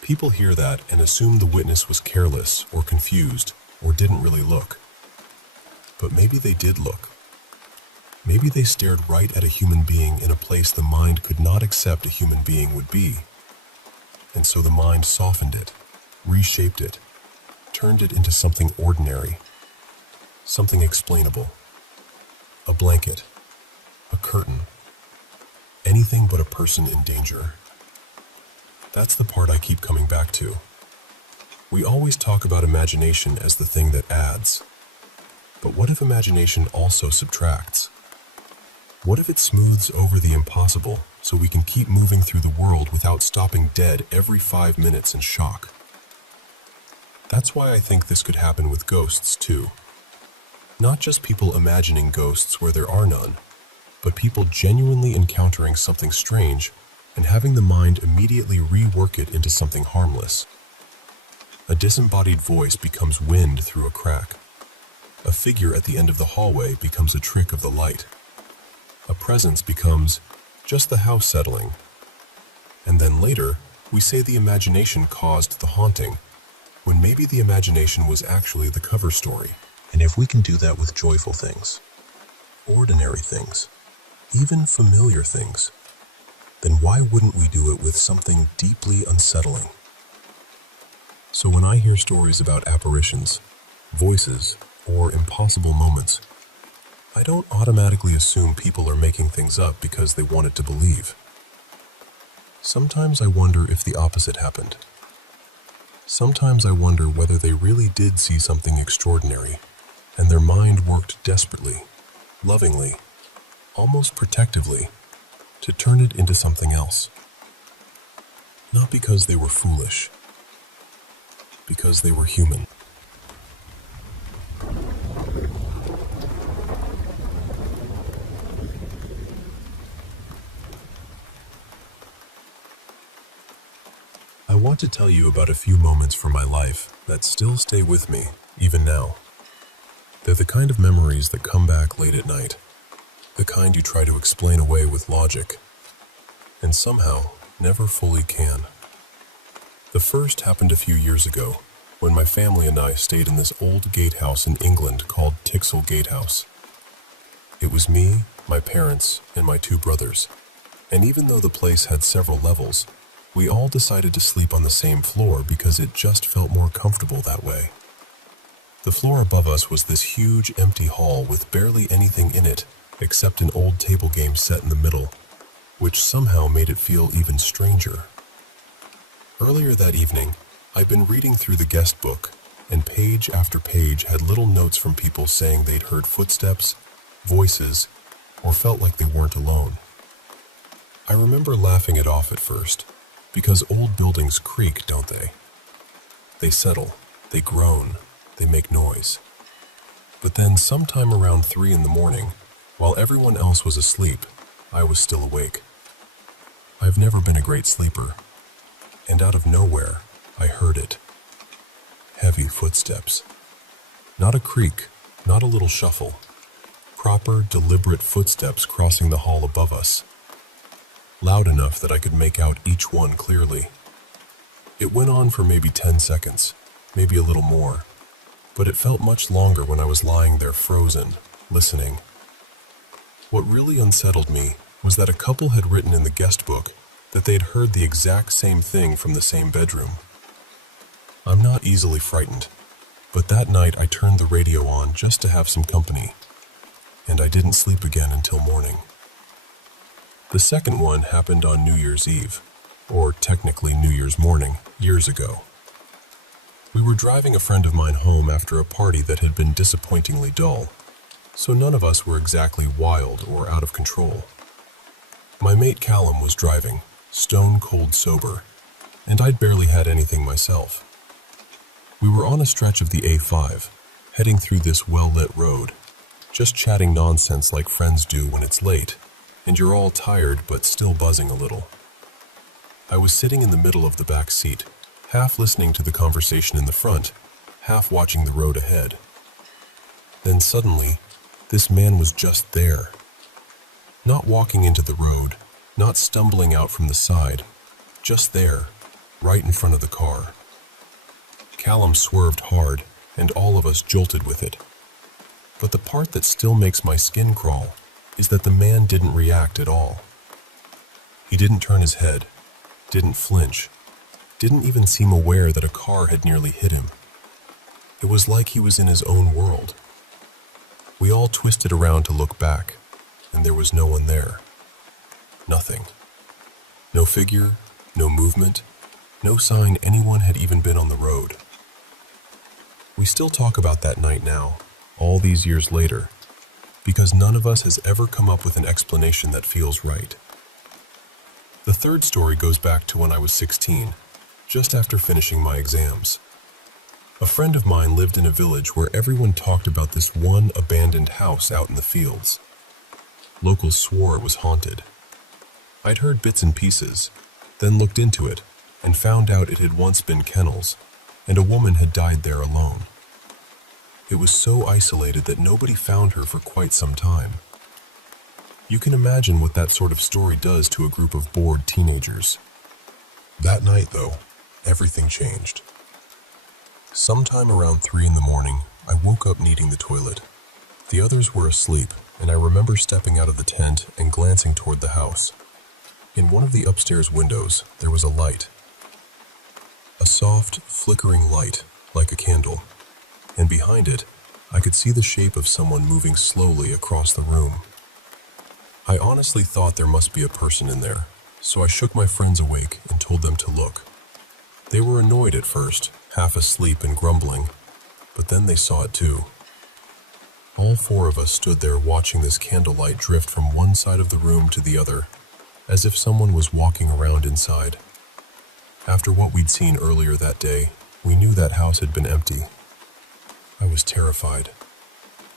People hear that and assume the witness was careless or confused, or didn't really look. But maybe they did look. Maybe they stared right at a human being in a place the mind could not accept a human being would be. And so the mind softened it, reshaped it, turned it into something ordinary, something explainable. A blanket, a curtain, anything but a person in danger. That's the part I keep coming back to. We always talk about imagination as the thing that adds. But what if imagination also subtracts? What if it smooths over the impossible so we can keep moving through the world without stopping dead every 5 minutes in shock? That's why I think this could happen with ghosts too. Not just people imagining ghosts where there are none, but people genuinely encountering something strange and having the mind immediately rework it into something harmless. A disembodied voice becomes wind through a crack. A figure at the end of the hallway becomes a trick of the light. A presence becomes just the house settling. And then later, we say the imagination caused the haunting, when maybe the imagination was actually the cover story. And if we can do that with joyful things, ordinary things, even familiar things, then why wouldn't we do it with something deeply unsettling? So when I hear stories about apparitions, voices, or impossible moments, I don't automatically assume people are making things up because they wanted to believe. Sometimes I wonder if the opposite happened. Sometimes I wonder whether they really did see something extraordinary, and their mind worked desperately, lovingly, almost protectively, to turn it into something else. Not because they were foolish, because they were human. I want to tell you about a few moments from my life that still stay with me, even now. They're the kind of memories that come back late at night, the kind you try to explain away with logic, and somehow never fully can. The first happened a few years ago, when my family and I stayed in this old gatehouse in England called Tixall Gatehouse. It was me, my parents, and my 2 brothers, and even though the place had several levels, we all decided to sleep on the same floor because it just felt more comfortable that way. The floor above us was this huge empty hall with barely anything in it except an old table game set in the middle, which somehow made it feel even stranger. Earlier that evening, I'd been reading through the guest book, and page after page had little notes from people saying they'd heard footsteps, voices, or felt like they weren't alone. I remember laughing it off at first, because old buildings creak, don't they? They settle, they groan, they make noise. But then sometime around 3 in the morning, while everyone else was asleep, I was still awake. I've never been a great sleeper, and out of nowhere, I heard it. Heavy footsteps. Not a creak, not a little shuffle. Proper, deliberate footsteps crossing the hall above us. Loud enough that I could make out each one clearly. It went on for maybe 10 seconds, maybe a little more, but it felt much longer when I was lying there frozen, listening. What really unsettled me was that a couple had written in the guest book that they'd heard the exact same thing from the same bedroom. I'm not easily frightened, but that night I turned the radio on just to have some company, and I didn't sleep again until morning. The second one happened on New Year's Eve, or technically New Year's morning, years ago. We were driving a friend of mine home after a party that had been disappointingly dull, so none of us were exactly wild or out of control. My mate Callum was driving, stone cold sober, and I'd barely had anything myself. We were on a stretch of the A5, heading through this well-lit road, just chatting nonsense like friends do when it's late, and you're all tired but still buzzing a little. I was sitting in the middle of the back seat, half listening to the conversation in the front, half watching the road ahead. Then suddenly, this man was just there. Not walking into the road, not stumbling out from the side, just there, right in front of the car. Callum swerved hard and all of us jolted with it. But the part that still makes my skin crawl is that the man didn't react at all. He didn't turn his head, didn't flinch, didn't even seem aware that a car had nearly hit him. It was like he was in his own world. We all twisted around to look back, and there was no one there. Nothing. No figure, no movement, no sign anyone had even been on the road. We still talk about that night now, all these years later, because none of us has ever come up with an explanation that feels right. The third story goes back to when I was 16, just after finishing my exams. A friend of mine lived in a village where everyone talked about this one abandoned house out in the fields. Locals swore it was haunted. I'd heard bits and pieces, then looked into it, and found out it had once been kennels, and a woman had died there alone. It was so isolated that nobody found her for quite some time. You can imagine what that sort of story does to a group of bored teenagers. That night, though, everything changed. Sometime around 3 in the morning, I woke up needing the toilet. The others were asleep, and I remember stepping out of the tent and glancing toward the house. In one of the upstairs windows, there was a light. A soft, flickering light, like a candle. And behind it, I could see the shape of someone moving slowly across the room. I honestly thought there must be a person in there, so I shook my friends awake and told them to look. They were annoyed at first, half asleep and grumbling, but then they saw it too. All 4 of us stood there watching this candlelight drift from one side of the room to the other, as if someone was walking around inside. After what we'd seen earlier that day, we knew that house had been empty. I was terrified,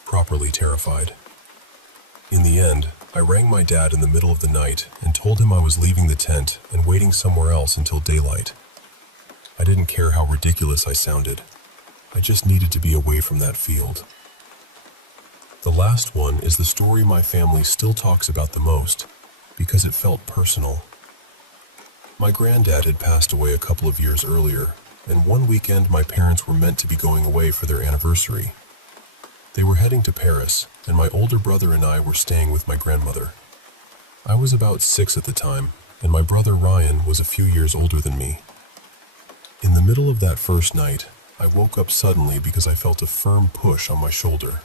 properly terrified. In the end, I rang my dad in the middle of the night and told him I was leaving the tent and waiting somewhere else until daylight. I didn't care how ridiculous I sounded. I just needed to be away from that field. The last one is the story my family still talks about the most, because it felt personal. My granddad had passed away a couple of years earlier, and one weekend my parents were meant to be going away for their anniversary. They were heading to Paris, and my older brother and I were staying with my grandmother. I was about 6 at the time, and my brother Ryan was a few years older than me. In the middle of that first night, I woke up suddenly because I felt a firm push on my shoulder,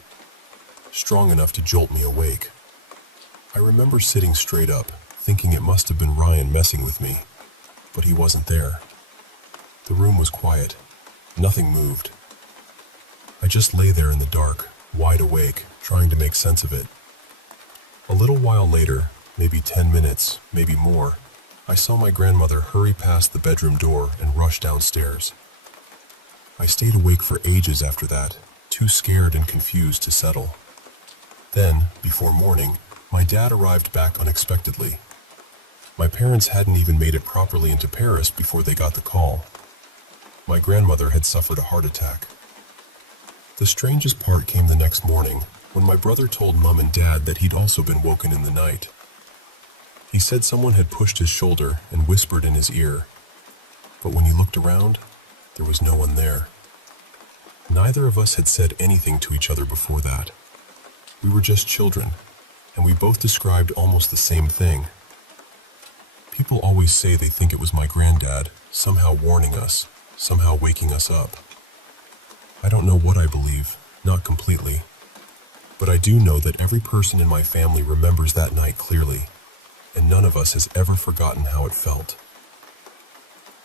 strong enough to jolt me awake. I remember sitting straight up, thinking it must have been Ryan messing with me, but he wasn't there. The room was quiet. Nothing moved. I just lay there in the dark, wide awake, trying to make sense of it. A little while later, maybe 10 minutes, maybe more, I saw my grandmother hurry past the bedroom door and rush downstairs. I stayed awake for ages after that, too scared and confused to settle. Then, before morning, my dad arrived back unexpectedly. My parents hadn't even made it properly into Paris before they got the call. My grandmother had suffered a heart attack. The strangest part came the next morning, when my brother told Mom and Dad that he'd also been woken in the night. He said someone had pushed his shoulder and whispered in his ear, but when he looked around, there was no one there. Neither of us had said anything to each other before that. We were just children, and we both described almost the same thing. People always say they think it was my granddad, somehow warning us, somehow waking us up. I don't know what I believe, not completely, but I do know that every person in my family remembers that night clearly, and none of us has ever forgotten how it felt.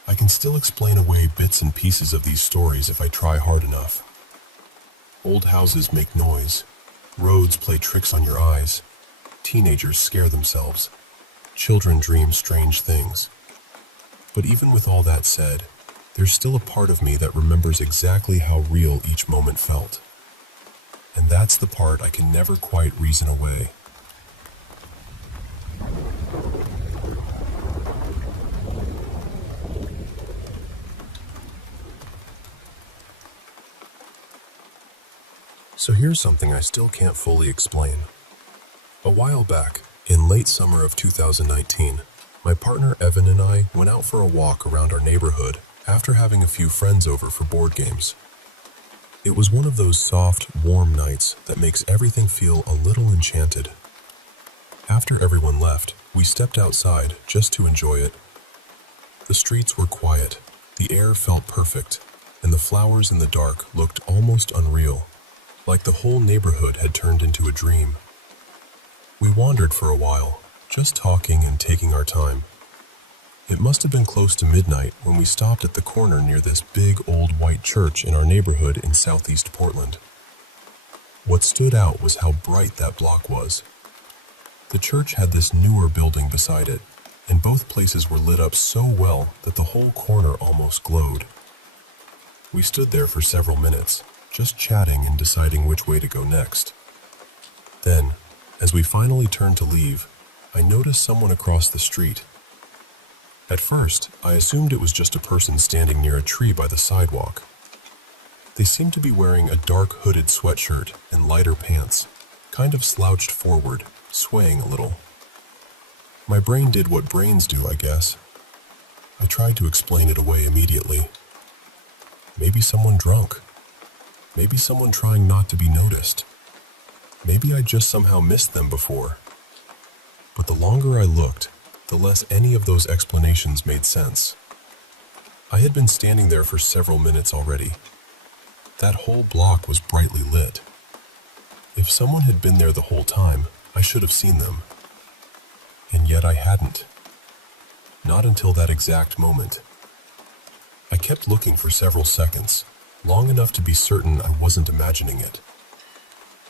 I can still explain away bits and pieces of these stories if I try hard enough. Old houses make noise, roads play tricks on your eyes, teenagers scare themselves, children dream strange things. But even with all that said, there's still a part of me that remembers exactly how real each moment felt. And that's the part I can never quite reason away. So here's something I still can't fully explain. A while back, in late summer of 2019, my partner Evan and I went out for a walk around our neighborhood after having a few friends over for board games. It was one of those soft, warm nights that makes everything feel a little enchanted. After everyone left, we stepped outside just to enjoy it. The streets were quiet, the air felt perfect, and the flowers in the dark looked almost unreal, like the whole neighborhood had turned into a dream. We wandered for a while, just talking and taking our time. It must have been close to midnight when we stopped at the corner near this big old white church in our neighborhood in southeast Portland. What stood out was how bright that block was. The church had this newer building beside it, and both places were lit up so well that the whole corner almost glowed. We stood there for several minutes, just chatting and deciding which way to go next. Then, as we finally turned to leave, I noticed someone across the street. At first, I assumed it was just a person standing near a tree by the sidewalk. They seemed to be wearing a dark hooded sweatshirt and lighter pants, kind of slouched forward, swaying a little. My brain did what brains do, I guess. I tried to explain it away immediately. Maybe someone drunk. Maybe someone trying not to be noticed. Maybe I just somehow missed them before. But the longer I looked, the less any of those explanations made sense. I had been standing there for several minutes already. That whole block was brightly lit. If someone had been there the whole time, I should have seen them. And yet I hadn't. Not until that exact moment. I kept looking for several seconds, long enough to be certain I wasn't imagining it.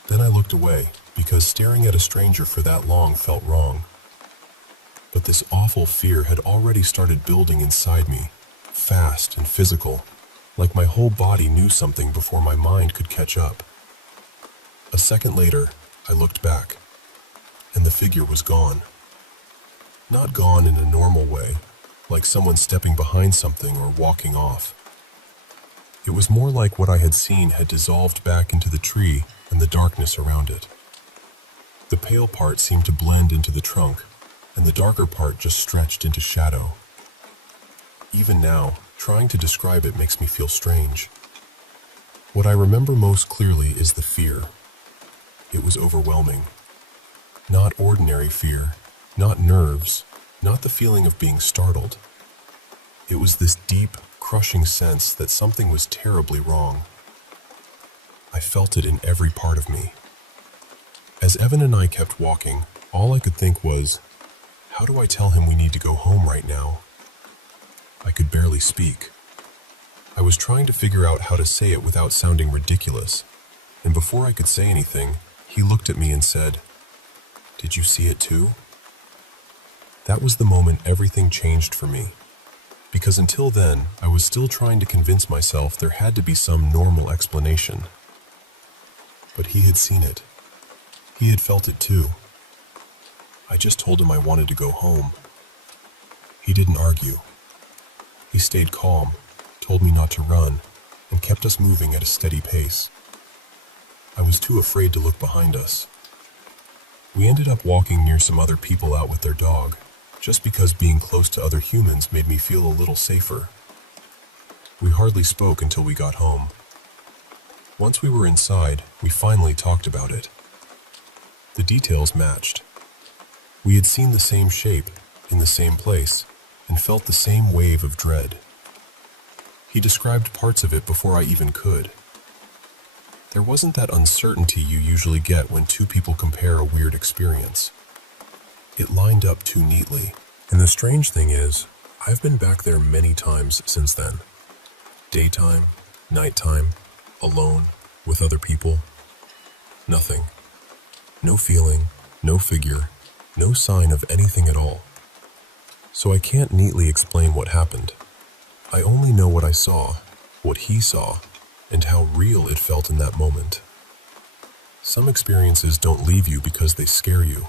Then I looked away, because staring at a stranger for that long felt wrong. But this awful fear had already started building inside me, fast and physical, like my whole body knew something before my mind could catch up. A second later, I looked back, and the figure was gone. Not gone in a normal way, like someone stepping behind something or walking off. It was more like what I had seen had dissolved back into the tree and the darkness around it. The pale part seemed to blend into the trunk, and the darker part just stretched into shadow. Even now, trying to describe it makes me feel strange. What I remember most clearly is the fear. It was overwhelming. Not ordinary fear, not nerves, not the feeling of being startled. It was this deep, crushing sense that something was terribly wrong. I felt it in every part of me. As Evan and I kept walking, all I could think was, how do I tell him we need to go home right now? I could barely speak. I was trying to figure out how to say it without sounding ridiculous, and before I could say anything, he looked at me and said, "Did you see it too?" That was the moment everything changed for me, because until then, I was still trying to convince myself there had to be some normal explanation. But he had seen it. He had felt it too. I just told him I wanted to go home. He didn't argue. He stayed calm, told me not to run, and kept us moving at a steady pace. I was too afraid to look behind us. We ended up walking near some other people out with their dog, just because being close to other humans made me feel a little safer. We hardly spoke until we got home. Once we were inside, we finally talked about it. The details matched. We had seen the same shape, in the same place, and felt the same wave of dread. He described parts of it before I even could. There wasn't that uncertainty you usually get when two people compare a weird experience. It lined up too neatly. And the strange thing is, I've been back there many times since then. Daytime, nighttime, alone, with other people. Nothing. No feeling, no figure, no sign of anything at all. So I can't neatly explain what happened. I only know what I saw, what he saw, and how real it felt in that moment. Some experiences don't leave you because they scare you.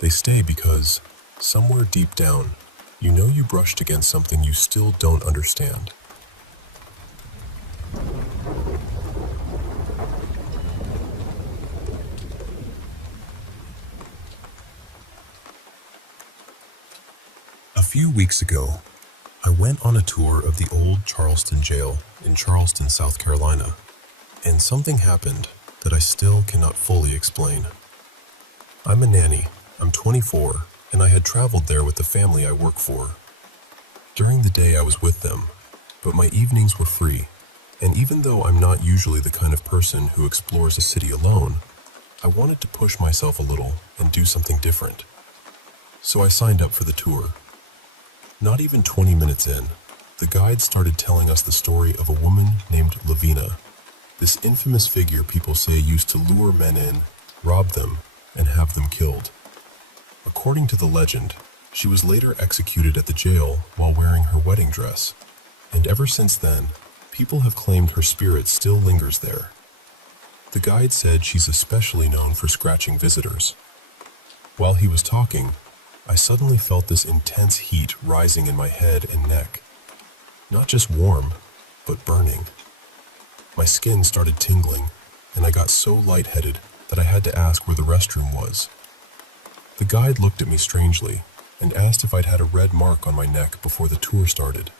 They stay because, somewhere deep down, you know you brushed against something you still don't understand. A few weeks ago, I went on a tour of the old Charleston jail in Charleston, South Carolina. and something happened that I still cannot fully explain. I'm a nanny, I'm 24, and I had traveled there with the family I work for. During the day I was with them, but my evenings were free, and even though I'm not usually the kind of person who explores a city alone, I wanted to push myself a little and do something different. So I signed up for the tour. Not even 20 minutes in, the guide started telling us the story of a woman named Lavina, this infamous figure people say used to lure men in, rob them, and have them killed. According to the legend, she was later executed at the jail while wearing her wedding dress, and ever since then, people have claimed her spirit still lingers there. The guide said she's especially known for scratching visitors. While he was talking, I suddenly felt this intense heat rising in my head and neck. Not just warm, but burning. My skin started tingling, and I got so lightheaded that I had to ask where the restroom was. The guide looked at me strangely and asked if I'd had a red mark on my neck before the tour started.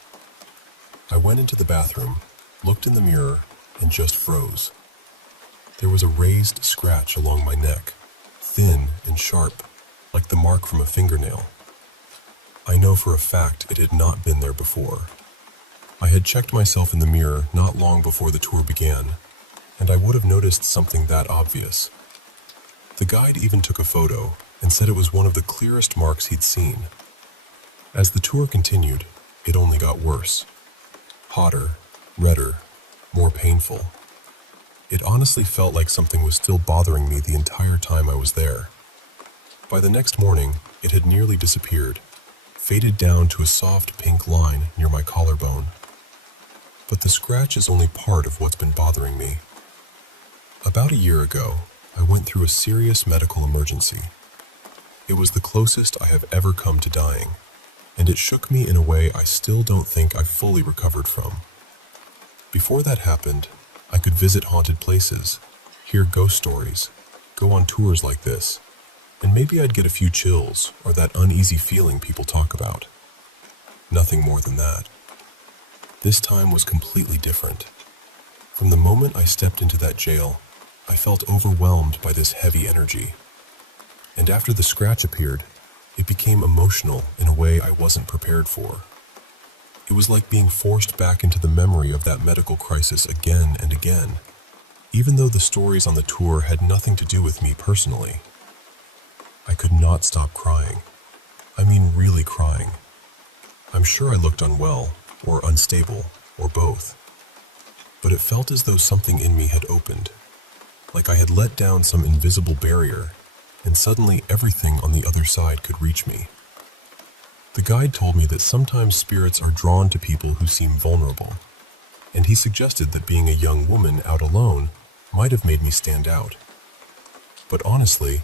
I went into the bathroom, looked in the mirror, and just froze. There was a raised scratch along my neck, thin and sharp, like the mark from a fingernail. I know for a fact it had not been there before. I had checked myself in the mirror not long before the tour began, and I would have noticed something that obvious. The guide even took a photo and said it was one of the clearest marks he'd seen. As the tour continued, it only got worse. Hotter, redder, more painful. It honestly felt like something was still bothering me the entire time I was there. By the next morning, it had nearly disappeared, faded down to a soft pink line near my collarbone. But the scratch is only part of what's been bothering me. About a year ago, I went through a serious medical emergency. It was the closest I have ever come to dying, and it shook me in a way I still don't think I've fully recovered from. Before that happened, I could visit haunted places, hear ghost stories, go on tours like this, and maybe I'd get a few chills or that uneasy feeling people talk about. Nothing more than that. This time was completely different. From the moment I stepped into that jail, I felt overwhelmed by this heavy energy. And after the scratch appeared, it became emotional in a way I wasn't prepared for. It was like being forced back into the memory of that medical crisis again and again, even though the stories on the tour had nothing to do with me personally. I could not stop crying. I mean, really crying. I'm sure I looked unwell, or unstable, or both. But it felt as though something in me had opened, like I had let down some invisible barrier, and suddenly everything on the other side could reach me. The guide told me that sometimes spirits are drawn to people who seem vulnerable, and he suggested that being a young woman out alone might have made me stand out. But honestly,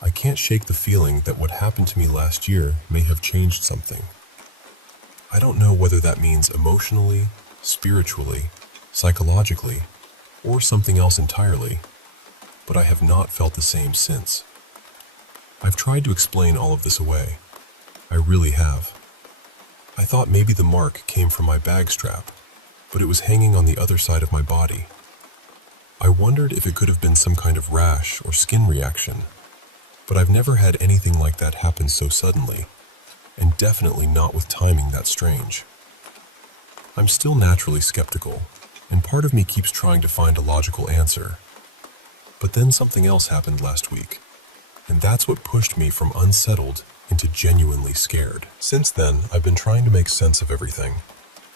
I can't shake the feeling that what happened to me last year may have changed something. I don't know whether that means emotionally, spiritually, psychologically, or something else entirely, but I have not felt the same since. I've tried to explain all of this away. I really have. I thought maybe the mark came from my bag strap, but it was hanging on the other side of my body. I wondered if it could have been some kind of rash or skin reaction, but I've never had anything like that happen so suddenly, and definitely not with timing that strange. I'm still naturally skeptical, and part of me keeps trying to find a logical answer. But then something else happened last week, and that's what pushed me from unsettled into genuinely scared. Since then, I've been trying to make sense of everything.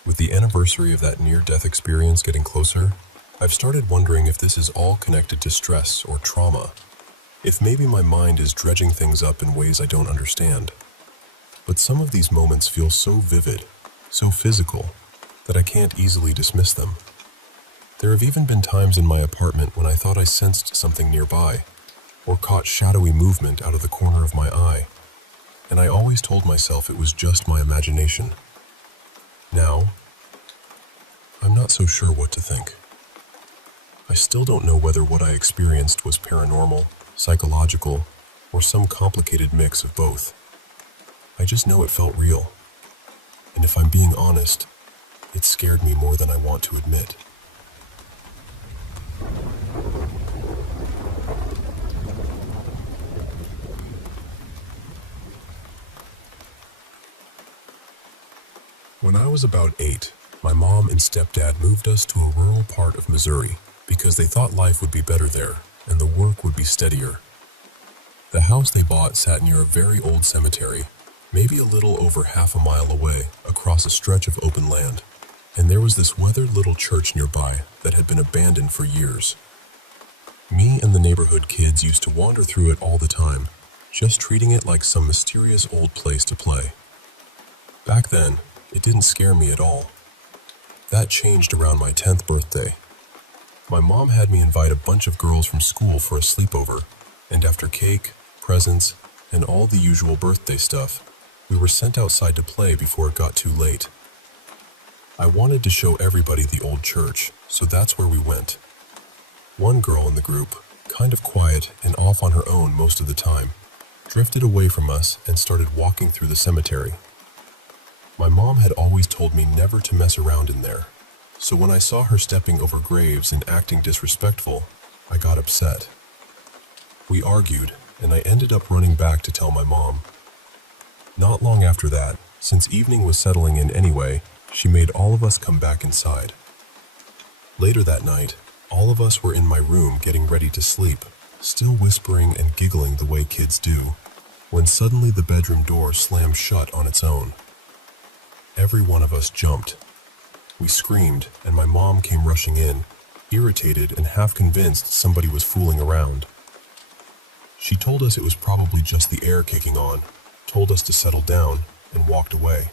With the anniversary of that near-death experience getting closer, I've started wondering if this is all connected to stress or trauma, if maybe my mind is dredging things up in ways I don't understand. But some of these moments feel so vivid, so physical, that I can't easily dismiss them. There have even been times in my apartment when I thought I sensed something nearby, or caught shadowy movement out of the corner of my eye, and I always told myself it was just my imagination. Now, I'm not so sure what to think. I still don't know whether what I experienced was paranormal, psychological, or some complicated mix of both. I just know it felt real, and if I'm being honest, it scared me more than I want to admit. When I was about 8, my mom and stepdad moved us to a rural part of Missouri because they thought life would be better there and the work would be steadier. The house they bought sat near a very old cemetery, maybe a little over half a mile away, across a stretch of open land. And there was this weathered little church nearby that had been abandoned for years. Me and the neighborhood kids used to wander through it all the time, just treating it like some mysterious old place to play. Back then, it didn't scare me at all. That changed around my 10th birthday. My mom had me invite a bunch of girls from school for a sleepover, and after cake, presents, and all the usual birthday stuff, we were sent outside to play before it got too late. I wanted to show everybody the old church, so that's where we went. One girl in the group, kind of quiet and off on her own most of the time, drifted away from us and started walking through the cemetery. My mom had always told me never to mess around in there, so when I saw her stepping over graves and acting disrespectful, I got upset. We argued, and I ended up running back to tell my mom. Not long after that, since evening was settling in anyway, she made all of us come back inside. Later that night, all of us were in my room getting ready to sleep, still whispering and giggling the way kids do, when suddenly the bedroom door slammed shut on its own. Every one of us jumped. We screamed, and my mom came rushing in, irritated and half convinced somebody was fooling around. She told us it was probably just the air kicking on, told us to settle down, and walked away.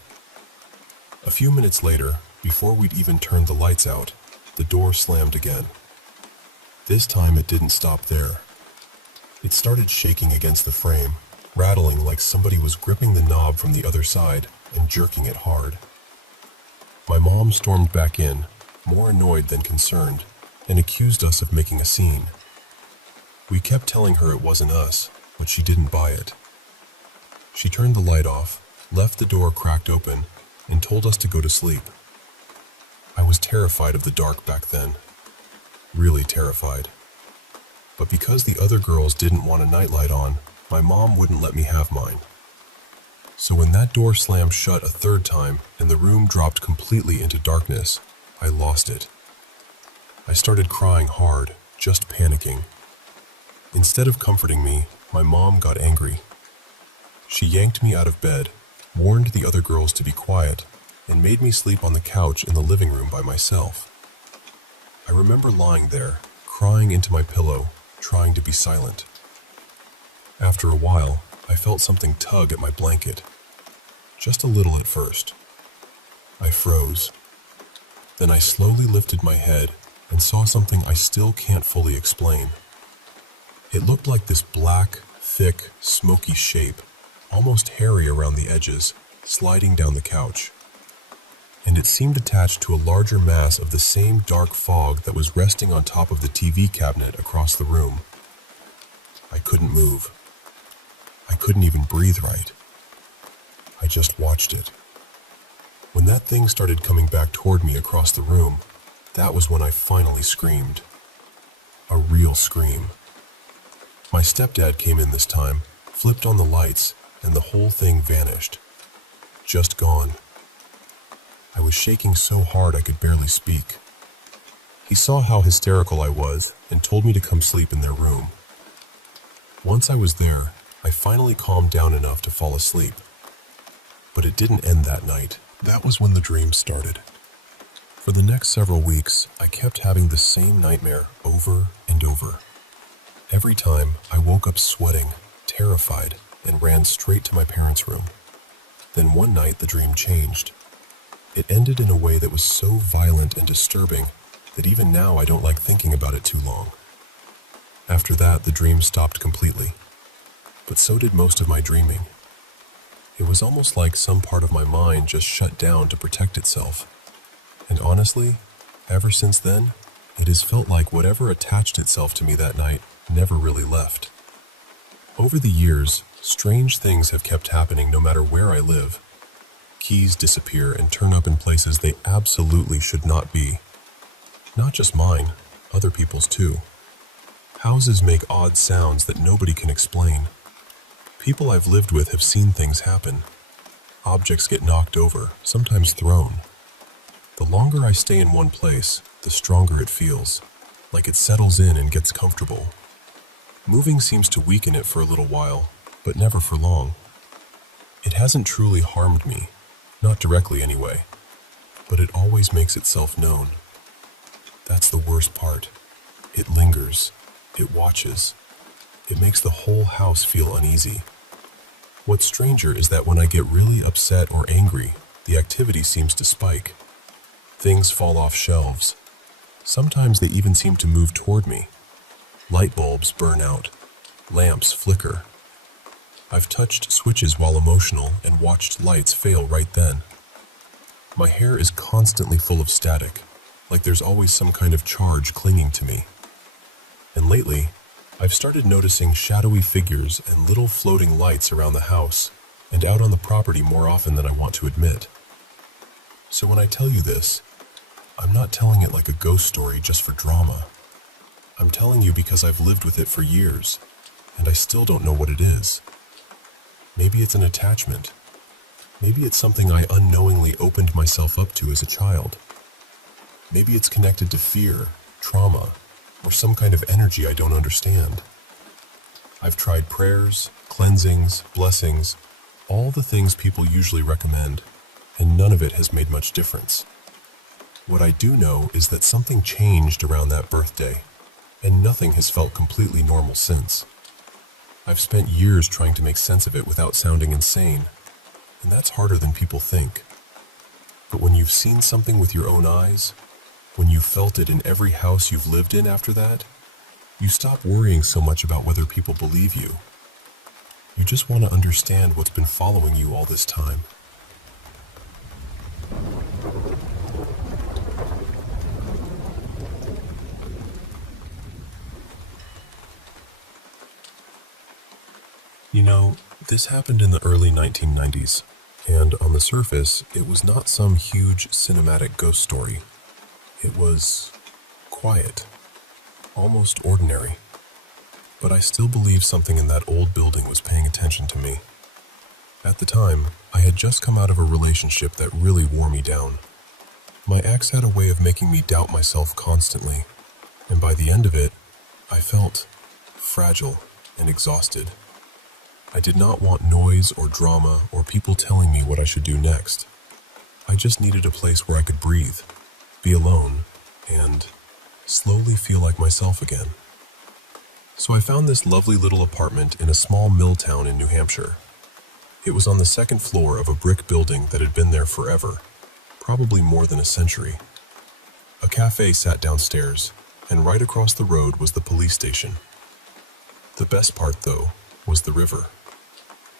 A few minutes later, before we'd even turned the lights out, the door slammed again. This time it didn't stop there. It started shaking against the frame, rattling like somebody was gripping the knob from the other side and jerking it hard. My mom stormed back in, more annoyed than concerned, and accused us of making a scene. We kept telling her it wasn't us, but she didn't buy it. She turned the light off, left the door cracked open, and told us to go to sleep. I was terrified of the dark back then. Really terrified. But because the other girls didn't want a nightlight on, my mom wouldn't let me have mine. So when that door slammed shut a third time and the room dropped completely into darkness, I lost it. I started crying hard, just panicking. Instead of comforting me, my mom got angry. She yanked me out of bed, warned the other girls to be quiet, and made me sleep on the couch in the living room by myself. I remember lying there, crying into my pillow, trying to be silent. After a while, I felt something tug at my blanket. Just a little at first. I froze. Then I slowly lifted my head and saw something I still can't fully explain. It looked like this black, thick, smoky shape, almost hairy around the edges, sliding down the couch. And it seemed attached to a larger mass of the same dark fog that was resting on top of the TV cabinet across the room. I couldn't move. I couldn't even breathe right. I just watched it. When that thing started coming back toward me across the room, that was when I finally screamed. A real scream. My stepdad came in this time, flipped on the lights, and the whole thing vanished. Just gone. I was shaking so hard I could barely speak. He saw how hysterical I was and told me to come sleep in their room. Once I was there, I finally calmed down enough to fall asleep. But it didn't end that night. That was when the dream started. For the next several weeks, I kept having the same nightmare over and over. Every time, I woke up sweating, terrified, and ran straight to my parents' room. Then one night, the dream changed. It ended in a way that was so violent and disturbing that even now I don't like thinking about it too long. After that, the dream stopped completely. But so did most of my dreaming. It was almost like some part of my mind just shut down to protect itself. And honestly, ever since then, it has felt like whatever attached itself to me that night never really left. Over the years, strange things have kept happening no matter where I live. Keys disappear and turn up in places they absolutely should not be. Not just mine, other people's too. Houses make odd sounds that nobody can explain. People I've lived with have seen things happen. Objects get knocked over, sometimes thrown. The longer I stay in one place, the stronger it feels, like it settles in and gets comfortable. Moving seems to weaken it for a little while, but never for long. It hasn't truly harmed me, not directly anyway, but it always makes itself known. That's the worst part. It lingers, it watches, it makes the whole house feel uneasy. What's stranger is that when I get really upset or angry, the activity seems to spike. Things fall off shelves. Sometimes they even seem to move toward me. Light bulbs burn out. Lamps flicker. I've touched switches while emotional and watched lights fail right then. My hair is constantly full of static, like there's always some kind of charge clinging to me. And lately, I've started noticing shadowy figures and little floating lights around the house and out on the property more often than I want to admit. So when I tell you this, I'm not telling it like a ghost story just for drama. I'm telling you because I've lived with it for years, and I still don't know what it is. Maybe it's an attachment. Maybe it's something I unknowingly opened myself up to as a child. Maybe it's connected to fear, trauma, or some kind of energy I don't understand. I've tried prayers, cleansings, blessings, all the things people usually recommend, and none of it has made much difference. What I do know is that something changed around that birthday, and nothing has felt completely normal since. I've spent years trying to make sense of it without sounding insane, and that's harder than people think. But when you've seen something with your own eyes, when you've felt it in every house you've lived in after that, you stop worrying so much about whether people believe you. You just want to understand what's been following you all this time. You know, this happened in the early 1990s, and on the surface, it was not some huge cinematic ghost story. It was quiet, almost ordinary, but I still believe something in that old building was paying attention to me. At the time, I had just come out of a relationship that really wore me down. My ex had a way of making me doubt myself constantly, and by the end of it, I felt fragile and exhausted. I did not want noise or drama or people telling me what I should do next. I just needed a place where I could breathe, be alone, and slowly feel like myself again. So I found this lovely little apartment in a small mill town in New Hampshire. It was on the second floor of a brick building that had been there forever, probably more than a century. A cafe sat downstairs, and right across the road was the police station. The best part, though, was the river.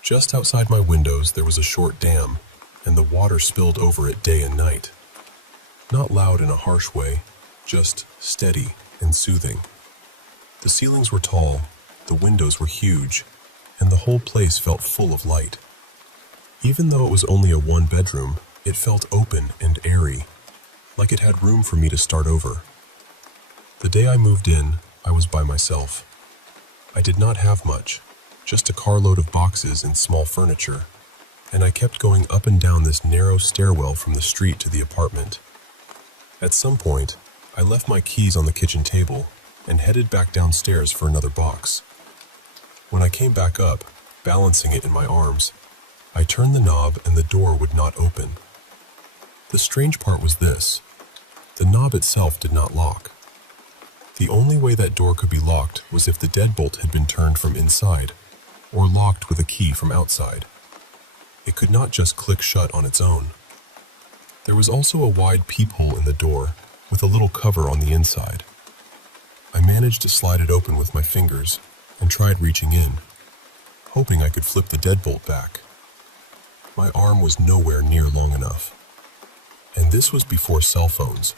Just outside my windows there was a short dam, and the water spilled over it day and night. Not loud in a harsh way, just steady and soothing. The ceilings were tall, the windows were huge, and the whole place felt full of light. Even though it was only a one-bedroom, it felt open and airy, like it had room for me to start over. The day I moved in, I was by myself. I did not have much, just a carload of boxes and small furniture, and I kept going up and down this narrow stairwell from the street to the apartment. At some point, I left my keys on the kitchen table and headed back downstairs for another box. When I came back up, balancing it in my arms, I turned the knob and the door would not open. The strange part was this: the knob itself did not lock. The only way that door could be locked was if the deadbolt had been turned from inside, or locked with a key from outside. It could not just click shut on its own. There was also a wide peephole in the door, with a little cover on the inside. I managed to slide it open with my fingers, and tried reaching in, hoping I could flip the deadbolt back. My arm was nowhere near long enough. And this was before cell phones,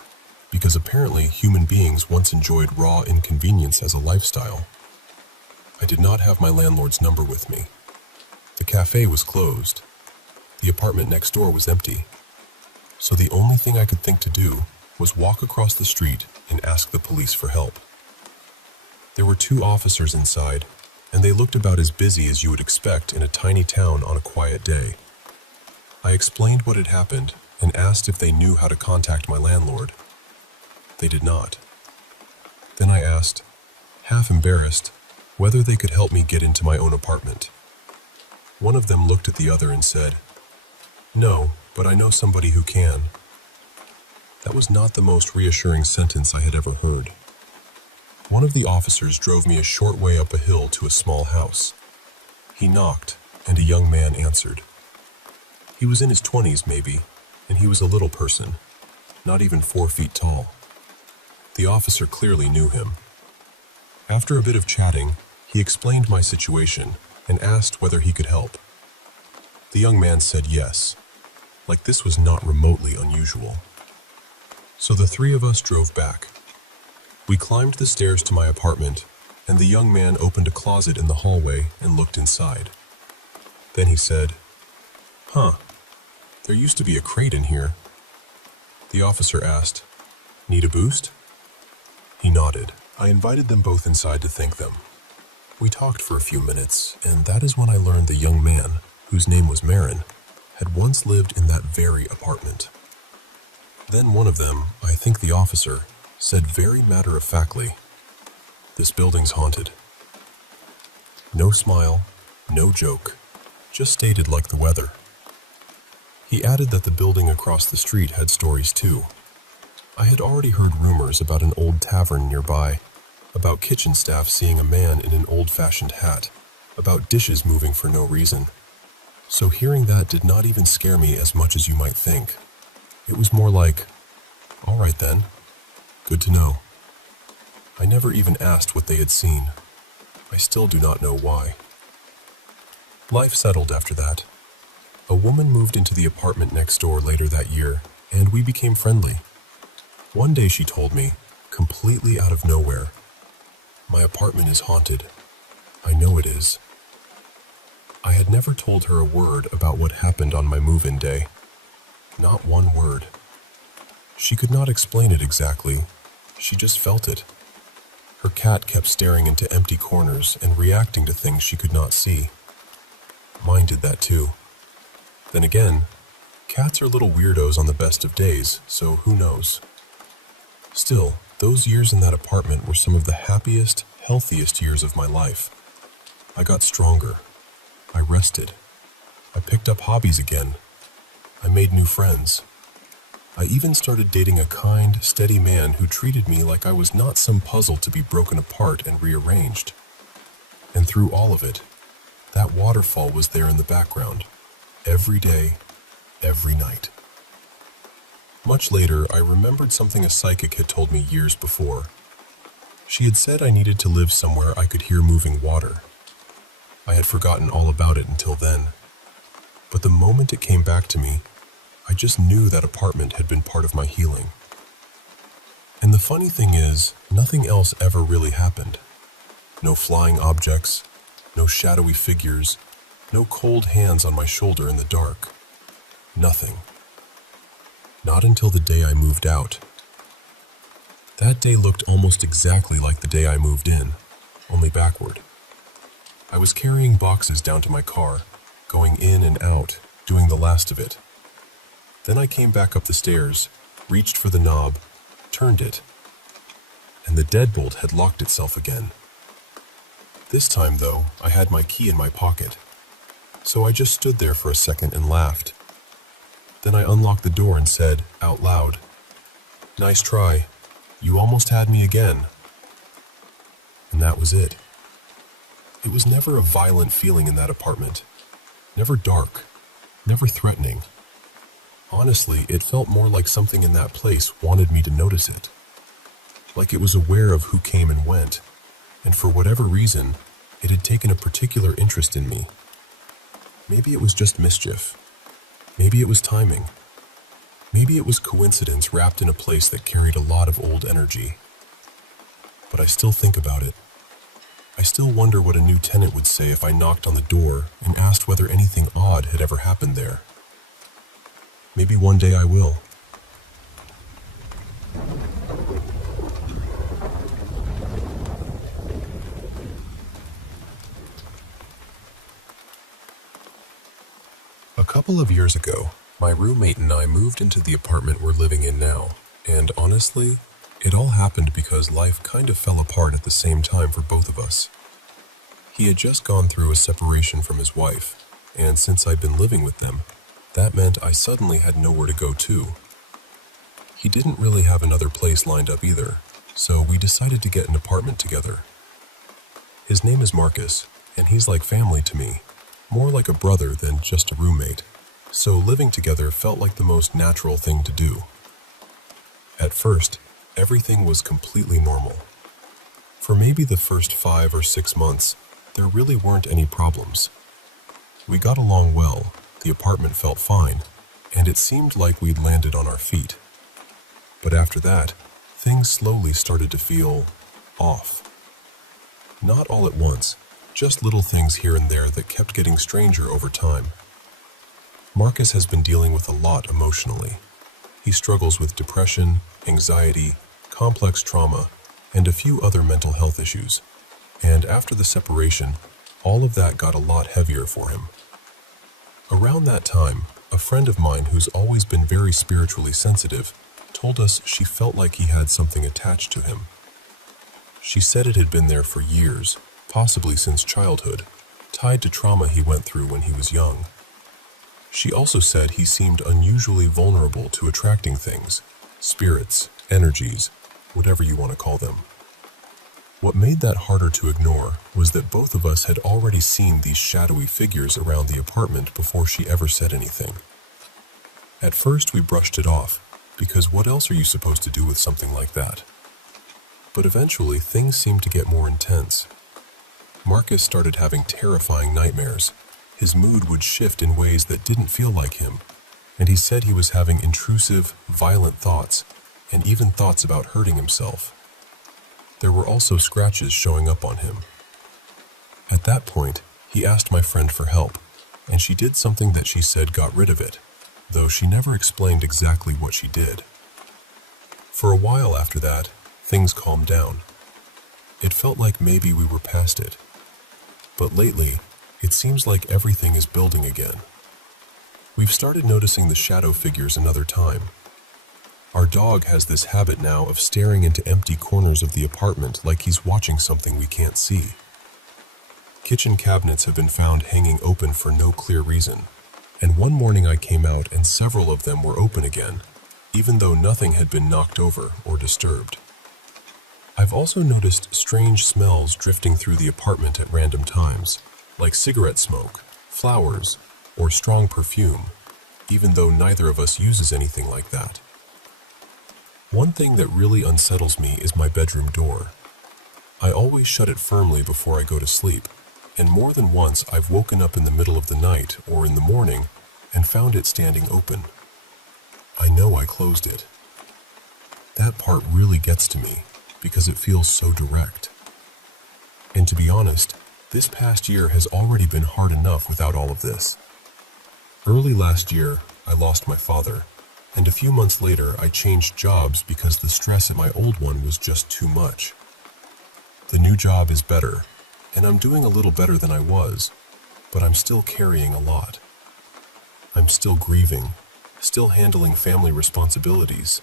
because apparently human beings once enjoyed raw inconvenience as a lifestyle. I did not have my landlord's number with me. The cafe was closed. The apartment next door was empty. So the only thing I could think to do was walk across the street and ask the police for help. There were 2 officers inside, and they looked about as busy as you would expect in a tiny town on a quiet day. I explained what had happened and asked if they knew how to contact my landlord. They did not. Then I asked, half embarrassed, whether they could help me get into my own apartment. One of them looked at the other and said, "No, but I know somebody who can." That was not the most reassuring sentence I had ever heard. One of the officers drove me a short way up a hill to a small house. He knocked, and a young man answered. He was in his 20s maybe, and he was a little person, not even 4 feet tall. The officer clearly knew him. After a bit of chatting, he explained my situation and asked whether he could help. The young man said yes, like this was not remotely unusual. So the three of us drove back. We climbed the stairs to my apartment, and the young man opened a closet in the hallway and looked inside. Then he said, "Huh, there used to be a crate in here." The officer asked, "Need a boost?" He nodded. I invited them both inside to thank them. We talked for a few minutes, and that is when I learned the young man, whose name was Marin, had once lived in that very apartment. Then one of them, I think the officer, said very matter-of-factly, "This building's haunted." No smile, no joke, just stated like the weather. He added that the building across the street had stories too. I had already heard rumors about an old tavern nearby, about kitchen staff seeing a man in an old-fashioned hat, about dishes moving for no reason. So hearing that did not even scare me as much as you might think. It was more like, all right then, good to know. I never even asked what they had seen. I still do not know why. Life settled after that. A woman moved into the apartment next door later that year, and we became friendly. One day she told me, completely out of nowhere, "My apartment is haunted. I know it is." I had never told her a word about what happened on my move-in day. Not one word. She could not explain it exactly. She just felt it. Her cat kept staring into empty corners and reacting to things she could not see. Mine did that too. Then again, cats are little weirdos on the best of days, so who knows? Still, those years in that apartment were some of the happiest, healthiest years of my life. I got stronger. I rested. I picked up hobbies again. I made new friends. I even started dating a kind, steady man who treated me like I was not some puzzle to be broken apart and rearranged. And through all of it, that waterfall was there in the background, every day, every night. Much later, I remembered something a psychic had told me years before. She had said I needed to live somewhere I could hear moving water. I had forgotten all about it until then. But the moment it came back to me, I just knew that apartment had been part of my healing. And the funny thing is, nothing else ever really happened. No flying objects, no shadowy figures, no cold hands on my shoulder in the dark. Nothing. Not until the day I moved out. That day looked almost exactly like the day I moved in, only backward. I was carrying boxes down to my car, going in and out, doing the last of it. Then I came back up the stairs, reached for the knob, turned it, and the deadbolt had locked itself again. This time, though, I had my key in my pocket, so I just stood there for a second and laughed. Then I unlocked the door and said, out loud, "Nice try. You almost had me again." And that was it. It was never a violent feeling in that apartment. Never dark. Never threatening. Honestly, it felt more like something in that place wanted me to notice it. Like it was aware of who came and went, and for whatever reason, it had taken a particular interest in me. Maybe it was just mischief. Maybe it was timing. Maybe it was coincidence wrapped in a place that carried a lot of old energy. But I still think about it. I still wonder what a new tenant would say if I knocked on the door and asked whether anything odd had ever happened there. Maybe one day I will. A couple couple of years ago, my roommate and I moved into the apartment we're living in now, and honestly, it all happened because life kind of fell apart at the same time for both of us. He had just gone through a separation from his wife, and since I'd been living with them, that meant I suddenly had nowhere to go to. He didn't really have another place lined up either, so we decided to get an apartment together. His name is Marcus, and he's like family to me, more like a brother than just a roommate, so living together felt like the most natural thing to do. At first, everything was completely normal. For maybe the first 5 or 6 months, there really weren't any problems. We got along well, the apartment felt fine, and it seemed like we'd landed on our feet. But after that, things slowly started to feel off. Not all at once, just little things here and there that kept getting stranger over time. Marcus has been dealing with a lot emotionally. He struggles with depression, anxiety, complex trauma, and a few other mental health issues. And after the separation, all of that got a lot heavier for him. Around that time, a friend of mine who's always been very spiritually sensitive told us she felt like he had something attached to him. She said it had been there for years, possibly since childhood, tied to trauma he went through when he was young. She also said he seemed unusually vulnerable to attracting things, spirits, energies, whatever you want to call them. What made that harder to ignore was that both of us had already seen these shadowy figures around the apartment before she ever said anything. At first we brushed it off, because what else are you supposed to do with something like that? But eventually things seemed to get more intense. Marcus started having terrifying nightmares. His mood would shift in ways that didn't feel like him, and he said he was having intrusive, violent thoughts, and even thoughts about hurting himself. There were also scratches showing up on him. At that point, he asked my friend for help, and she did something that she said got rid of it, though she never explained exactly what she did. For a while after that, things calmed down. It felt like maybe we were past it. But lately, it seems like everything is building again. We've started noticing the shadow figures another time. Our dog has this habit now of staring into empty corners of the apartment like he's watching something we can't see. Kitchen cabinets have been found hanging open for no clear reason, and one morning I came out and several of them were open again, even though nothing had been knocked over or disturbed. I've also noticed strange smells drifting through the apartment at random times, like cigarette smoke, flowers, or strong perfume, even though neither of us uses anything like that. One thing that really unsettles me is my bedroom door. I always shut it firmly before I go to sleep, and more than once I've woken up in the middle of the night or in the morning and found it standing open. I know I closed it. That part really gets to me because it feels so direct. And to be honest, this past year has already been hard enough without all of this. Early last year, I lost my father, and a few months later I changed jobs because the stress at my old one was just too much. The new job is better, and I'm doing a little better than I was, but I'm still carrying a lot. I'm still grieving, still handling family responsibilities,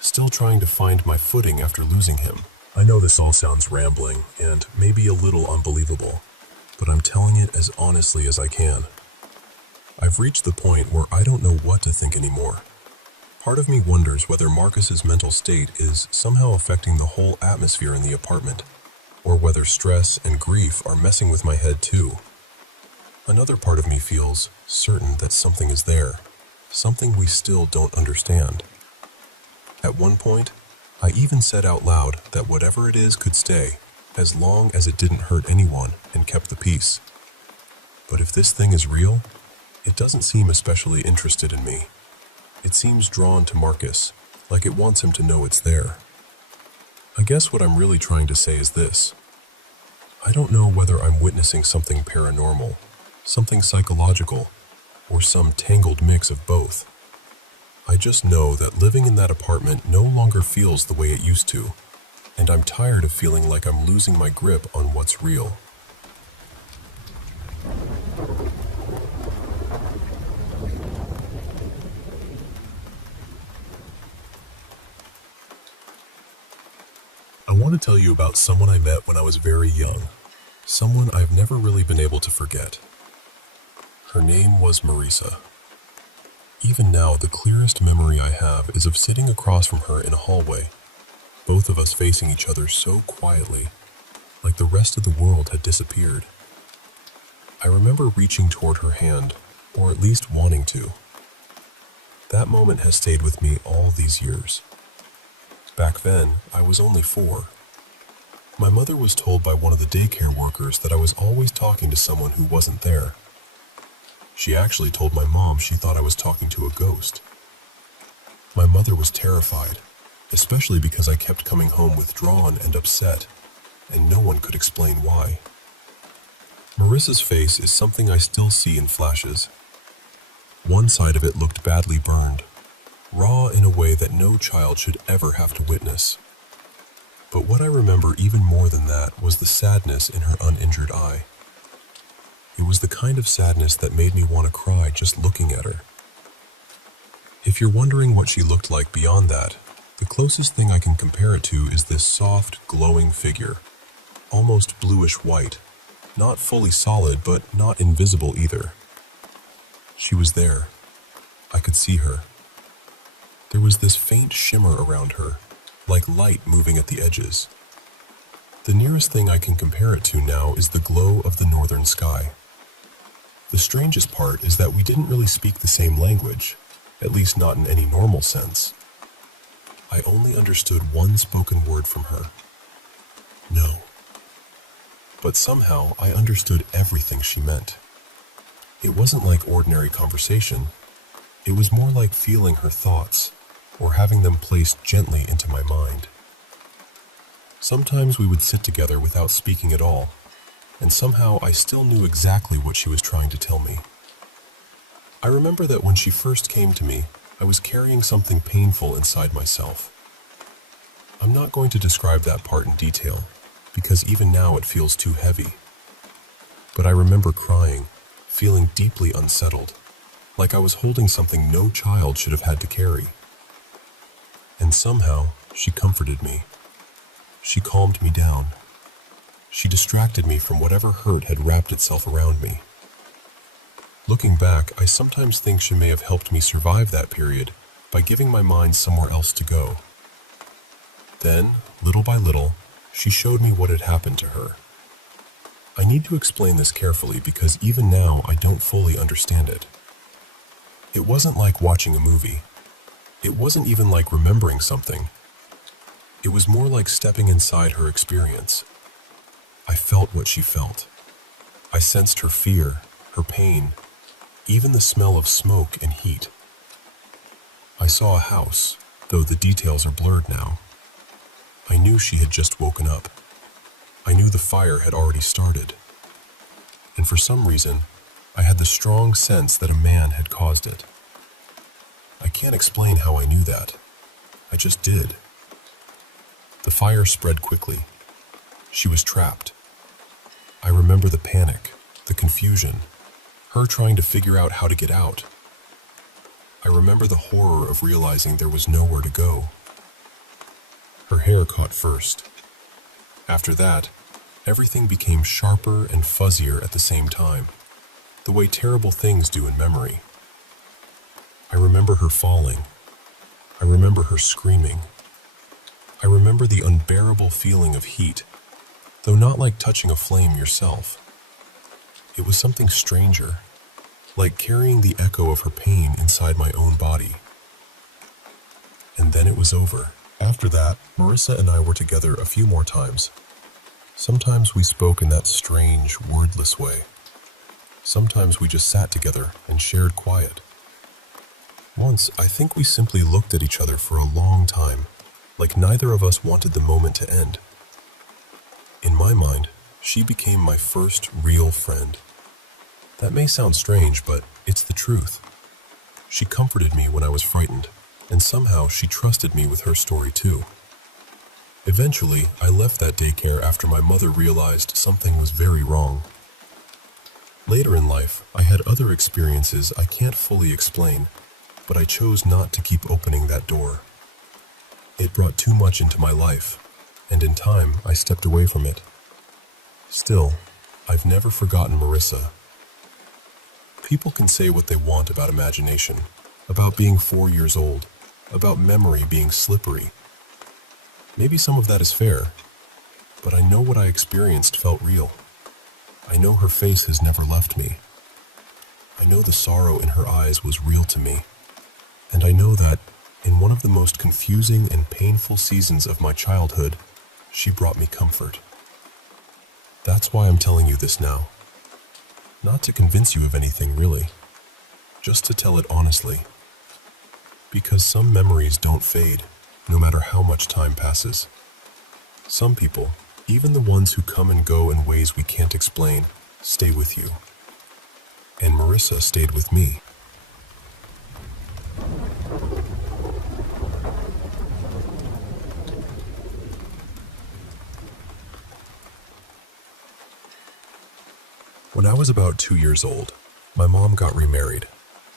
still trying to find my footing after losing him. I know this all sounds rambling and maybe a little unbelievable, but I'm telling it as honestly as I can. I've reached the point where I don't know what to think anymore. Part of me wonders whether Marcus's mental state is somehow affecting the whole atmosphere in the apartment, or whether stress and grief are messing with my head too. Another part of me feels certain that something is there, something we still don't understand. At one point, I even said out loud that whatever it is could stay, as long as it didn't hurt anyone and kept the peace. But if this thing is real, it doesn't seem especially interested in me. It seems drawn to Marcus, like it wants him to know it's there. I guess what I'm really trying to say is this. I don't know whether I'm witnessing something paranormal, something psychological, or some tangled mix of both. I just know that living in that apartment no longer feels the way it used to, and I'm tired of feeling like I'm losing my grip on what's real. want to tell you about someone I met when I was very young. Someone I've never really been able to forget. Her name was Marisa. Even now, the clearest memory I have is of sitting across from her in a hallway, both of us facing each other so quietly, like the rest of the world had disappeared. I remember reaching toward her hand, or at least wanting to. That moment has stayed with me all these years. Back then, I was only 4. My mother was told by one of the daycare workers that I was always talking to someone who wasn't there. She actually told my mom she thought I was talking to a ghost. My mother was terrified, especially because I kept coming home withdrawn and upset, and no one could explain why. Marissa's face is something I still see in flashes. One side of it looked badly burned, raw in a way that no child should ever have to witness. But what I remember even more than that was the sadness in her uninjured eye. It was the kind of sadness that made me want to cry just looking at her. If you're wondering what she looked like beyond that, the closest thing I can compare it to is this soft, glowing figure, almost bluish-white, not fully solid, but not invisible either. She was there. I could see her. There was this faint shimmer around her, like light moving at the edges. The nearest thing I can compare it to now is the glow of the northern sky. The strangest part is that we didn't really speak the same language, at least not in any normal sense. I only understood one spoken word from her. No. But somehow I understood everything she meant. It wasn't like ordinary conversation. It was more like feeling her thoughts, or having them placed gently into my mind. Sometimes we would sit together without speaking at all, and somehow I still knew exactly what she was trying to tell me. I remember that when she first came to me, I was carrying something painful inside myself. I'm not going to describe that part in detail, because even now it feels too heavy. But I remember crying, feeling deeply unsettled, like I was holding something no child should have had to carry. And somehow, she comforted me. She calmed me down. She distracted me from whatever hurt had wrapped itself around me. Looking back, I sometimes think she may have helped me survive that period by giving my mind somewhere else to go. Then, little by little, she showed me what had happened to her. I need to explain this carefully because even now I don't fully understand it. It wasn't like watching a movie. It wasn't even like remembering something. It was more like stepping inside her experience. I felt what she felt. I sensed her fear, her pain, even the smell of smoke and heat. I saw a house, though the details are blurred now. I knew she had just woken up. I knew the fire had already started. And for some reason, I had the strong sense that a man had caused it. I can't explain how I knew that. I just did. The fire spread quickly. She was trapped. I remember the panic, the confusion, her trying to figure out how to get out. I remember the horror of realizing there was nowhere to go. Her hair caught first. After that, everything became sharper and fuzzier at the same time, the way terrible things do in memory. I remember her falling. I remember her screaming. I remember the unbearable feeling of heat, though not like touching a flame yourself. It was something stranger, like carrying the echo of her pain inside my own body. And then it was over. After that, Marissa and I were together a few more times. Sometimes we spoke in that strange, wordless way. Sometimes we just sat together and shared quiet. Once, I think we simply looked at each other for a long time, like neither of us wanted the moment to end. In my mind, she became my first real friend. That may sound strange, but it's the truth. She comforted me when I was frightened, and somehow she trusted me with her story too. Eventually, I left that daycare after my mother realized something was very wrong. Later in life, I had other experiences I can't fully explain, but I chose not to keep opening that door. It brought too much into my life, and in time I stepped away from it. Still, I've never forgotten Marissa. People can say what they want about imagination, about being 4 years old, about memory being slippery. Maybe some of that is fair, but I know what I experienced felt real. I know her face has never left me. I know the sorrow in her eyes was real to me. And I know that, in one of the most confusing and painful seasons of my childhood, she brought me comfort. That's why I'm telling you this now. Not to convince you of anything, really. Just to tell it honestly. Because some memories don't fade, no matter how much time passes. Some people, even the ones who come and go in ways we can't explain, stay with you. And Marissa stayed with me. When I was about 2 years old, my mom got remarried,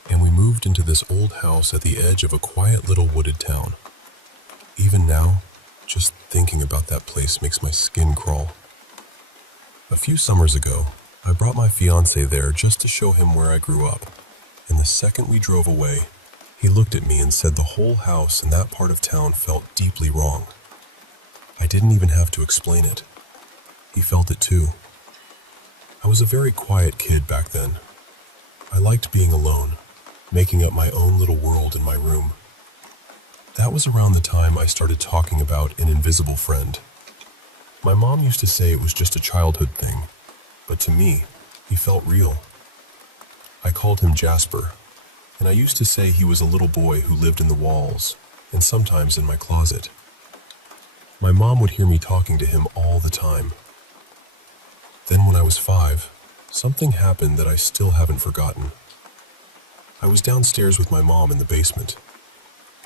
and we moved into this old house at the edge of a quiet little wooded town. Even now, just thinking about that place makes my skin crawl. A few summers ago, I brought my fiancé there just to show him where I grew up, and the second we drove away, he looked at me and said the whole house in that part of town felt deeply wrong. I didn't even have to explain it. He felt it too. I was a very quiet kid back then. I liked being alone, making up my own little world in my room. That was around the time I started talking about an invisible friend. My mom used to say it was just a childhood thing, but to me, he felt real. I called him Jasper, and I used to say he was a little boy who lived in the walls, and sometimes in my closet. My mom would hear me talking to him all the time. Then when I was 5, something happened that I still haven't forgotten. I was downstairs with my mom in the basement.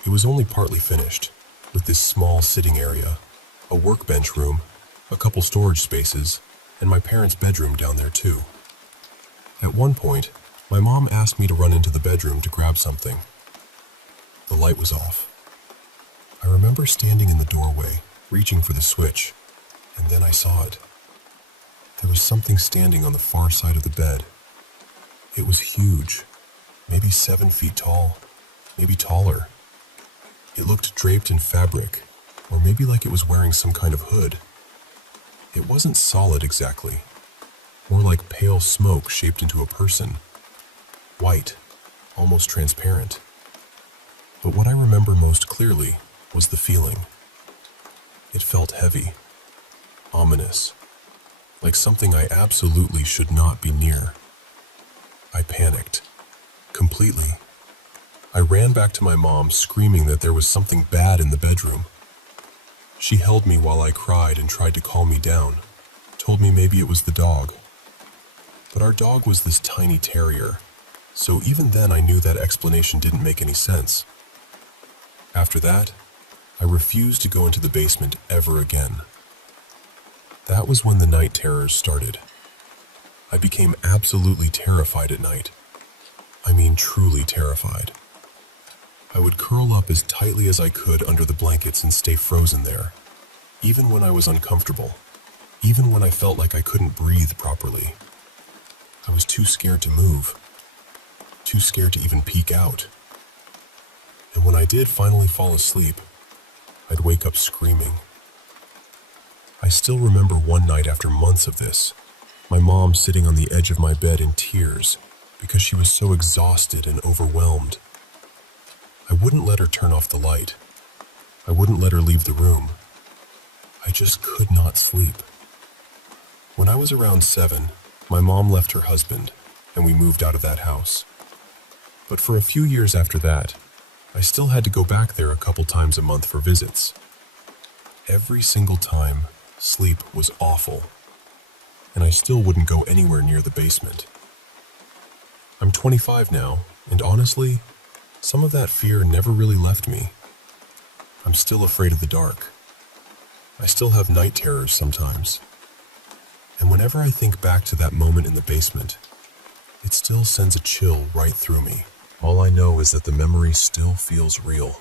It was only partly finished, with this small sitting area, a workbench room, a couple storage spaces, and my parents' bedroom down there too. At one point, my mom asked me to run into the bedroom to grab something. The light was off. I remember standing in the doorway, reaching for the switch, and then I saw it. There was something standing on the far side of the bed. It was huge, maybe 7 feet tall, maybe taller. It looked draped in fabric, or maybe like it was wearing some kind of hood. It wasn't solid exactly, more like pale smoke shaped into a person. White, almost transparent. But what I remember most clearly was the feeling. It felt heavy, ominous, like something I absolutely should not be near. I panicked, completely. I ran back to my mom, screaming that there was something bad in the bedroom. She held me while I cried and tried to calm me down, told me maybe it was the dog. But our dog was this tiny terrier, so even then I knew that explanation didn't make any sense. After that, I refused to go into the basement ever again. That was when the night terrors started. I became absolutely terrified at night. I mean, truly terrified. I would curl up as tightly as I could under the blankets and stay frozen there, even when I was uncomfortable, even when I felt like I couldn't breathe properly. I was too scared to move, too scared to even peek out. And when I did finally fall asleep, I'd wake up screaming. I still remember one night after months of this, my mom sitting on the edge of my bed in tears because she was so exhausted and overwhelmed. I wouldn't let her turn off the light. I wouldn't let her leave the room. I just could not sleep. When I was around 7, my mom left her husband, and we moved out of that house. But for a few years after that, I still had to go back there a couple times a month for visits. Every single time, sleep was awful, and I still wouldn't go anywhere near the basement. I'm 25 now, and honestly, some of that fear never really left me. I'm still afraid of the dark. I still have night terrors sometimes. And whenever I think back to that moment in the basement, it still sends a chill right through me. All I know is that the memory still feels real.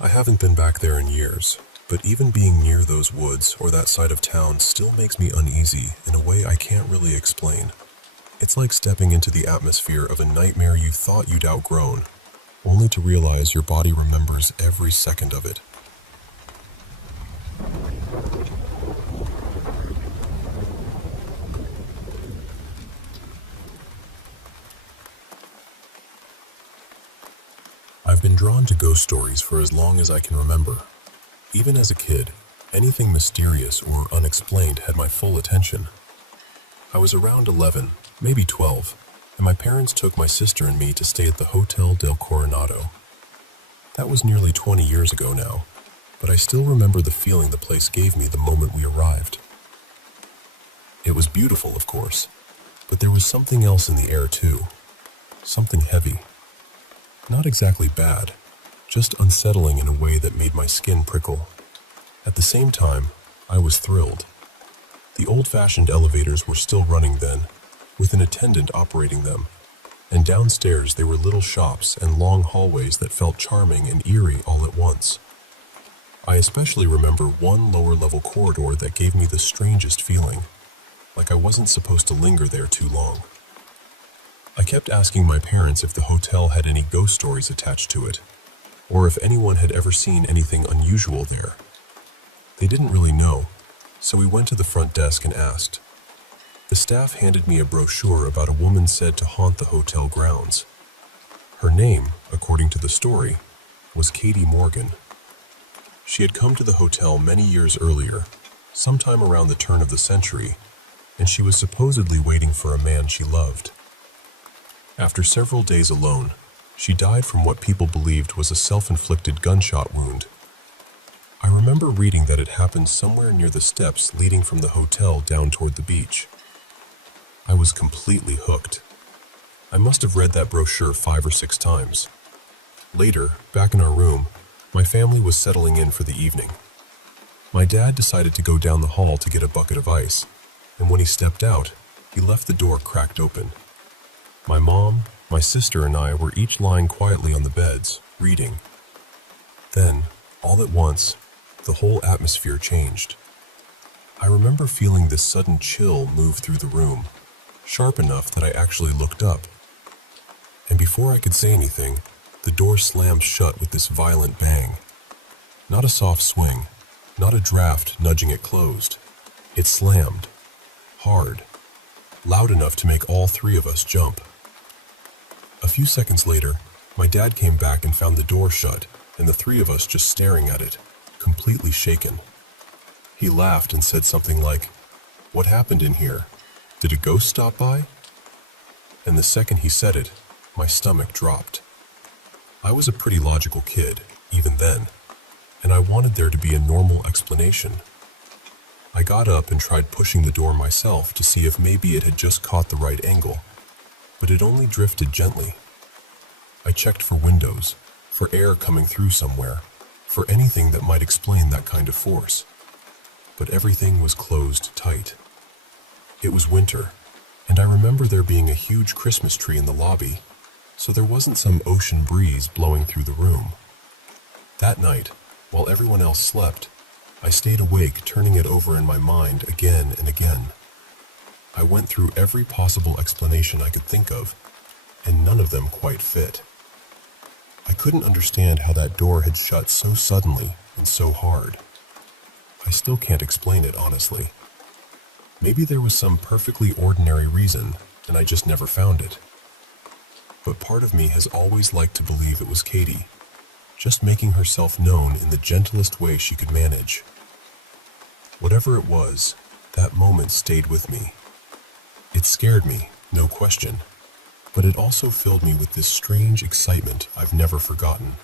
I haven't been back there in years, But even being near those woods or that side of town still makes me uneasy in a way I can't really explain. It's like stepping into the atmosphere of a nightmare you thought you'd outgrown, only to realize your body remembers every second of it. I've been drawn to ghost stories for as long as I can remember. Even as a kid, anything mysterious or unexplained had my full attention. I was around 11, maybe 12, and my parents took my sister and me to stay at the Hotel del Coronado. That was nearly 20 years ago now, but I still remember the feeling the place gave me the moment we arrived. It was beautiful, of course, but there was something else in the air too. Something heavy. Not exactly bad, just unsettling in a way that made my skin prickle. At the same time, I was thrilled. The old-fashioned elevators were still running then, with an attendant operating them, and downstairs there were little shops and long hallways that felt charming and eerie all at once. I especially remember one lower-level corridor that gave me the strangest feeling, like I wasn't supposed to linger there too long. I kept asking my parents if the hotel had any ghost stories attached to it, or if anyone had ever seen anything unusual there. They didn't really know, so we went to the front desk and asked. The staff handed me a brochure about a woman said to haunt the hotel grounds. Her name, according to the story, was Katie Morgan. She had come to the hotel many years earlier, sometime around the turn of the century, and she was supposedly waiting for a man she loved. After several days alone, she died from what people believed was a self-inflicted gunshot wound. I remember reading that it happened somewhere near the steps leading from the hotel down toward the beach. I was completely hooked. I must have read that brochure 5 or 6 times. Later, back in our room, my family was settling in for the evening. My dad decided to go down the hall to get a bucket of ice, and when he stepped out, he left the door cracked open. My mom, my sister, and I were each lying quietly on the beds, reading. Then, all at once, the whole atmosphere changed. I remember feeling this sudden chill move through the room, sharp enough that I actually looked up. And before I could say anything, the door slammed shut with this violent bang. Not a soft swing, not a draft nudging it closed. It slammed. Hard. Loud enough to make all 3 of us jump. A few seconds later, my dad came back and found the door shut, and the 3 of us just staring at it, completely shaken. He laughed and said something like, "What happened in here? Did a ghost stop by?" And the second he said it, my stomach dropped. I was a pretty logical kid, even then, and I wanted there to be a normal explanation. I got up and tried pushing the door myself to see if maybe it had just caught the right angle, but it only drifted gently. I checked for windows, for air coming through somewhere, for anything that might explain that kind of force. But everything was closed tight. It was winter, and I remember there being a huge Christmas tree in the lobby, so there wasn't some ocean breeze blowing through the room. That night, while everyone else slept, I stayed awake, turning it over in my mind again and again. I went through every possible explanation I could think of, and none of them quite fit. I couldn't understand how that door had shut so suddenly and so hard. I still can't explain it, honestly. Maybe there was some perfectly ordinary reason, and I just never found it. But part of me has always liked to believe it was Katie, just making herself known in the gentlest way she could manage. Whatever it was, that moment stayed with me. It scared me, no question, but it also filled me with this strange excitement I've never forgotten.